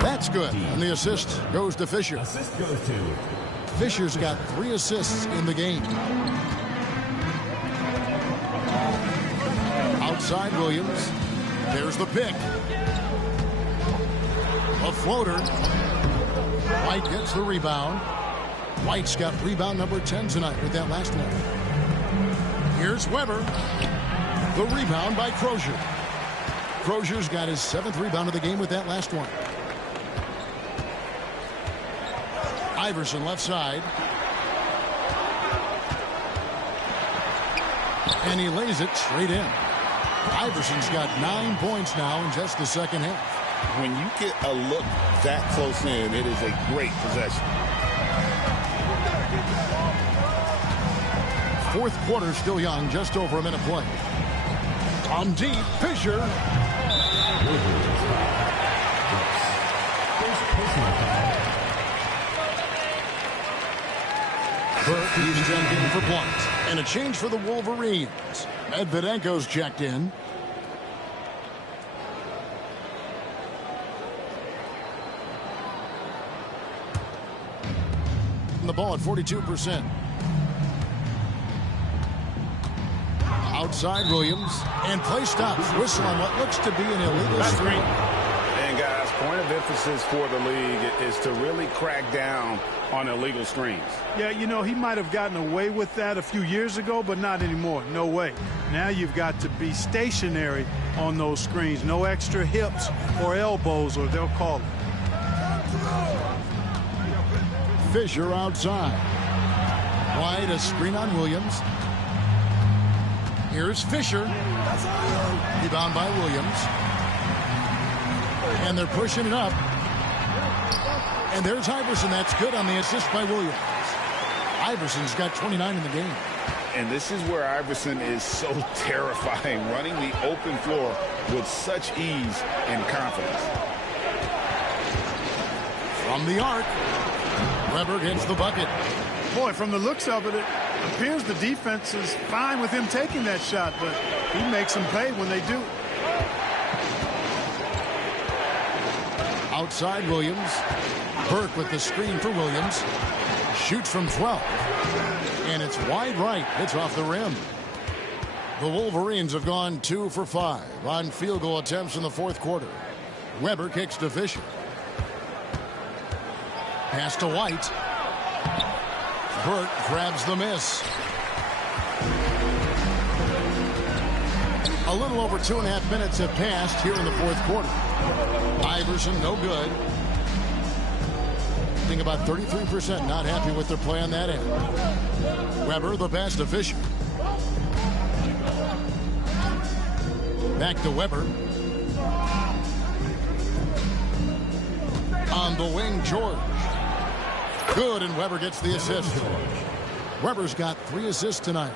That's good. And the assist goes to Fisher. Assist goes to Fisher's got 3 assists in the game. Outside Williams. There's the pick. A floater. White gets the rebound. White's got rebound number 10 tonight with that last one. Here's Weber. The rebound by Crozier. Crozier's got his 7th rebound of the game with that last one. Iverson left side. And he lays it straight in. Iverson's got 9 points now in just the second half. When you get a look that close in, it is a great possession. Fourth quarter still young, just over a minute play. On deep, Fisher. first personal foul. Burke, he's checked in for points. And a change for the Wolverines. Medvedenko's checked in. The ball at 42%. Outside Williams. And play stops. Whistle on what looks to be an illegal screen. And guys, point of emphasis for the league is to really crack down on illegal screens. Yeah, you know, he might have gotten away with that a few years ago, but not anymore. No way. Now you've got to be stationary on those screens. No extra hips or elbows, or they'll call it. Fisher outside. White, a screen on Williams. Here's Fisher. Rebound by Williams. And they're pushing it up. And there's Iverson. That's good on the assist by Williams. Iverson's got 29 in the game. And this is where Iverson is so terrifying, running the open floor with such ease and confidence. From the arc, Weber gets the bucket. Boy, from the looks of it, it appears the defense is fine with him taking that shot, but he makes them pay when they do. Outside Williams. Burke with the screen for Williams. Shoots from 12. And it's wide right. It's off the rim. The Wolverines have gone 2 for 5 on field goal attempts in the fourth quarter. Weber kicks to Fisher. Pass to White. Burke grabs the miss. A little over 2.5 minutes have passed here in the fourth quarter. Iverson, no good. I think about 33% not happy with their play on that end. Weber, the pass to Fisher. Back to Weber. On the wing, George. Good, and Weber gets the assist. Weber's got 3 assists tonight.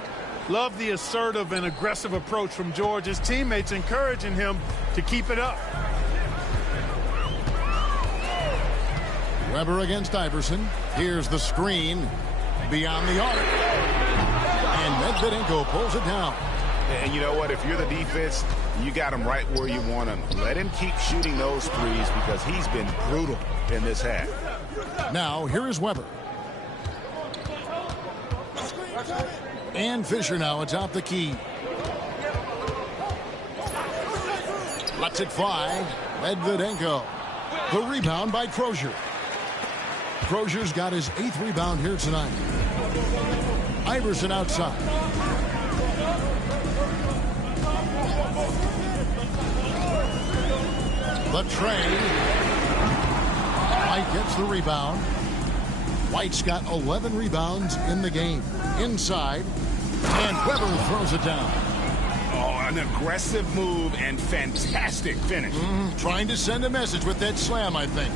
Love the assertive and aggressive approach from George. His teammates encouraging him to keep it up. Weber against Iverson. Here's the screen beyond the arc. And Medvedenko pulls it down. And you know what? If you're the defense, you got him right where you want him. Let him keep shooting those threes because he's been brutal in this half. Now, here is Weber. And Fisher now atop the key. Lets it fly. Medvedenko. The rebound by Crozier. Crozier's got his 8th rebound here tonight. Iverson outside. The trade. White gets the rebound. White's got 11 rebounds in the game. Inside. And Weber throws it down. Oh, an aggressive move and fantastic finish. Trying to send a message with that slam, I think.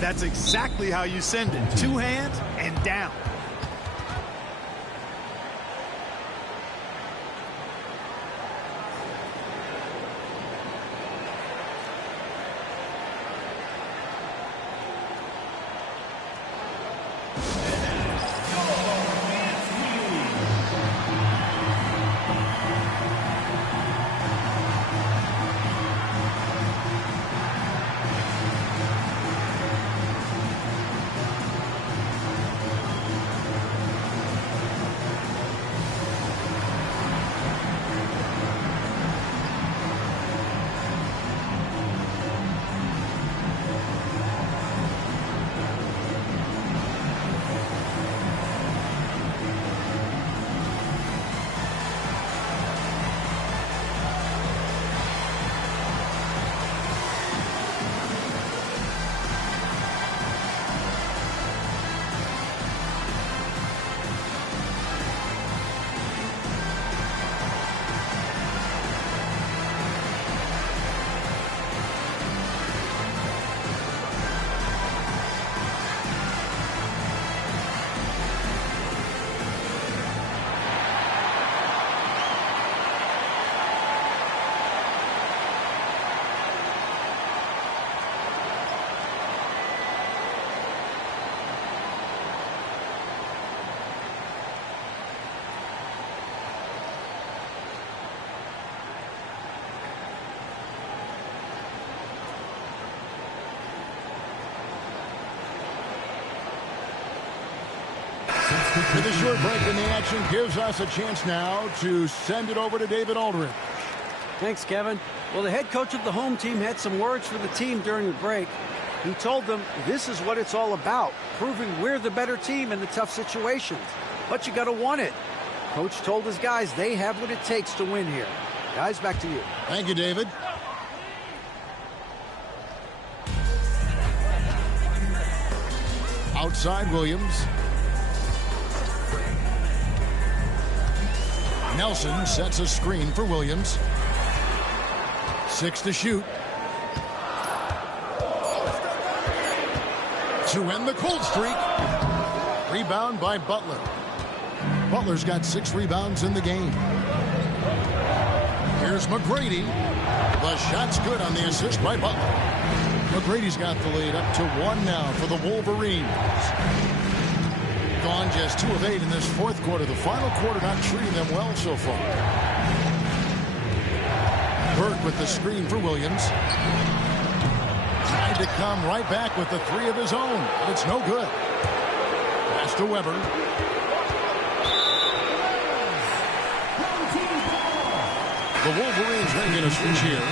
That's exactly how you send it. 2 hands and down. With a short break in the action gives us a chance now to send it over to David Aldridge. Thanks, Kevin. Well, the head coach of the home team had some words for the team during the break. He told them this is what it's all about, proving we're the better team in the tough situations. But you got to want it. Coach told his guys they have what it takes to win here. Guys, back to you. Thank you, David. Outside Williams. Nelson sets a screen for Williams. 6 to shoot. To end the cold streak. Rebound by Butler. Butler's got 6 rebounds in the game. Here's McGrady. The shot's good on the assist by Butler. McGrady's got the lead up to 1 now for the Wolverines. Gone just 2 of 8 in this fourth quarter. The final quarter not treating them well so far. Burke with the screen for Williams. Tried to come right back with the 3 of his own, but it's no good. Pass to Weber. The Wolverines making a switch here.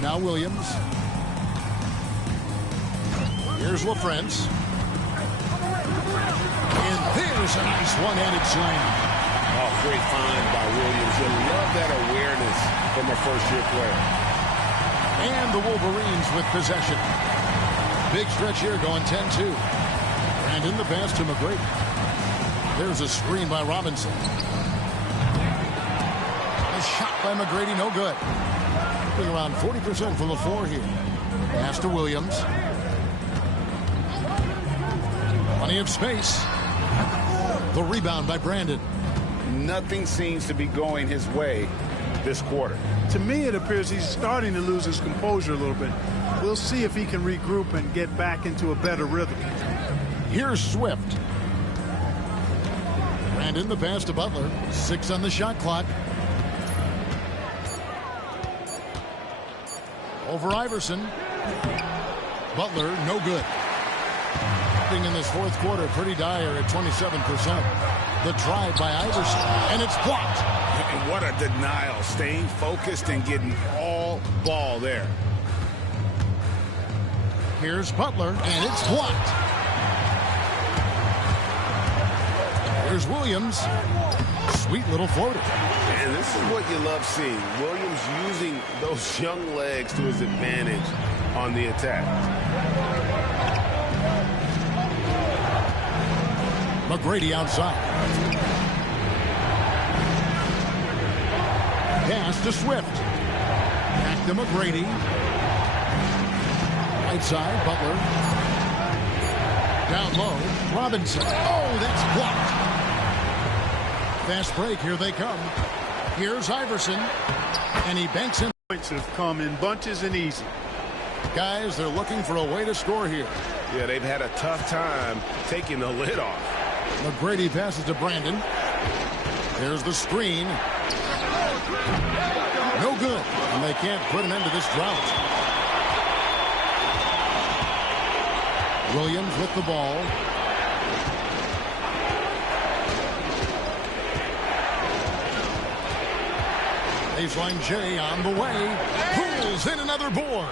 Now Williams. Here's LaFrance. And there's a nice one-handed slam. Oh, great find by Williams. You love that awareness from a first-year player. And the Wolverines with possession. Big stretch here going 10-2. Brandon the pass to McGrady. There's a screen by Robinson. A shot by McGrady, no good. Moving around 40% from the floor here. Pass to Williams. Plenty of space. The rebound by Brandon. Nothing seems to be going his way this quarter. To me, it appears he's starting to lose his composure a little bit. We'll see if he can regroup and get back into a better rhythm. Here's Swift. Brandon the pass to Butler. 6 on the shot clock. Over Iverson. Butler, no good. In this fourth quarter, pretty dire at 27%. The drive by Iverson, and it's blocked. And what a denial, staying focused and getting all ball there. Here's Butler, and it's blocked. Here's Williams. Sweet little floater. And this is what you love seeing. Williams using those young legs to his advantage on the attack. McGrady outside. Pass to Swift. Back to McGrady. Right side, Butler. Down low, Robinson. Oh, that's blocked. Fast break, here they come. Here's Iverson. And he banks in. Points have come in bunches and easy. Guys, they're looking for a way to score here. Yeah, they've had a tough time taking the lid off. McGrady passes to Brandon. There's the screen. No good. And they can't put an end to this drought. Williams with the ball. Baseline J on the way. Pulls in another board.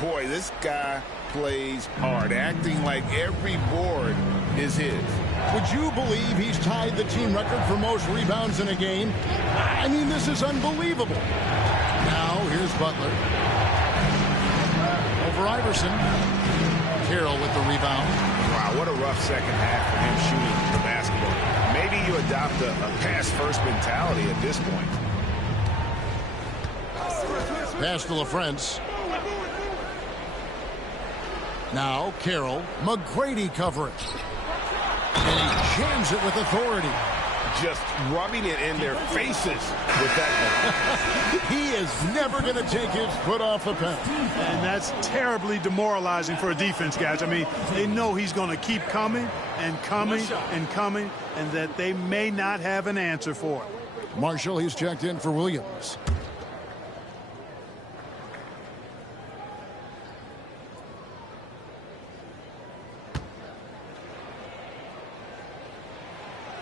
Boy, this guy plays hard, acting like every board is his. Would you believe he's tied the team record for most rebounds in a game? I mean, this is unbelievable. Now, here's Butler. Over Iverson. Carroll with the rebound. Wow, what a rough second half for him shooting the basketball. Maybe you adopt a pass-first mentality at this point. Pass to LaFrance. Now, Carroll. McGrady coverage. And he jams it with authority. just rubbing it in their faces with that one. He is never going to take his foot off the pedal. And that's terribly demoralizing for a defense, guys. I mean, they know he's going to keep coming and coming and coming, and that they may not have an answer for it. Marshall, he's checked in for Williams.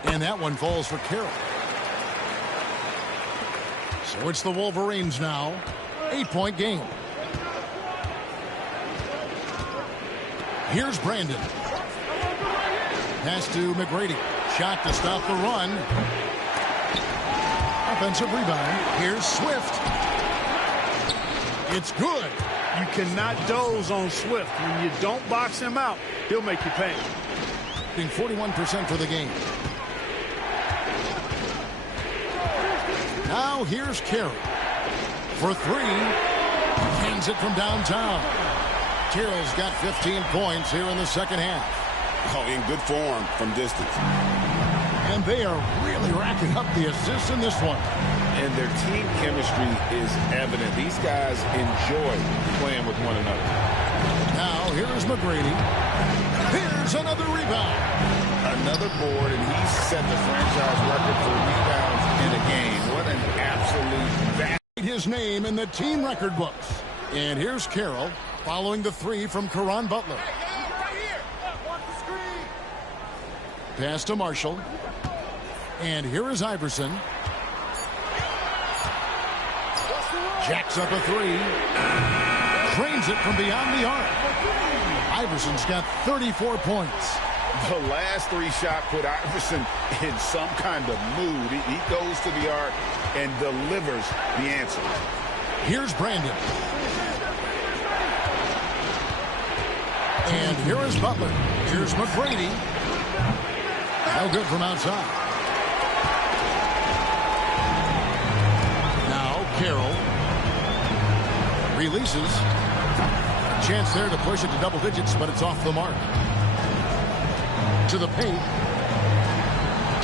And that one falls for Carroll. So it's the Wolverines now. 8-point game. Here's Brandon. Pass to McGrady. Shot to stop the run. Offensive rebound. Here's Swift. It's good. You cannot doze on Swift. When you don't box him out, he'll make you pay. Being 41% for the game. Now here's Carroll for three. Cans it from downtown. Carroll's got 15 points here in the second half. Oh, in good form from distance. And they are really racking up the assists in this one. And their team chemistry is evident. These guys enjoy playing with one another. Now here's McGrady. Here's another rebound. Another board, and he set the franchise record for rebounds in a game. What an absolute bat. His name in the team record books. And here's Carroll following the three from Caron Butler. Pass to Marshall. And here is Iverson. Jacks up a three. Cranes it from beyond the arc. Iverson's got 34 points. The last three shot put Iverson in some kind of mood. He goes to the arc and delivers the answer. Here's Brandon. And here is Butler. Here's McGrady. No good from outside. Now Carroll releases. Chance there to push it to double digits, but it's off the mark. To the paint.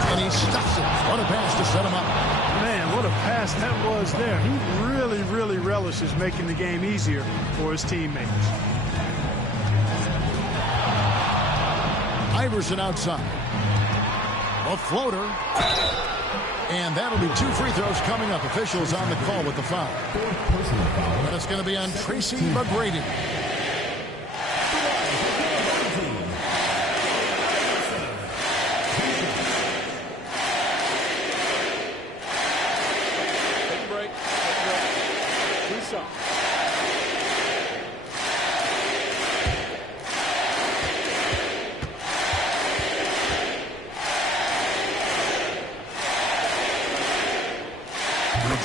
And he stuffs it. What a pass to set him up. Man, what a pass that was there. He really, really relishes making the game easier for his teammates. Iverson outside. A floater. And that'll be 2 free throws coming up. Officials on the call with the foul. And it's going to be on Tracy McGrady.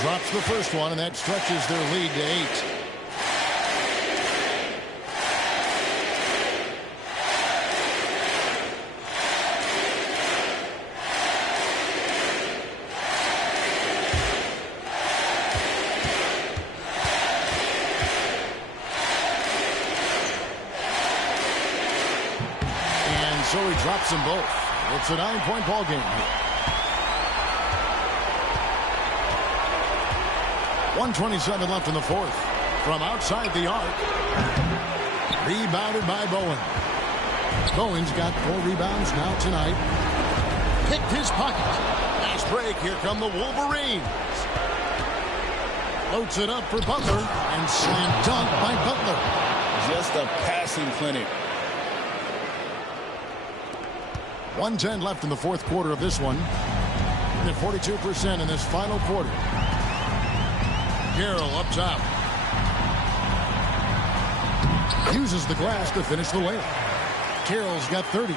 Drops the first one, and that stretches their lead to 8. And so he drops them both. It's a 9-point ball game here. 1:27 left in the fourth. From outside the arc. Rebounded by Bowen. Bowen's got 4 rebounds now tonight. Picked his pocket. Fast break. Here come the Wolverines. Floats it up for Butler. And slam dunk by Butler. Just a passing clinic. 1:10 left in the fourth quarter of this one. At 42% in this final quarter. Carroll up top. Uses the glass to finish the layup. Carroll's got 30.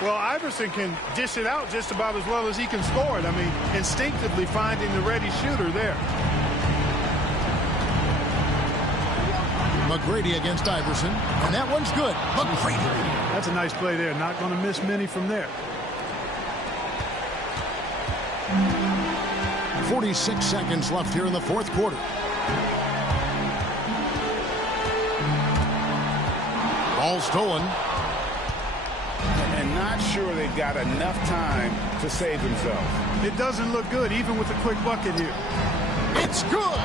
Well, Iverson can dish it out just about as well as he can score it. I mean, instinctively finding the ready shooter there. McGrady against Iverson. And that one's good. McGrady. That's a nice play there. Not going to miss many from there. 46 seconds left here in the fourth quarter. Ball stolen. And not sure they've got enough time to save themselves. It doesn't look good, even with a quick bucket here. It's good.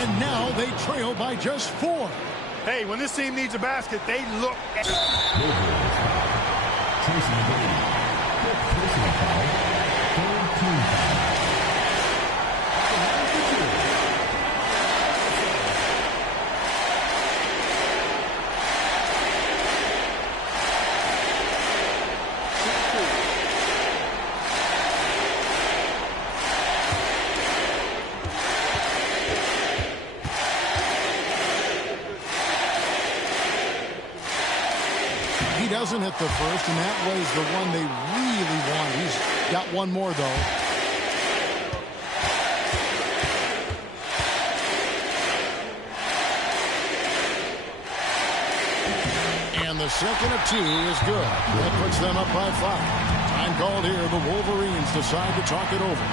And now they trail by just 4. Hey, when this team needs a basket, they look at He doesn't hit the first, and that was the one they really want. He's got one more, though. And the second of 2 is good. That puts them up by 5. Time called here. The Wolverines decide to talk it over.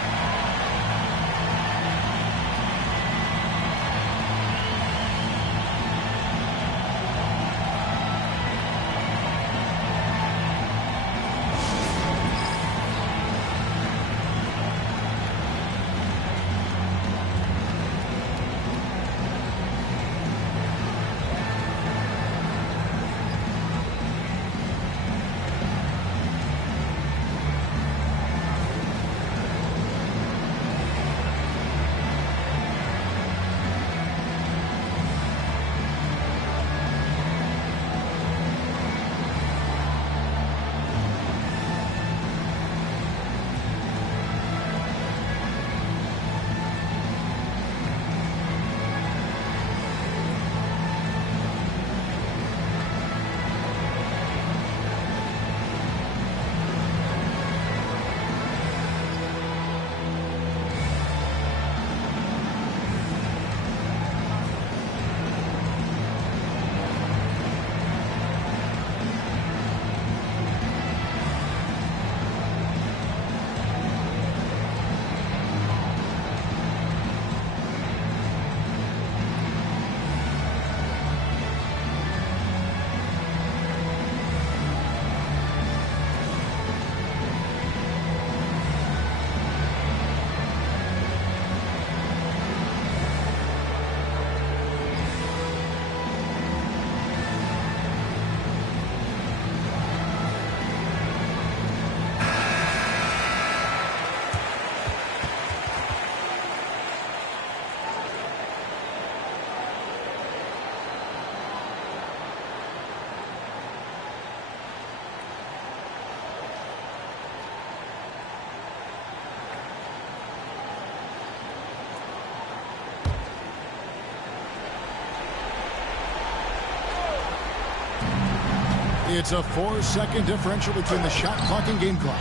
It's a 4-second differential between the shot clock and game clock.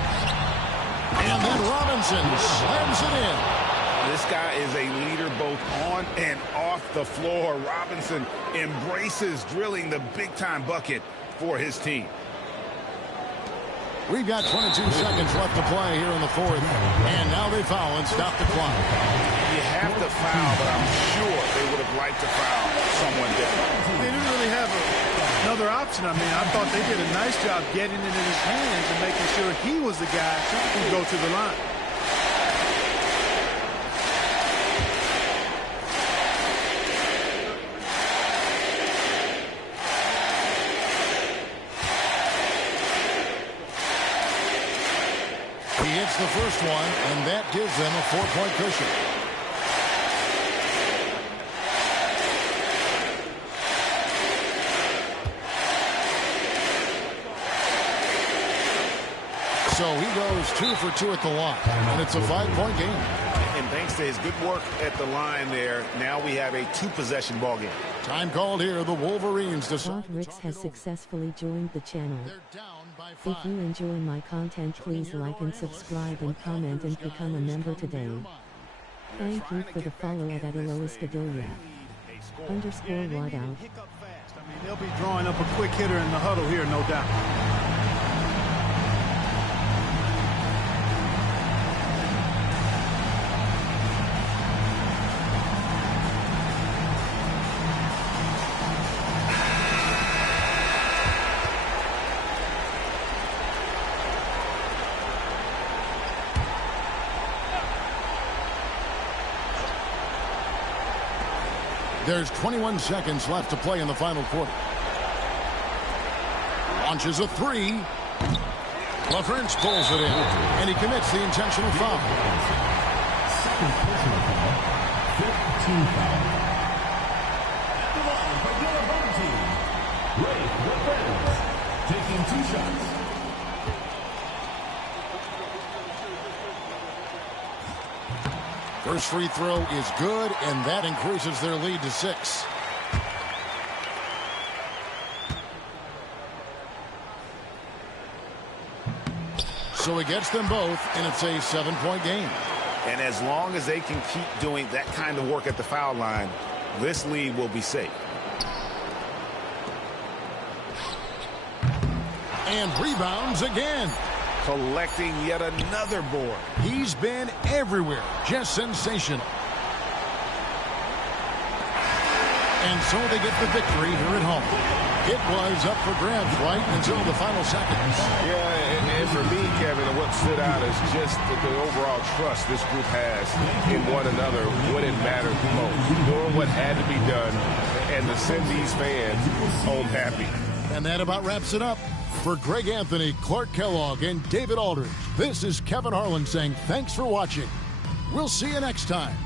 And then Robinson slams it in. This guy is a leader both on and off the floor. Robinson embraces drilling the big-time bucket for his team. We've got 22 seconds left to play here in the 4th. And now they foul and stop the clock. You have to foul, but I'm sure they would have liked to foul someone different. They didn't really have another option. I mean, I thought they did a nice job getting it in his hands and making sure he was the guy who go to the line. He hits the first one, and that gives them a 4-point cushion. So he goes 2 for 2 at the line, and it's a 5-point game. And thanks to his good work at the line there, now we have a 2-possession ball game. Time called here. The Wolverines decide. Ricks has successfully joined the channel. They're down by 5. If you enjoy my content, please like and subscribe and comment and become a member today. Thank you for the follow at @Eloispadilla. _Wad out. I mean, they'll be drawing up a quick hitter in the huddle here, no doubt. There's 21 seconds left to play in the final quarter. Launches a three. Lafrance pulls it in, and he commits the intentional foul. Second personal foul. Fifth team foul. At the line for your home team, Ray Lafrance, taking 2 shots. First free throw is good, and that increases their lead to 6. So he gets them both, and it's a 7-point game. And as long as they can keep doing that kind of work at the foul line, this lead will be safe. And rebounds again. Collecting yet another board. He's been everywhere. Just sensational. And so they get the victory here at home. It was up for grabs right until the final seconds. Yeah, and for me, Kevin, what stood out is just the overall trust this group has in one another when it mattered the most. Doing what had to be done and to send these fans home happy. And that about wraps it up. For Greg Anthony, Clark Kellogg, and David Aldridge, this is Kevin Harlan saying thanks for watching. We'll see you next time.